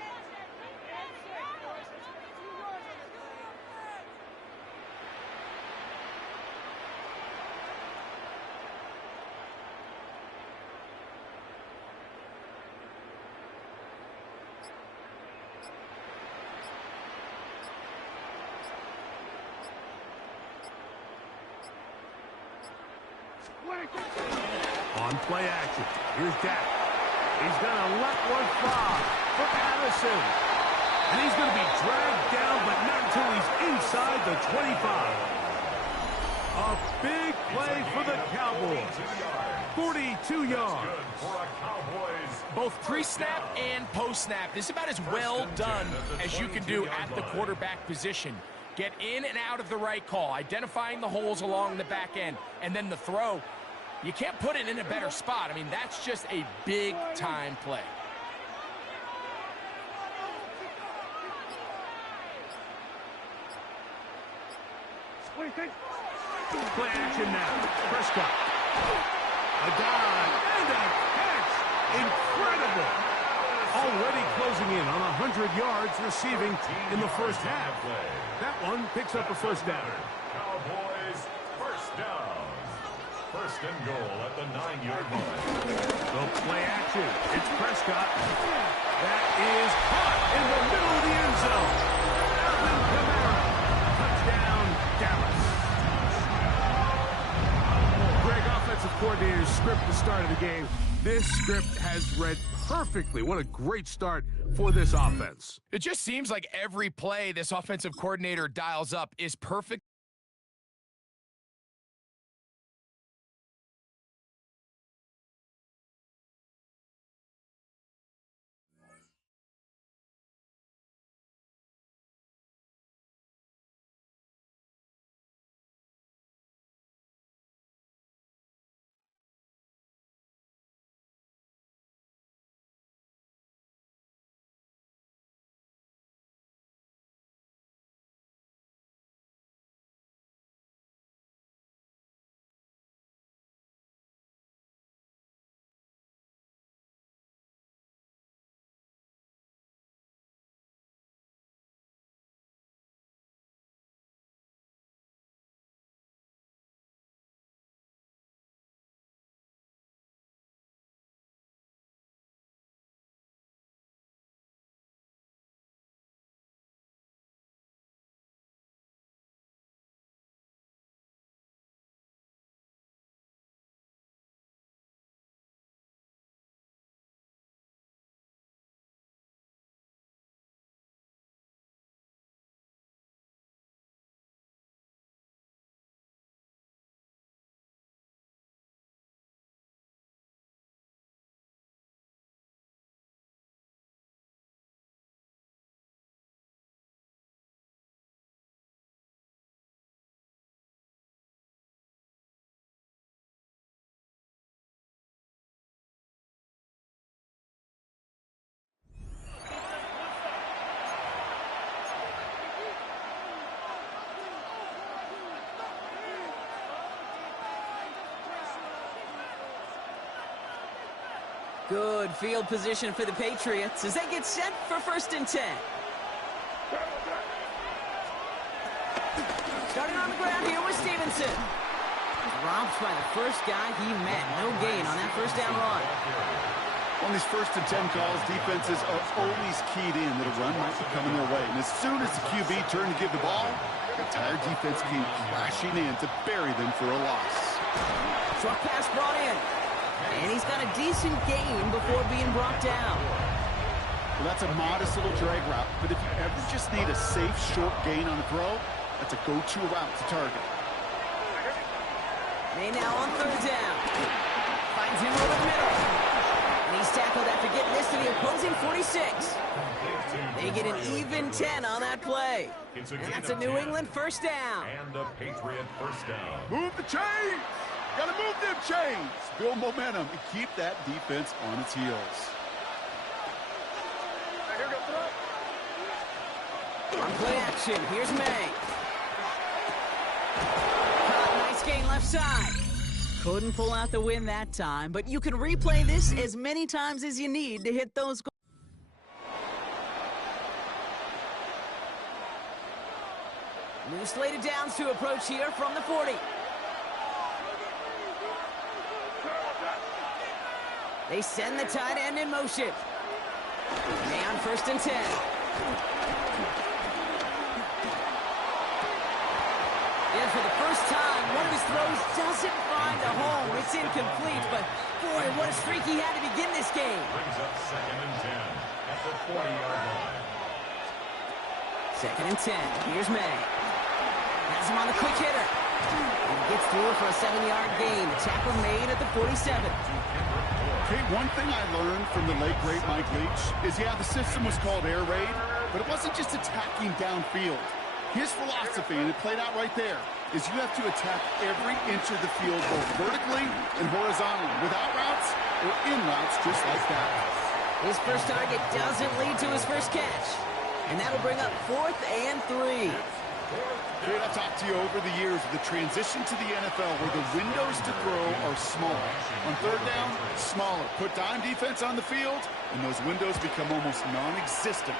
On play action, here's Dak. He's going to let one fly for Addison. And he's going to be dragged down, but not until he's inside the 25. A big play for the Cowboys. 42 yards. Both pre-snap and post-snap. This is about as well done as you can do at the quarterback position. Get in and out of the right call, identifying the holes along the back end, and then the throw. You can't put it in a better spot. I mean, that's just a big-time play. Play action now. Prescott. A dive and a catch. Incredible. Already closing in on 100 yards receiving in the first half. That one picks up a first down. Cowboys first down. First and goal at the 9-yard line. So play action. It's Prescott. That is caught in the middle of the end zone. Alvin Kamara. Touchdown, Dallas. Greg, offensive coordinator's script at the start of the game. This script has read perfectly. What a great start for this offense. It just seems like every play this offensive coordinator dials up is perfect. Good field position for the Patriots as they get set for 1st and 10. Starting on the ground here with Stevenson. Dropped by the first guy he met. No gain on that first down run. On these 1st and 10 calls, defenses are always keyed in that a run might be coming their way. And as soon as the QB turned to give the ball, the entire defense came crashing in to bury them for a loss. Short pass brought in. And he's got a decent gain before being brought down. Well, that's a modest little drag route. But if you ever just need a safe, short gain on a throw, that's a go-to route to target. May now on 3rd down. Finds him over the middle. And he's tackled after getting this to the opposing 46. They get an even 10 on that play. And that's a New England 1st down. And a Patriot 1st down. Move the chains! Gotta move them chains! Build momentum and keep that defense on its heels. On play action, here's May. Nice gain left side. Couldn't pull out the win that time, but you can replay this as many times as you need to hit those goals. New slated downs to approach here from the 40. They send the tight end in motion. May on 1st and 10. And for the first time, one of his throws doesn't find a home. It's incomplete, but boy, what a streak he had to begin this game. Brings up 2nd and 10 at the 40-yard line. 2nd and 10. Here's May. Has him on the quick hitter. And he gets through for a 7-yard gain. The tackle made at the 47. Okay, one thing I learned from the late, great Mike Leach is, yeah, the system was called air raid, but it wasn't just attacking downfield. His philosophy, and it played out right there, is you have to attack every inch of the field, both vertically and horizontally, without routes or in routes just like that. His first target doesn't lead to his first catch. And that'll bring up 4th and 3. Great, I've talked to you over the years of the transition to the NFL where the windows to throw are small. On 3rd down, smaller. Put dime defense on the field, and those windows become almost non-existent.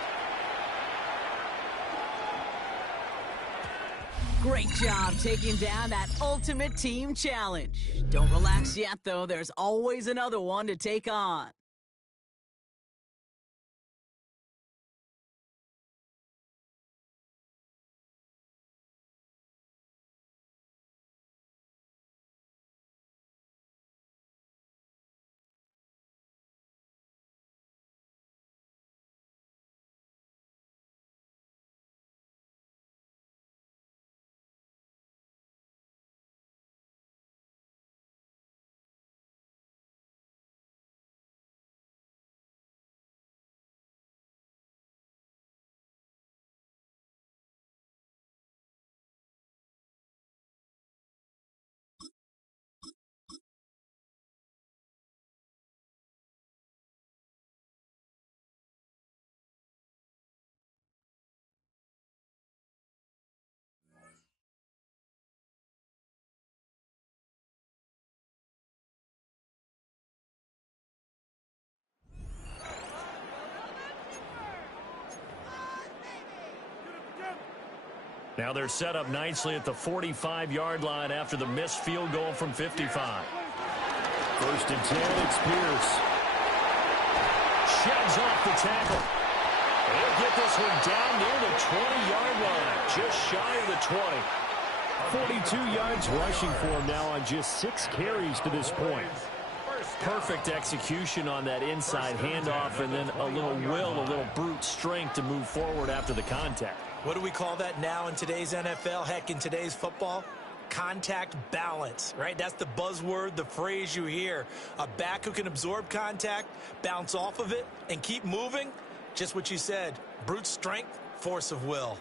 Great job taking down that ultimate team challenge. Don't relax yet, though. There's always another one to take on. Now they're set up nicely at the 45-yard line after the missed field goal from 55. 1st and 10, it's Pierce. Sheds off the tackle. He'll get this one down near the 20-yard line, just shy of the 20. 42 yards rushing for him now on just 6 carries to this point. Perfect execution on that inside handoff, and then a little will, a little brute strength to move forward after the contact. What do we call that now in today's NFL? Heck, in today's football? Contact balance, right? That's the buzzword, the phrase you hear. A back who can absorb contact, bounce off of it, and keep moving. Just what you said. Brute strength, force of will.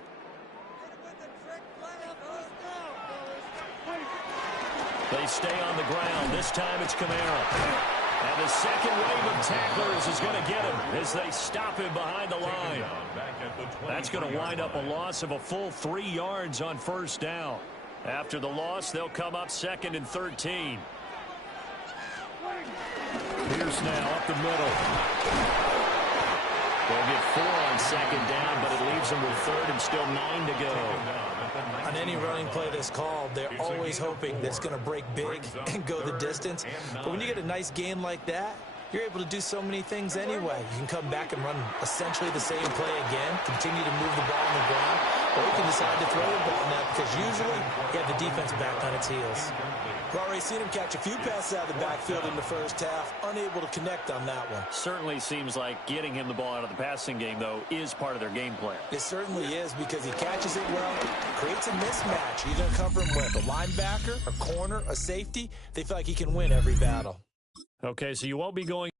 They stay on the ground. This time it's Kamara. And the second wave of tacklers is going to get him as they stop him behind the line. That's going to wind up a loss of a full 3 yards on 1st down. After the loss, they'll come up 2nd and 13. Pierce now up the middle. They'll get 4 on second down, but it leaves them with third and still 9 to go. On any running play that's called, they're always hoping that it's going to break big and go the distance. But when you get a nice game like that, you're able to do so many things anyway. You can come back and run essentially the same play again, continue to move the ball on the ground, or you can decide to throw the ball now because usually you have the defense back on its heels. We've already seen him catch a few passes out of the backfield in the first half, unable to connect on that one. Certainly seems like getting him the ball out of the passing game, though, is part of their game plan. It certainly is because he catches it well, creates a mismatch. You're going to cover him with a linebacker, a corner, a safety. They feel like he can win every battle. Okay, so you won't be going.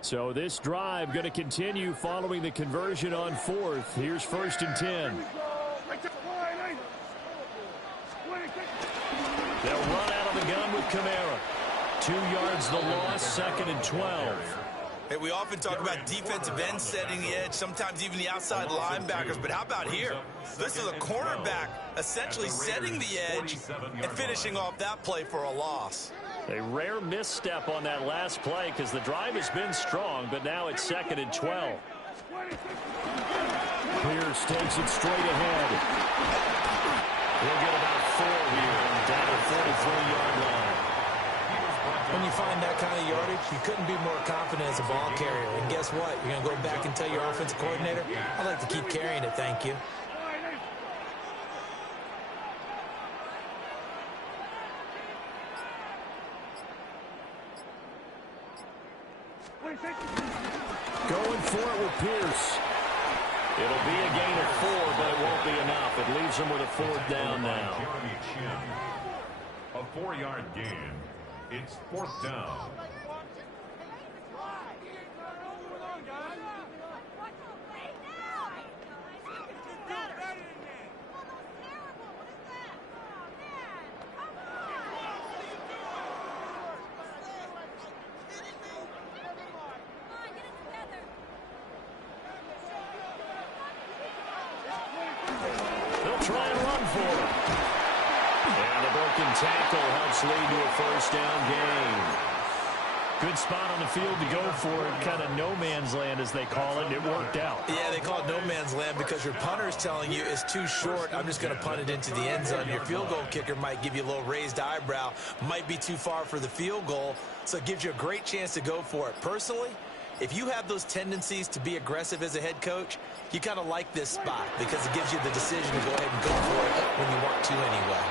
So this drive going to continue following the conversion on 4th. Here's 1st and 10. They'll run out of the gun with Kamara. 2 yards the loss, 2nd and 12. Hey, we often talk about defensive ends setting the edge, sometimes even the outside linebackers, but how about here? This is a cornerback essentially setting the edge and finishing off that play for a loss. A rare misstep on that last play because the drive has been strong, but now it's 2nd and 12. Pierce takes it straight ahead. He'll get about 4 here, down to the 43-yard line. When you find that kind of yardage, you couldn't be more confident as a ball carrier. And guess what? You're going to go back and tell your offensive coordinator, I'd like to keep carrying it, thank you. Going for it with Pierce. It'll be a gain of 4, but it won't be enough. It leaves them with a 4th down now. A 4-yard gain. It's 4th down. Try and run for it. And a broken tackle helps lead to a 1st down gain. Good spot on the field to go for it. Kind of no man's land, as they call it, and it worked out. Yeah, they call it no man's land because your punter is telling you it's too short. I'm just going to punt it into the end zone. Your field goal kicker might give you a little raised eyebrow. Might be too far for the field goal, so it gives you a great chance to go for it. Personally, if you have those tendencies to be aggressive as a head coach, you kind of like this spot because it gives you the decision to go ahead and go for it when you want to anyway.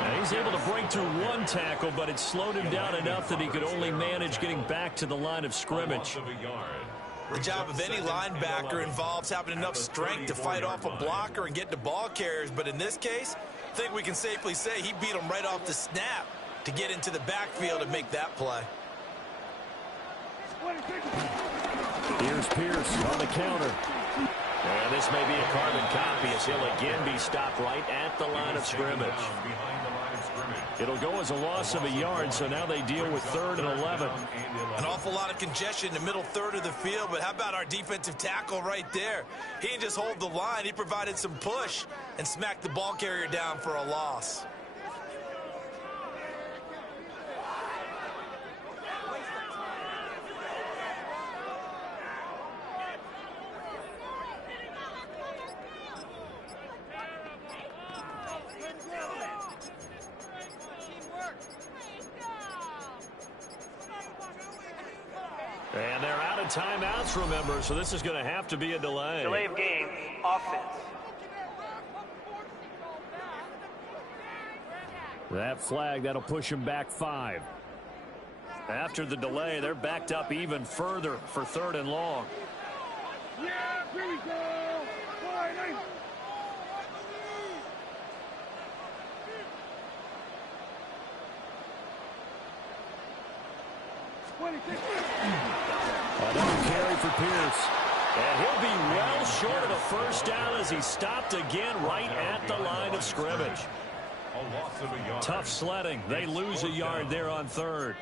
Now he's able to break through 1 tackle, but it slowed him down enough that he could only manage getting back to the line of scrimmage. The job of any linebacker involves having enough strength to fight off a blocker and get to ball carriers, but in this case, I think we can safely say he beat him right off the snap to get into the backfield and make that play. Here's Pierce on the counter. And this may be a carbon copy as he'll again be stopped right at the line of scrimmage. It'll go as a loss of a yard, so now they deal with 3rd and 11. An awful lot of congestion in the middle third of the field, but how about our defensive tackle right there? He didn't just hold the line, he provided some push and smacked the ball carrier down for a loss. And they're out of timeouts, remember, so this is going to have to be a delay. Delay of game, offense. That flag, that'll push him back 5. After the delay, they're backed up even further for 3rd and long. Yeah, here we go. Another carry for Pierce. And he'll be well short of a 1st down as he's stopped again right at the line of scrimmage. A loss of a yard. Tough sledding. They lose a yard there on third.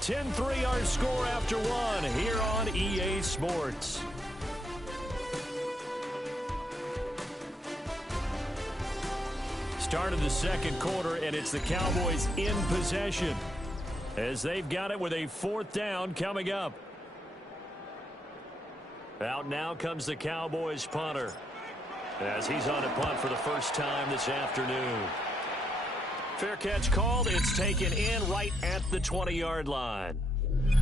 10-3 our score after one here on EA Sports. Start of the second quarter, and it's the Cowboys in possession as they've got it with a 4th down coming up. Out now comes the Cowboys punter as he's on a punt for the first time this afternoon. Fair catch called. It's taken in right at the 20-yard line.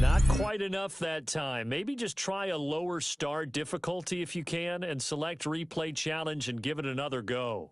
Not quite enough that time. Maybe just try a lower star difficulty if you can and select replay challenge and give it another go.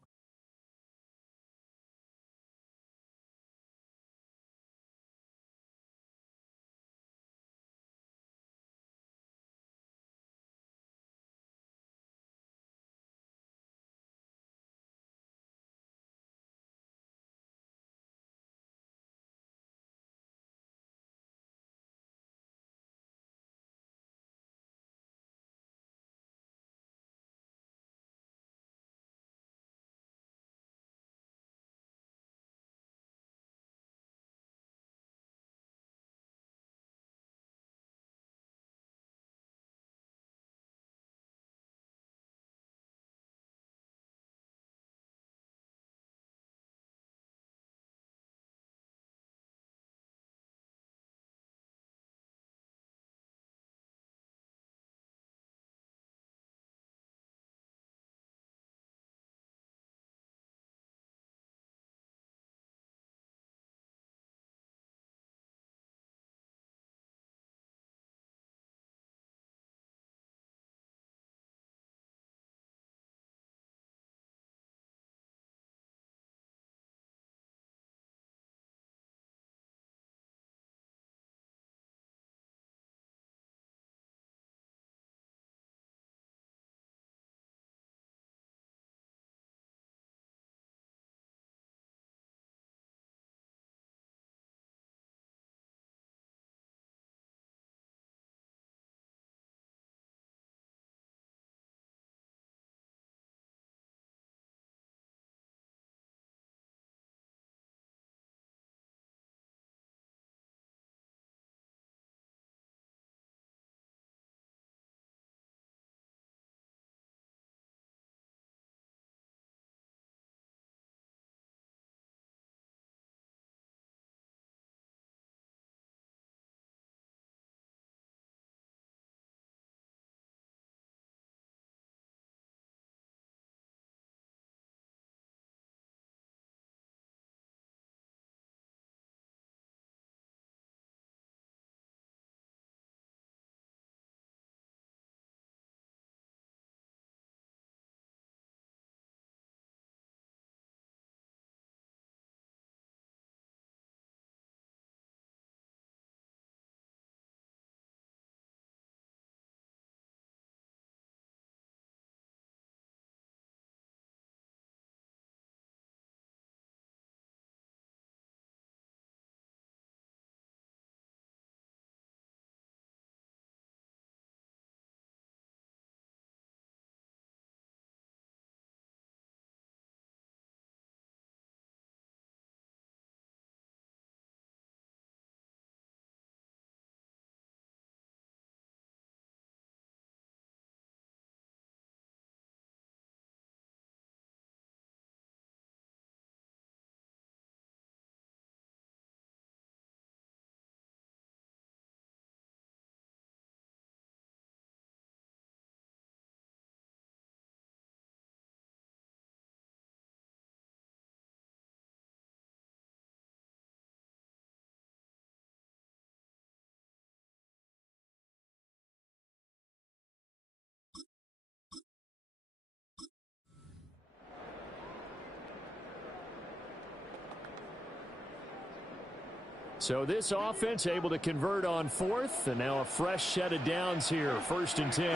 So this offense able to convert on 4th, and now a fresh set of downs here, 1st and 10.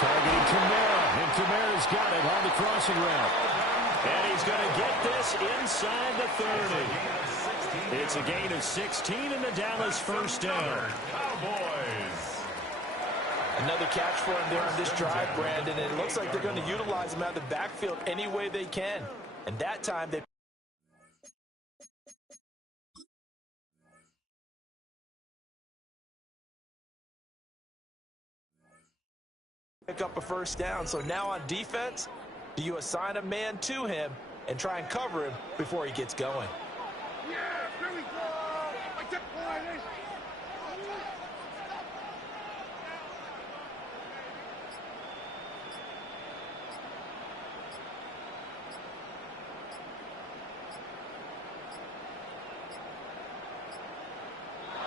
Targeting Kamara, and Kamara's got it on the crossing route. And he's going to get this inside the 30. It's a gain of 16 and the Dallas first down. Cowboys. Another catch for him there on this drive, Brandon. And it looks like they're going to utilize him out of the backfield any way they can. And that time they pick up a first down. So now on defense, do you assign a man to him and try and cover him before he gets going? Yeah, here we go.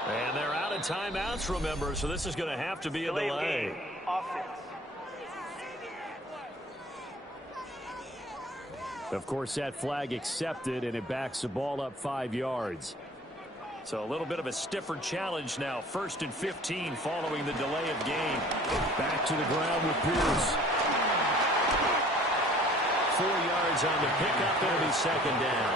And they're out of timeouts, remember, so this is going to have to be a delay. Offense. Of course, that flag accepted, and it backs the ball up 5 yards. So a little bit of a stiffer challenge now. 1st and 15 following the delay of game. Back to the ground with Pierce. 4 yards on the pickup. It'll be 2nd down.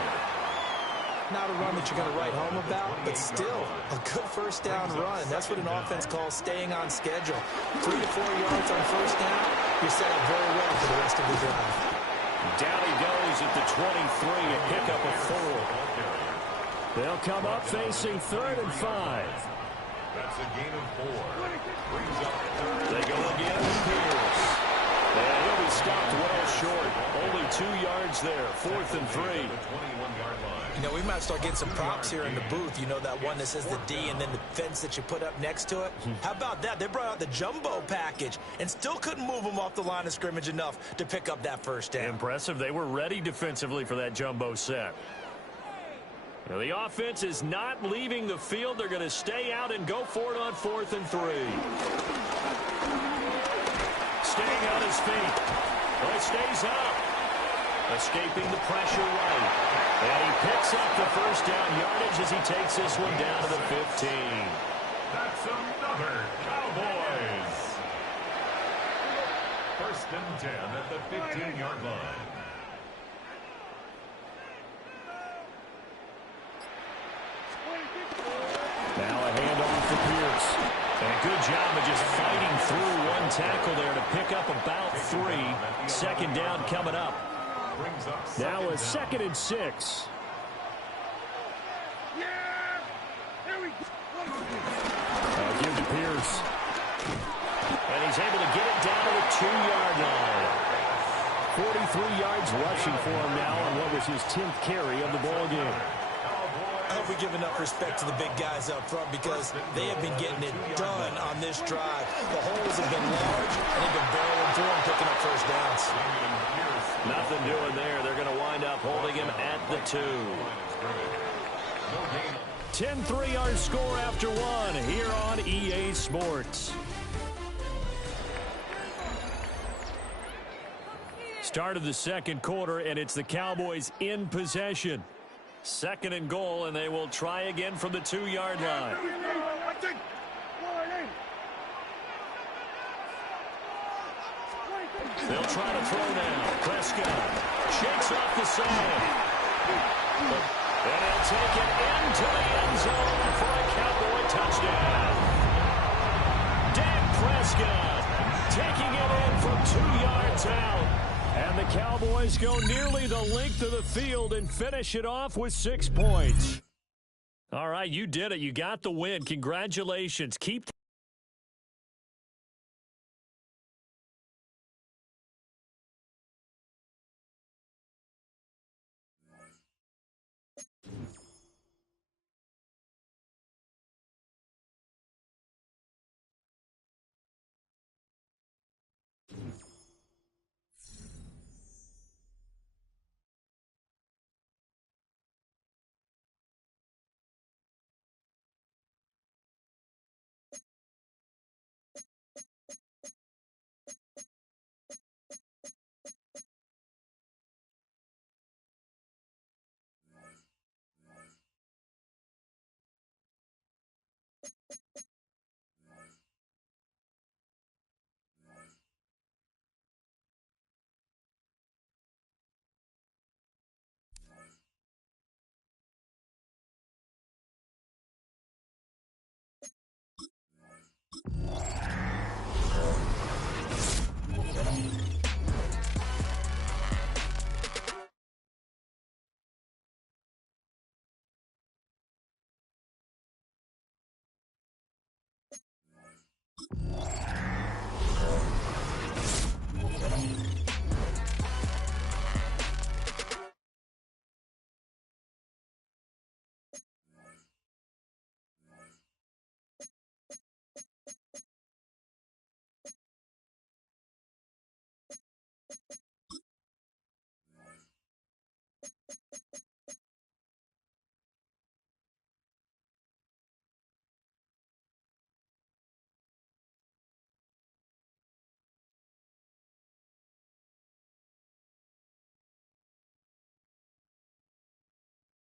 Not a run that you're going to write home about, but still a good first down run. That's what an offense calls staying on schedule. 3 to 4 yards on first down, you're set up very well for the rest of the drive. Down he goes at the 23, a pickup of 4. They'll come up facing 3rd and 5. That's a gain of 4. Brings up 3rd. They go again with Pierce. And he'll be stopped well short. Only 2 yards there. 4th and 3. You know, we might start getting some props here in the booth. You know, that one that says the D and then the fence that you put up next to it? How about that? They brought out the jumbo package and still couldn't move them off the line of scrimmage enough to pick up that first down. Impressive. They were ready defensively for that jumbo set. Now, the offense is not leaving the field. They're going to stay out and go for it on 4th and 3. Staying on his feet. Well, he stays up. Escaping the pressure right. And he picks up the first down yardage as he takes this one down to the 15. That's another Cowboys. 1st and 10 at the 15-yard line. Now a handoff for Pierce. And a good job of just fighting through one tackle there to pick up about 3. 2nd down coming up. Now a 2nd and 6. Yeah, here we go. Give to Pierce. And he's able to get it down to the 2-yard line. 43 yards rushing for him now on what was his 10th carry of the ball game. I hope we give enough respect to the big guys up front because they have been getting it done on this drive. The holes have been large, and they've been barreling through and picking up first downs. Nothing doing there. They're going to wind up holding him at the 2. 10-3 our score after 1 here on EA Sports. Start of the 2nd quarter, and it's the Cowboys in possession. 2nd and goal, and they will try again from the 2-yard line. They'll try to throw now. Prescott shakes off the sand. And he'll take it into the end zone for a Cowboy touchdown. Dak Prescott taking it in from 2 yards out. And the Cowboys go nearly the length of the field and finish it off with 6 points. All right, you did it. You got the win. Congratulations. Keep